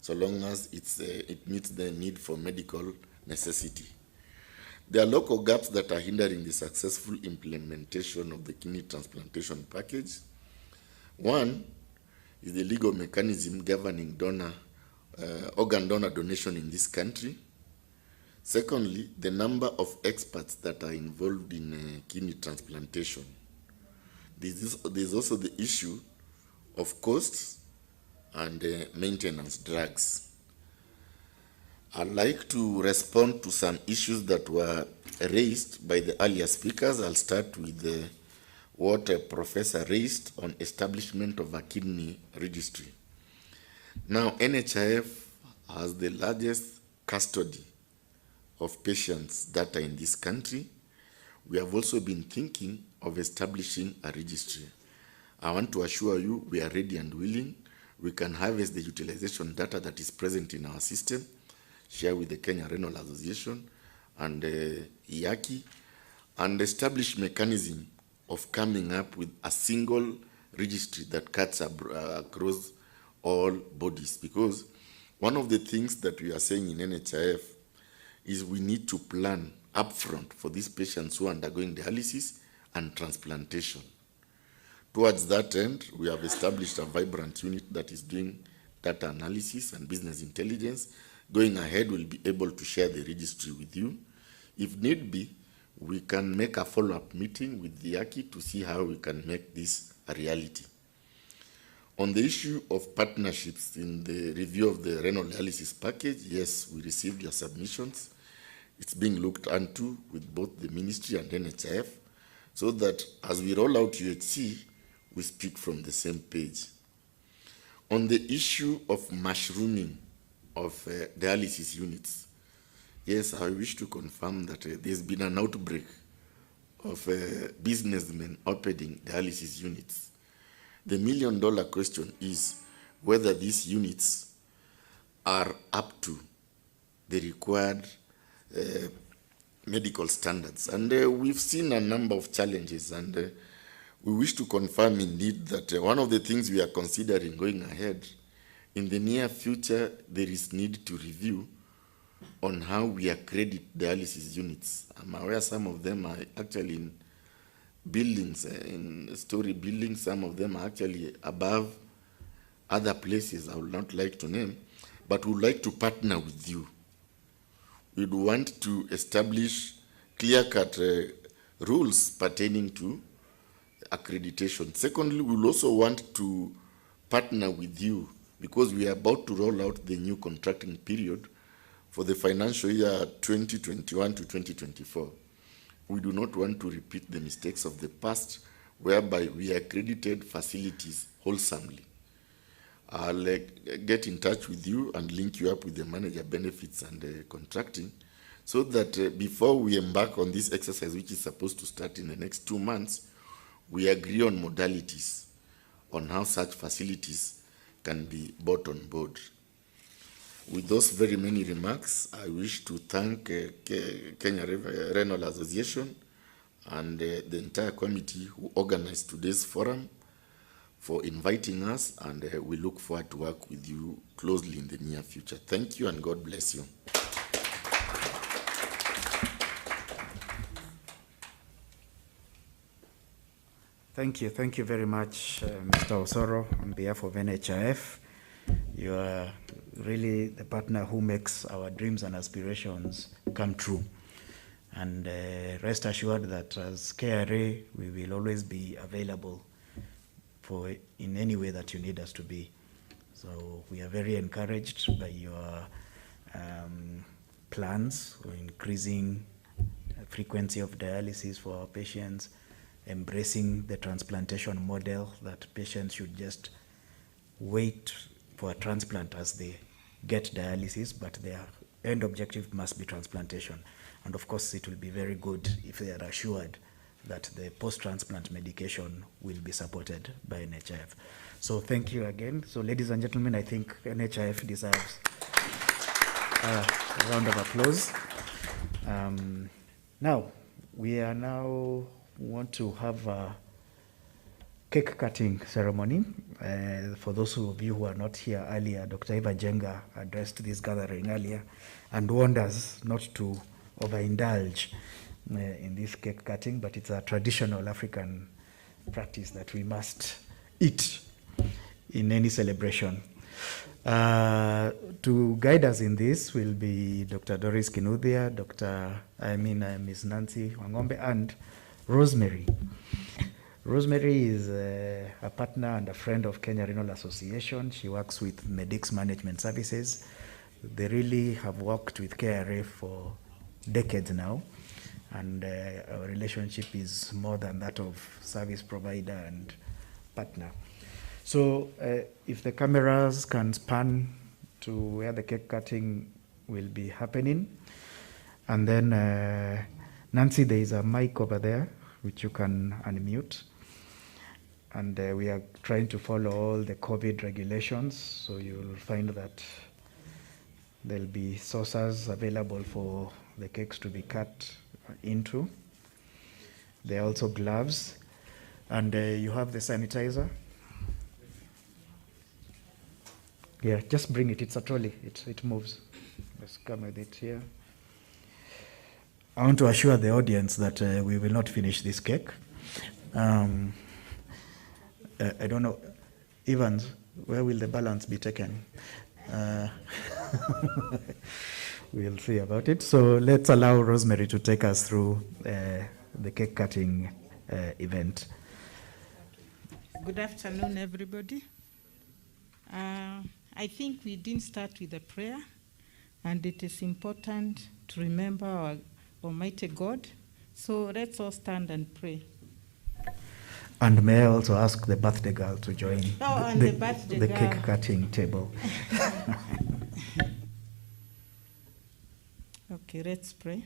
so long as it meets the need for medical necessity. There are local gaps that are hindering the successful implementation of the kidney transplantation package. One is the legal mechanism governing organ donor donation in this country. Secondly, the number of experts that are involved in kidney transplantation. There's also the issue of costs and maintenance drugs. I'd like to respond to some issues that were raised by the earlier speakers. I'll start with what a professor raised on establishment of a kidney registry. Now, NHIF has the largest custody of patients' data in this country. We have also been thinking of establishing a registry. I want to assure you we are ready and willing. We can harvest the utilization data that is present in our system, share with the Kenya Renal Association and IACI, and establish mechanism of coming up with a single registry that cuts across all bodies. Because one of the things that we are saying in NHIF is we need to plan upfront for these patients who are undergoing dialysis and transplantation. Towards that end, we have established a vibrant unit that is doing data analysis and business intelligence. Going ahead, we'll be able to share the registry with you. If need be, we can make a follow-up meeting with the IACI to see how we can make this a reality. On the issue of partnerships in the review of the renal dialysis package, yes, we received your submissions. It's being looked into with both the ministry and NHIF, so that as we roll out UHC, we speak from the same page. On the issue of mushrooming of dialysis units, yes, I wish to confirm that there's been an outbreak of businessmen opening dialysis units. The million-dollar question is whether these units are up to the required medical standards. And we've seen a number of challenges, and we wish to confirm indeed that one of the things we are considering going ahead, in the near future, there is need to review on how we accredit dialysis units. I'm aware some of them are actually in buildings, in story buildings, some of them are actually above other places I would not like to name, but we would like to partner with you. We would want to establish clear-cut rules pertaining to accreditation. Secondly, we will also want to partner with you because we are about to roll out the new contracting period for the financial year 2021 to 2024. We do not want to repeat the mistakes of the past whereby we accredited facilities wholesomely. I'll get in touch with you and link you up with the manager benefits and contracting so that before we embark on this exercise, which is supposed to start in the next 2 months, we agree on modalities on how such facilities can be brought on board. With those very many remarks, I wish to thank Kenya Renal Association and the entire committee who organized today's forum for inviting us, and we look forward to work with you closely in the near future. Thank you and God bless you. Thank you very much, Mr. Osoro, on behalf of NHIF. You are really the partner who makes our dreams and aspirations come true. And rest assured that as KRA, we will always be available for in any way that you need us to be. So we are very encouraged by your plans for increasing frequency of dialysis for our patients, embracing the transplantation model that patients should just wait for a transplant as they get dialysis, but their end objective must be transplantation. And of course, it will be very good if they are assured that the post-transplant medication will be supported by NHIF. So thank you again. So ladies and gentlemen, I think NHIF deserves a round of applause. Now, we want to have a cake cutting ceremony. For those of you who are not here earlier, Dr. Eva Jenga addressed this gathering earlier and warned us not to overindulge in this cake cutting, but it's a traditional African practice that we must eat in any celebration. To guide us in this will be Dr. Doris Kinuthia, Ms. Nancy Wangombe, and Rosemary. Rosemary is a partner and a friend of Kenya Renal Association. She works with Medix Management Services. They really have worked with KRA for decades now, and our relationship is more than that of service provider and partner. So if the cameras can span to where the cake cutting will be happening, and then Nancy, there is a mic over there which you can unmute. And we are trying to follow all the COVID regulations, so you'll find that there'll be saucers available for the cakes to be cut into. There are also gloves, and you have the sanitizer. Yeah, just bring it. It's a trolley. It moves. Let's come with it here. I want to assure the audience that we will not finish this cake. I don't know, Evans, where will the balance be taken? We'll see about it. So let's allow Rosemary to take us through the cake cutting event. Good afternoon, everybody. I think we didn't start with a prayer, and it is important to remember our Almighty God. So let's all stand and pray. And may I also ask the birthday girl to join the cake cutting table? Okay, let's pray.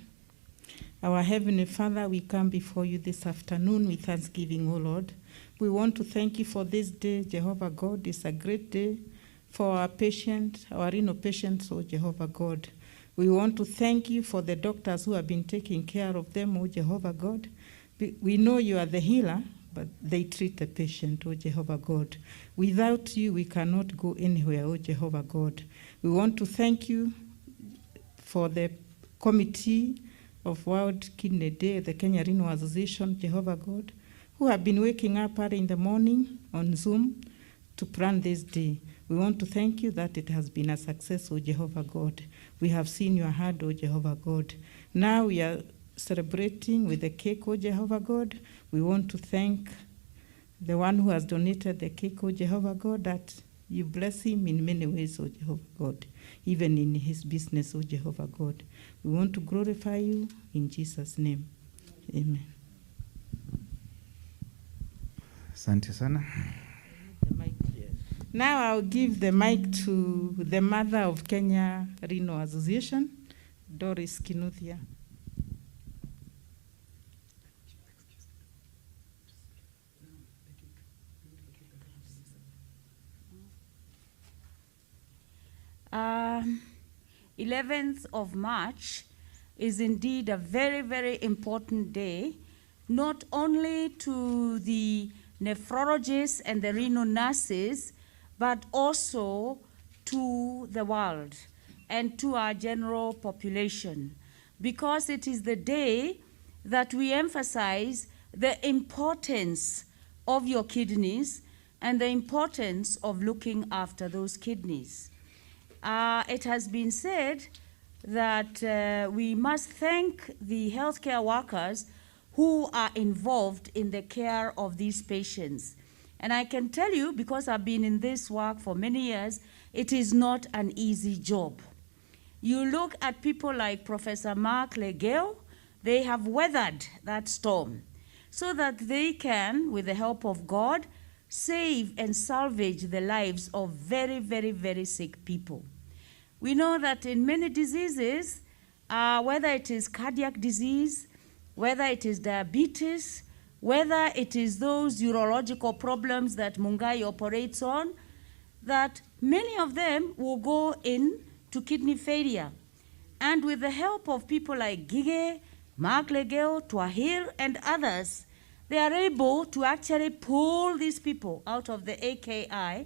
Our Heavenly Father, we come before you this afternoon with thanksgiving, O Lord. We want to thank you for this day, Jehovah God. It's a great day for our patients, our renal patients, O Jehovah God. We want to thank you for the doctors who have been taking care of them, O Jehovah God. We know you are the healer, but they treat the patient, O Jehovah God. Without you, we cannot go anywhere, O Jehovah God. We want to thank you for the committee of World Kidney Day, the Kenya Renal Association, Jehovah God, who have been waking up early in the morning on Zoom to plan this day. We want to thank you that it has been a success, O Jehovah God. We have seen your hand, O Jehovah God. Now we are celebrating with the cake, O Jehovah God. We want to thank the one who has donated the cake, O Jehovah God, that you bless him in many ways, O Jehovah God, even in his business, O Jehovah God. We want to glorify you in Jesus' name. Amen. Asante sana. Now I'll give the mic to the mother of Kenya Renal Association, Doris Kinuthia. Um, 11th of March is indeed a very, very important day, not only to the nephrologists and the renal nurses, but also to the world and to our general population, because it is the day that we emphasize the importance of your kidneys and the importance of looking after those kidneys. It has been said that we must thank the healthcare workers who are involved in the care of these patients. And I can tell you, because I've been in this work for many years, it is not an easy job. You look at people like Professor Mark Legel, they have weathered that storm so that they can, with the help of God, save and salvage the lives of very, very, very sick people. We know that in many diseases, whether it is cardiac disease, whether it is diabetes, whether it is those urological problems that Mungai operates on, that many of them will go into kidney failure. And with the help of people like Gige, Mark Legel, Twahir, and others, they are able to actually pull these people out of the AKI,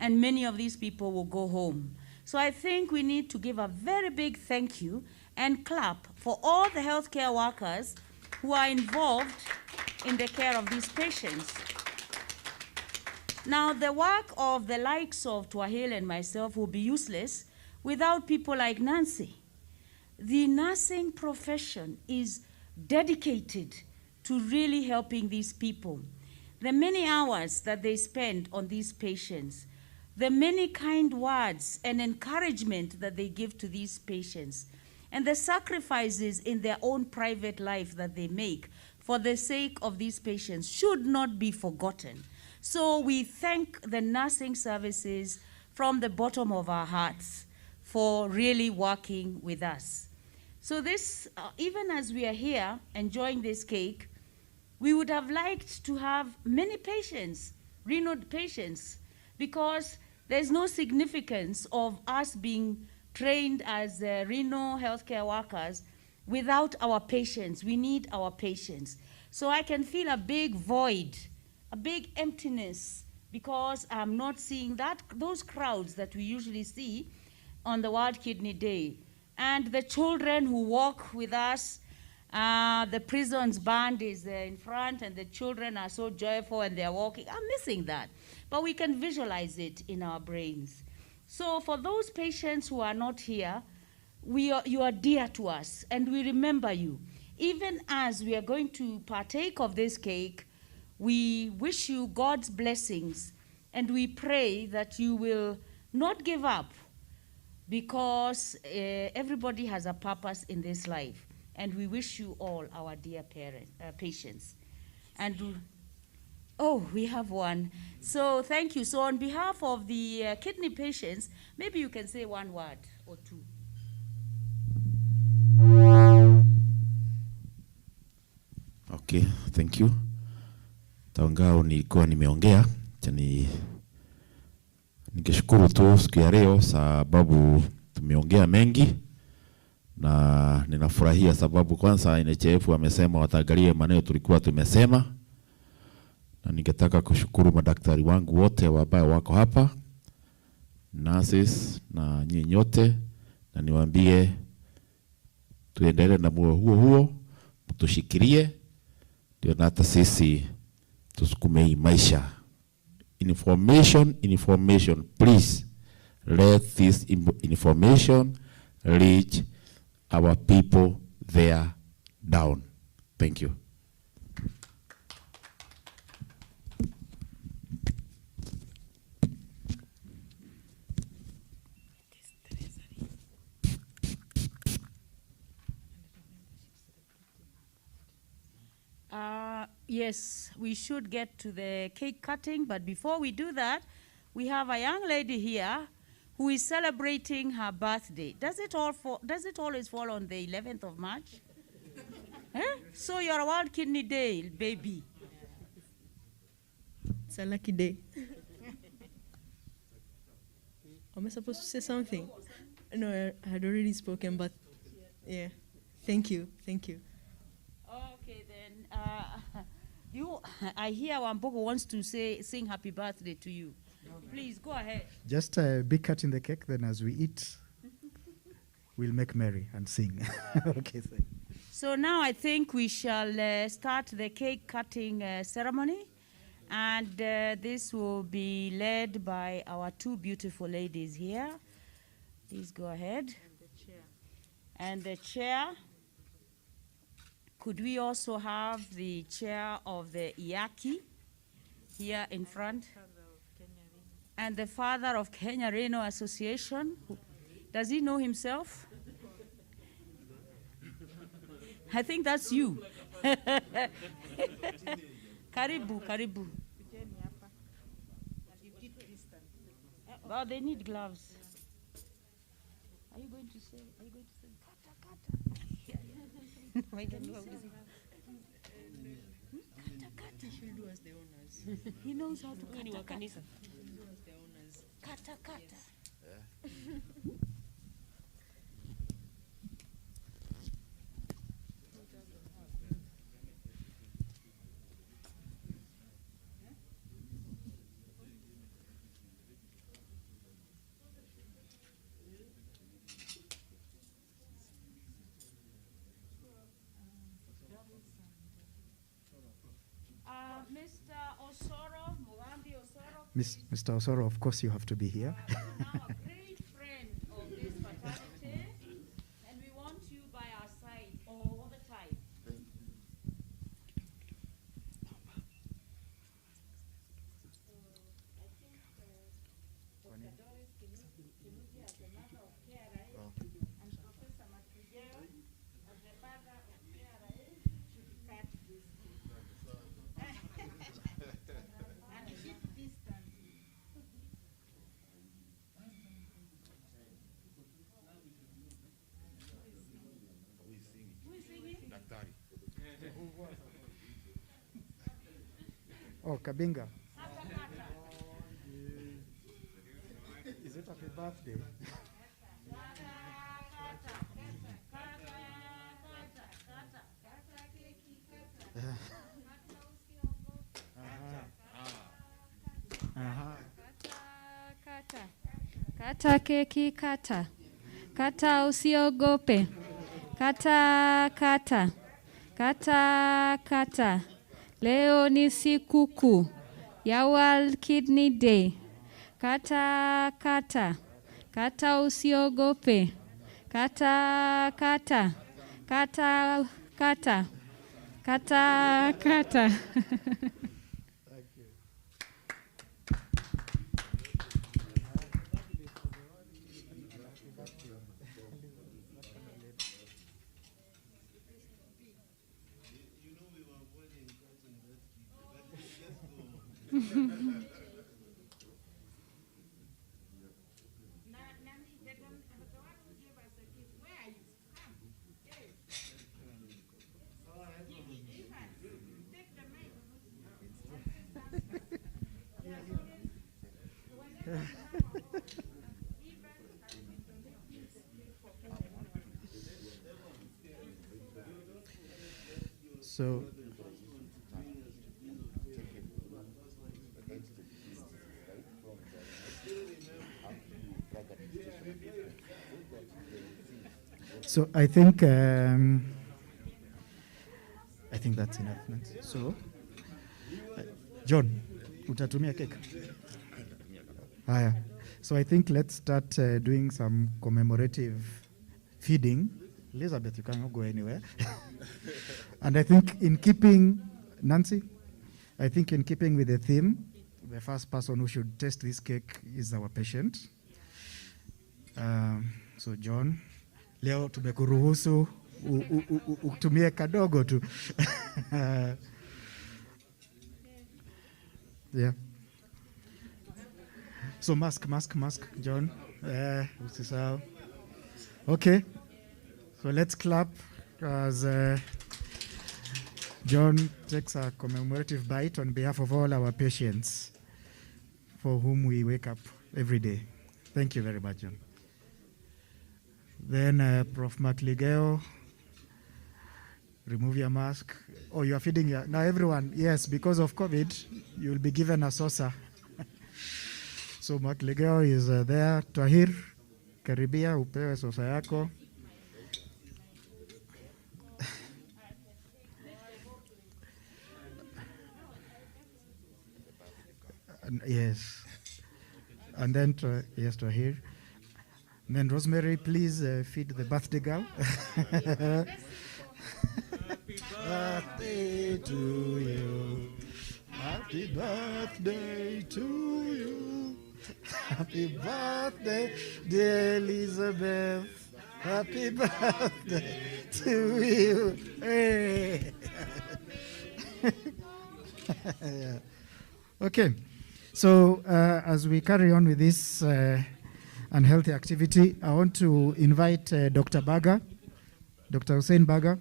and many of these people will go home. So I think we need to give a very big thank you and clap for all the healthcare workers who are involved in the care of these patients. Now, the work of the likes of Twahil and myself will be useless without people like Nancy. The nursing profession is dedicated to really helping these people. The many hours that they spend on these patients, the many kind words and encouragement that they give to these patients, and the sacrifices in their own private life that they make for the sake of these patients should not be forgotten. So we thank the nursing services from the bottom of our hearts for really working with us. So this, even as we are here enjoying this cake, we would have liked to have many patients, renal patients, because there's no significance of us being trained as renal healthcare workers without our patients. We need our patients. So I can feel a big void, a big emptiness, because I'm not seeing those crowds that we usually see on the World Kidney Day. And the children who walk with us, The prisons band is in front and the children are so joyful and they're walking. I'm missing that. But we can visualize it in our brains. So for those patients who are not here, you are dear to us and we remember you. Even as we are going to partake of this cake, we wish you God's blessings and we pray that you will not give up because everybody has a purpose in this life. And we wish you all, our dear patients. And oh, we have one. So thank you. So on behalf of the kidney patients, maybe you can say one word or two. Okay, thank you. Tangao nilikuwa nimeongea, ningeshukuru tu siku ya leo sababu tumeongea mengi na ninafurahia sababu kwanza NHIF wamesema wataangalia maneno tulikuwa tumesema, na ningetaka kushukuru madaktari wangu wote ambao wako hapa, nurses na nyinyi nyote, na niwaambie tuendelee na moyo huo, mtushikilie ndio hata sisi tusukume hii maisha. Information, please let this information reach our people there down. Thank you. Yes, we should get to the cake cutting, but before we do that, we have a young lady here who is celebrating her birthday. Does it always fall on the 11th of March? Eh? So you're a World Kidney Day, baby. It's a lucky day. Am I supposed to say something? No, I had already spoken, but yeah. Thank you. Okay, then. I hear Wambogo wants to sing happy birthday to you. Please, go ahead. Just be cutting the cake, then as we eat, we'll make merry and sing. Okay, thank you. So now I think we shall start the cake cutting ceremony. And this will be led by our two beautiful ladies here. Please go ahead. And the chair. Could we also have the chair of the IACI here in front? And the father of Kenya Renal Association. Does he know himself? I think that's you. Karibu. Well, they need gloves. Are you going to say kata? No, I don't know how to say. Kata. He should do as the owners. He knows how to kata. Kata. Mr. Osoro, of course you have to be here. Now a great friend of this fraternity, and we want you by our side all the time. Oh, Kabinga. Is it happy birthday? Kata keki kata. Kata usiogope. Kata. Kata kata. Leo ni sikukuu ya World Kidney Day. Kata kata. Kata usiogope. Kata kata. Kata kata. Kata kata. So, I think that's enough. So, John, utatumia cake. Haya. So I think let's start doing some commemorative feeding. Elizabeth, you cannot go anywhere. And I think in keeping, Nancy, I think in keeping with the theme, the first person who should taste this cake is our patient. So John, leo tumekuruhusu utumie kadogo tu. Yeah. So mask, John. Usisahau. Okay. So let's clap as John takes a commemorative bite on behalf of all our patients for whom we wake up every day. Thank you very much, John. Then Prof. Macligeo, remove your mask. Oh, you are feeding your... Now everyone, yes, because of COVID, you will be given a saucer. So Macligeo is there. Tahir, karibia, upewe saucer yako. Yes. And then, yes, Tahir. And then Rosemary, please feed the birthday girl. Birthday to you. Happy birthday to you. Happy birthday, dear Elizabeth. Happy birthday to you. Hey. Yeah. Okay. So as we carry on with this unhealthy activity, I want to invite Dr. Baga, Dr. Hussein Baga,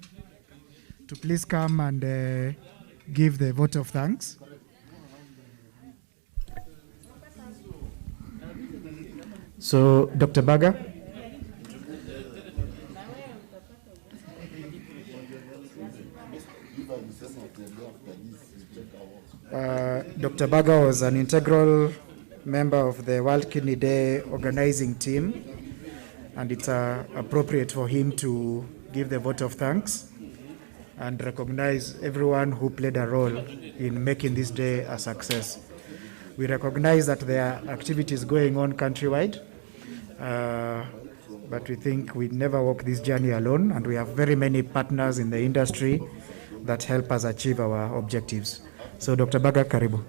to please come and give the vote of thanks. So, Dr. Baga. Dr. Baga was an integral member of the World Kidney Day organizing team, and it's appropriate for him to give the vote of thanks and recognize everyone who played a role in making this day a success. We recognize that there are activities going on countrywide, but we think we never walk this journey alone, and we have very many partners in the industry that help us achieve our objectives. So, Dr. Baga, karibu.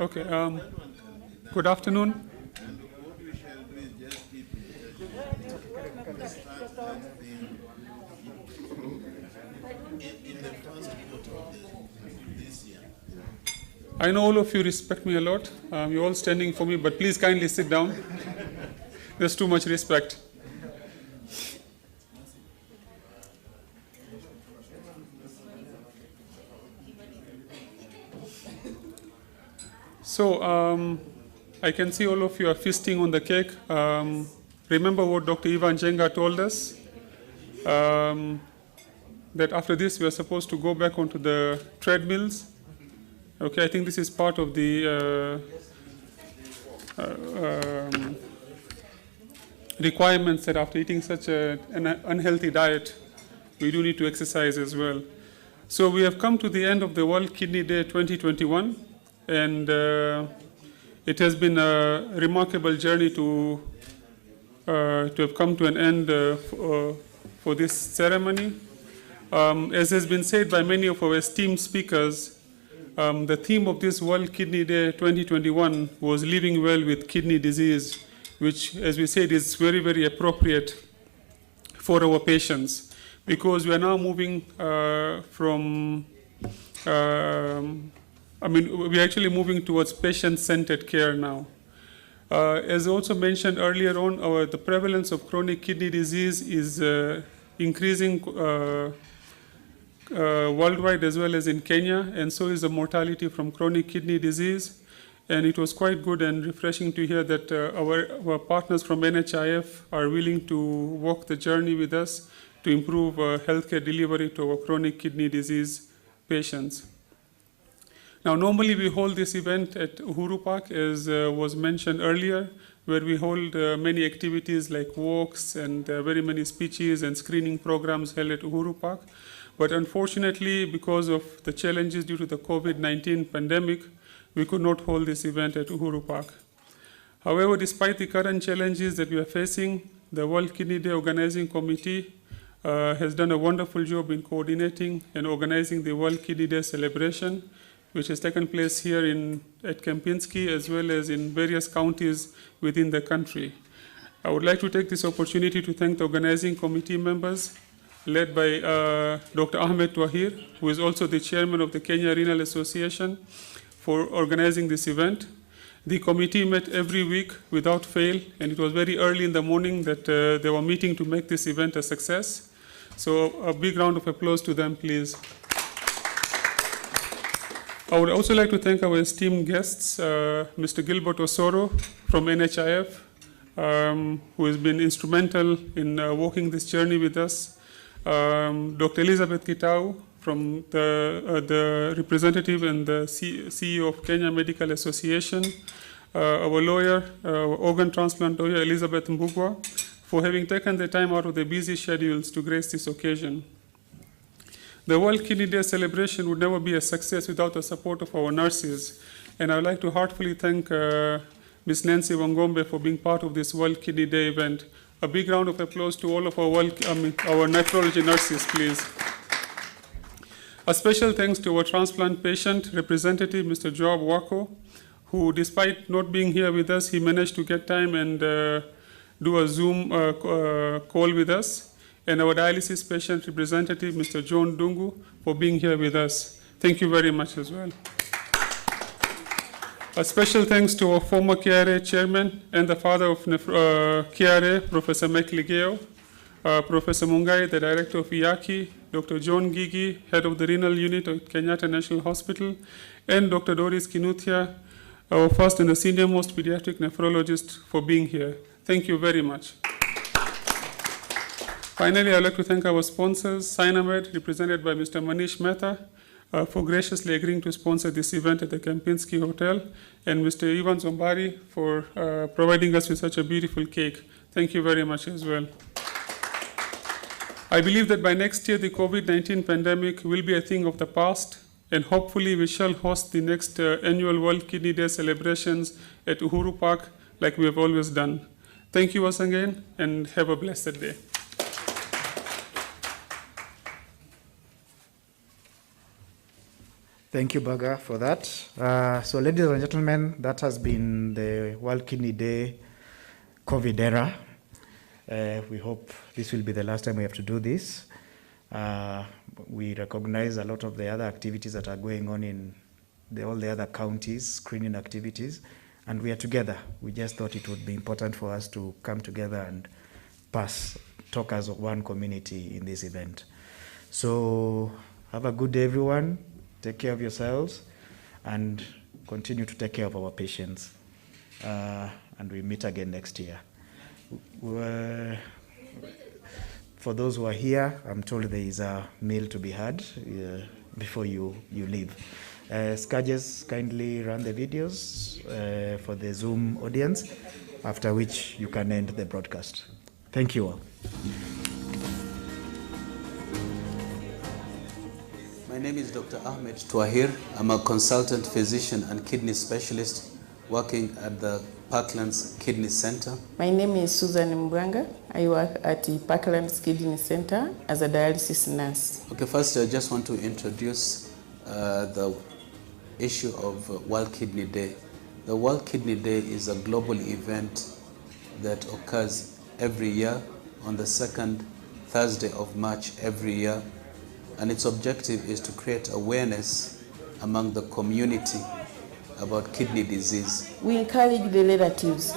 Okay, good afternoon. I know all of you respect me a lot. You're all standing for me, but please kindly sit down. There's too much respect. So, I can see all of you are feasting on the cake. Remember what Dr. Ivan Jenga told us? That after this we are supposed to go back onto the treadmills. Okay, I think this is part of the requirements that after eating such an unhealthy diet, we do need to exercise as well. So we have come to the end of the World Kidney Day 2021, and it has been a remarkable journey to have come to an end for this ceremony. As has been said by many of our esteemed speakers, the theme of this World Kidney Day 2021 was living well with kidney disease, which, as we said, is very, very appropriate for our patients, because we are now moving we're actually moving towards patient-centered care now. As also mentioned earlier on, the prevalence of chronic kidney disease is increasing worldwide as well as in Kenya, and so is the mortality from chronic kidney disease. And it was quite good and refreshing to hear that our partners from NHIF are willing to walk the journey with us to improve healthcare delivery to our chronic kidney disease patients. Now, normally we hold this event at Uhuru Park, as was mentioned earlier, where we hold many activities like walks and very many speeches and screening programs held at Uhuru Park. But unfortunately, because of the challenges due to the COVID-19 pandemic, we could not hold this event at Uhuru Park. However, despite the current challenges that we are facing, the World Kidney Day Organizing Committee has done a wonderful job in coordinating and organizing the World Kidney Day celebration, which has taken place here at Kempinski as well as in various counties within the country. I would like to take this opportunity to thank the organizing committee members led by Dr. Ahmed Twahir, who is also the chairman of the Kenya Renal Association, for organizing this event. The committee met every week without fail, and it was very early in the morning that they were meeting to make this event a success. So a big round of applause to them, please. I would also like to thank our esteemed guests, Mr. Gilbert Osoro from NHIF, who has been instrumental in walking this journey with us, Dr. Elizabeth Kitau, from the representative and the CEO of Kenya Medical Association, our lawyer, our organ transplant lawyer, Elizabeth Mbugwa, for having taken the time out of their busy schedules to grace this occasion. The World Kidney Day celebration would never be a success without the support of our nurses, and I would like to heartfully thank Ms. Nancy Wangombe for being part of this World Kidney Day event. A big round of applause to all of our nephrology nurses, please. A special thanks to our transplant patient representative, Mr. Joab Wako, who, despite not being here with us, he managed to get time and do a Zoom call with us. And our dialysis patient representative, Mr. John Dungu, for being here with us. Thank you very much as well. A special thanks to our former KRA chairman and the father of KRA, Professor Mike Ligeo, Professor Mungai, the director of IACI, Dr. John Gigi, head of the renal unit at Kenyatta National Hospital, and Dr. Doris Kinuthia, our first and the senior most pediatric nephrologist, for being here. Thank you very much. Finally, I'd like to thank our sponsors, Synamed, represented by Mr. Manish Mehta, for graciously agreeing to sponsor this event at the Kempinski Hotel, and Mr. Ivan Zombari for providing us with such a beautiful cake. Thank you very much as well. I believe that by next year, the COVID-19 pandemic will be a thing of the past, and hopefully we shall host the next annual World Kidney Day celebrations at Uhuru Park like we have always done. Thank you once again, and have a blessed day. Thank you, Baga, for that. So, ladies and gentlemen, that has been the World Kidney Day COVID era. We hope this will be the last time we have to do this. We recognize a lot of the other activities that are going on in all the other counties, screening activities, and we are together. We just thought it would be important for us to come together and talk as one community in this event. So, have a good day, everyone. Take care of yourselves and continue to take care of our patients. and we meet again next year. For those who are here, I'm told there is a meal to be had before you leave. Skajes, kindly run the videos for the Zoom audience, after which you can end the broadcast. Thank you all. My name is Dr. Ahmed Twahir. I'm a consultant physician and kidney specialist working at the Parklands Kidney Center. My name is Susan Mbwanga. I work at the Parklands Kidney Center as a dialysis nurse. Okay, first I just want to introduce the issue of World Kidney Day. The World Kidney Day is a global event that occurs every year on the second Thursday of March every year, and its objective is to create awareness among the community about kidney disease. We encourage the relatives,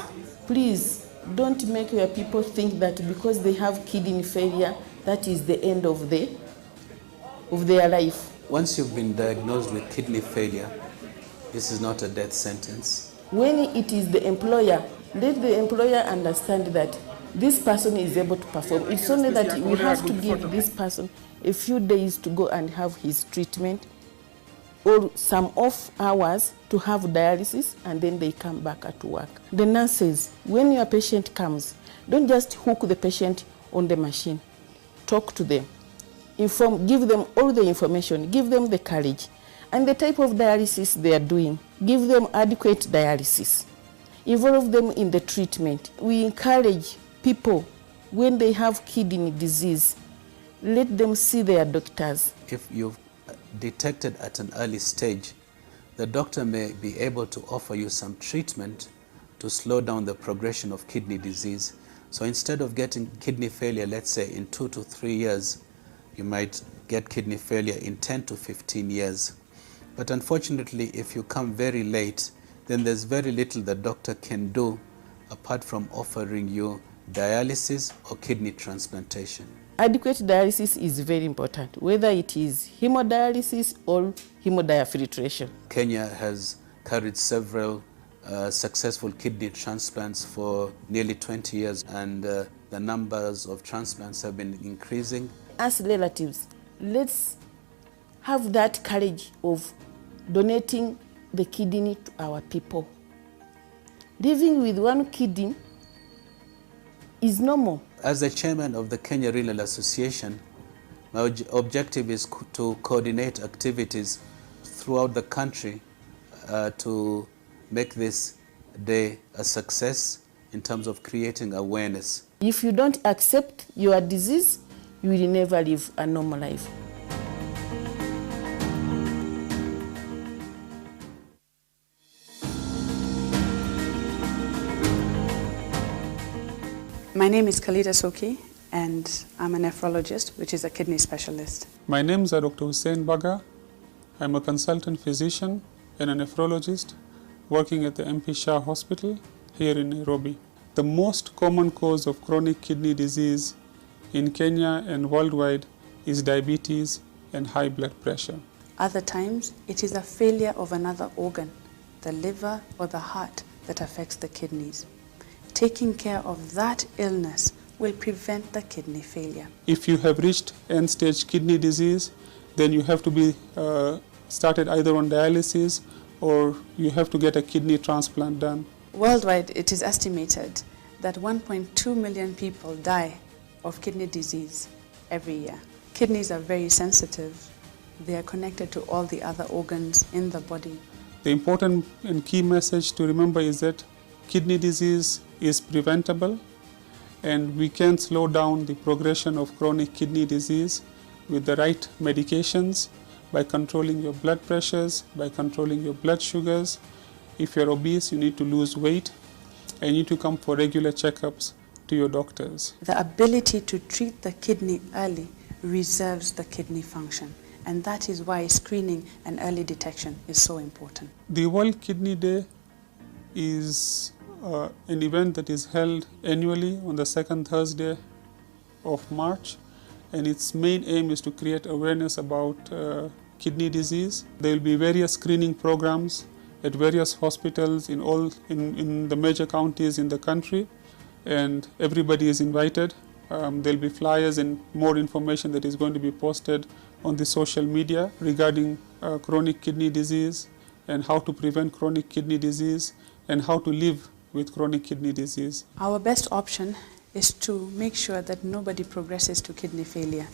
please don't make your people think that because they have kidney failure, that is the end of their life. Once you've been diagnosed with kidney failure, this is not a death sentence. When it is the employer, let the employer understand that this person is able to perform. It's only that we have to give this person a few days to go and have his treatment, or some off hours to have dialysis, and then they come back at work. The nurses, when your patient comes, don't just hook the patient on the machine. Talk to them. Inform, give them all the information, give them the courage, and the type of dialysis they are doing. Give them adequate dialysis. Involve them in the treatment. We encourage people, when they have kidney disease, let them see their doctors. If you've detected at an early stage, the doctor may be able to offer you some treatment to slow down the progression of kidney disease. So instead of getting kidney failure, let's say in 2 to 3 years, you might get kidney failure in 10 to 15 years. But unfortunately, if you come very late, then there's very little the doctor can do apart from offering you dialysis or kidney transplantation. Adequate dialysis is very important, whether it is hemodialysis or hemodiafiltration. Kenya has carried several successful kidney transplants for nearly 20 years, and the numbers of transplants have been increasing. As relatives, let's have that courage of donating the kidney to our people. Living with one kidney is normal. As the chairman of the Kenya Renal Association, my objective is to coordinate activities throughout the country to make this day a success in terms of creating awareness. If you don't accept your disease, you will never live a normal life. My name is Khalida Soki, and I'm a nephrologist, which is a kidney specialist. My name is Dr. Hussein Baga. I'm a consultant physician and a nephrologist working at the MP Shah Hospital here in Nairobi. The most common cause of chronic kidney disease in Kenya and worldwide is diabetes and high blood pressure. Other times, it is a failure of another organ, the liver or the heart, that affects the kidneys. Taking care of that illness will prevent the kidney failure. If you have reached end-stage kidney disease, then you have to be started either on dialysis or you have to get a kidney transplant done. Worldwide, it is estimated that 1.2 million people die of kidney disease every year. Kidneys are very sensitive. They are connected to all the other organs in the body. The important and key message to remember is that kidney disease is preventable, and we can slow down the progression of chronic kidney disease with the right medications, by controlling your blood pressures, by controlling your blood sugars. If you're obese, you need to lose weight, and you need to come for regular checkups to your doctors. The ability to treat the kidney early reserves the kidney function, and that is why screening and early detection is so important. The World Kidney Day is an event that is held annually on the second Thursday of March, and its main aim is to create awareness about kidney disease. There will be various screening programs at various hospitals in the major counties in the country, and everybody is invited. There'll be flyers and more information that is going to be posted on the social media regarding chronic kidney disease and how to prevent chronic kidney disease and how to live with chronic kidney disease. Our best option is to make sure that nobody progresses to kidney failure.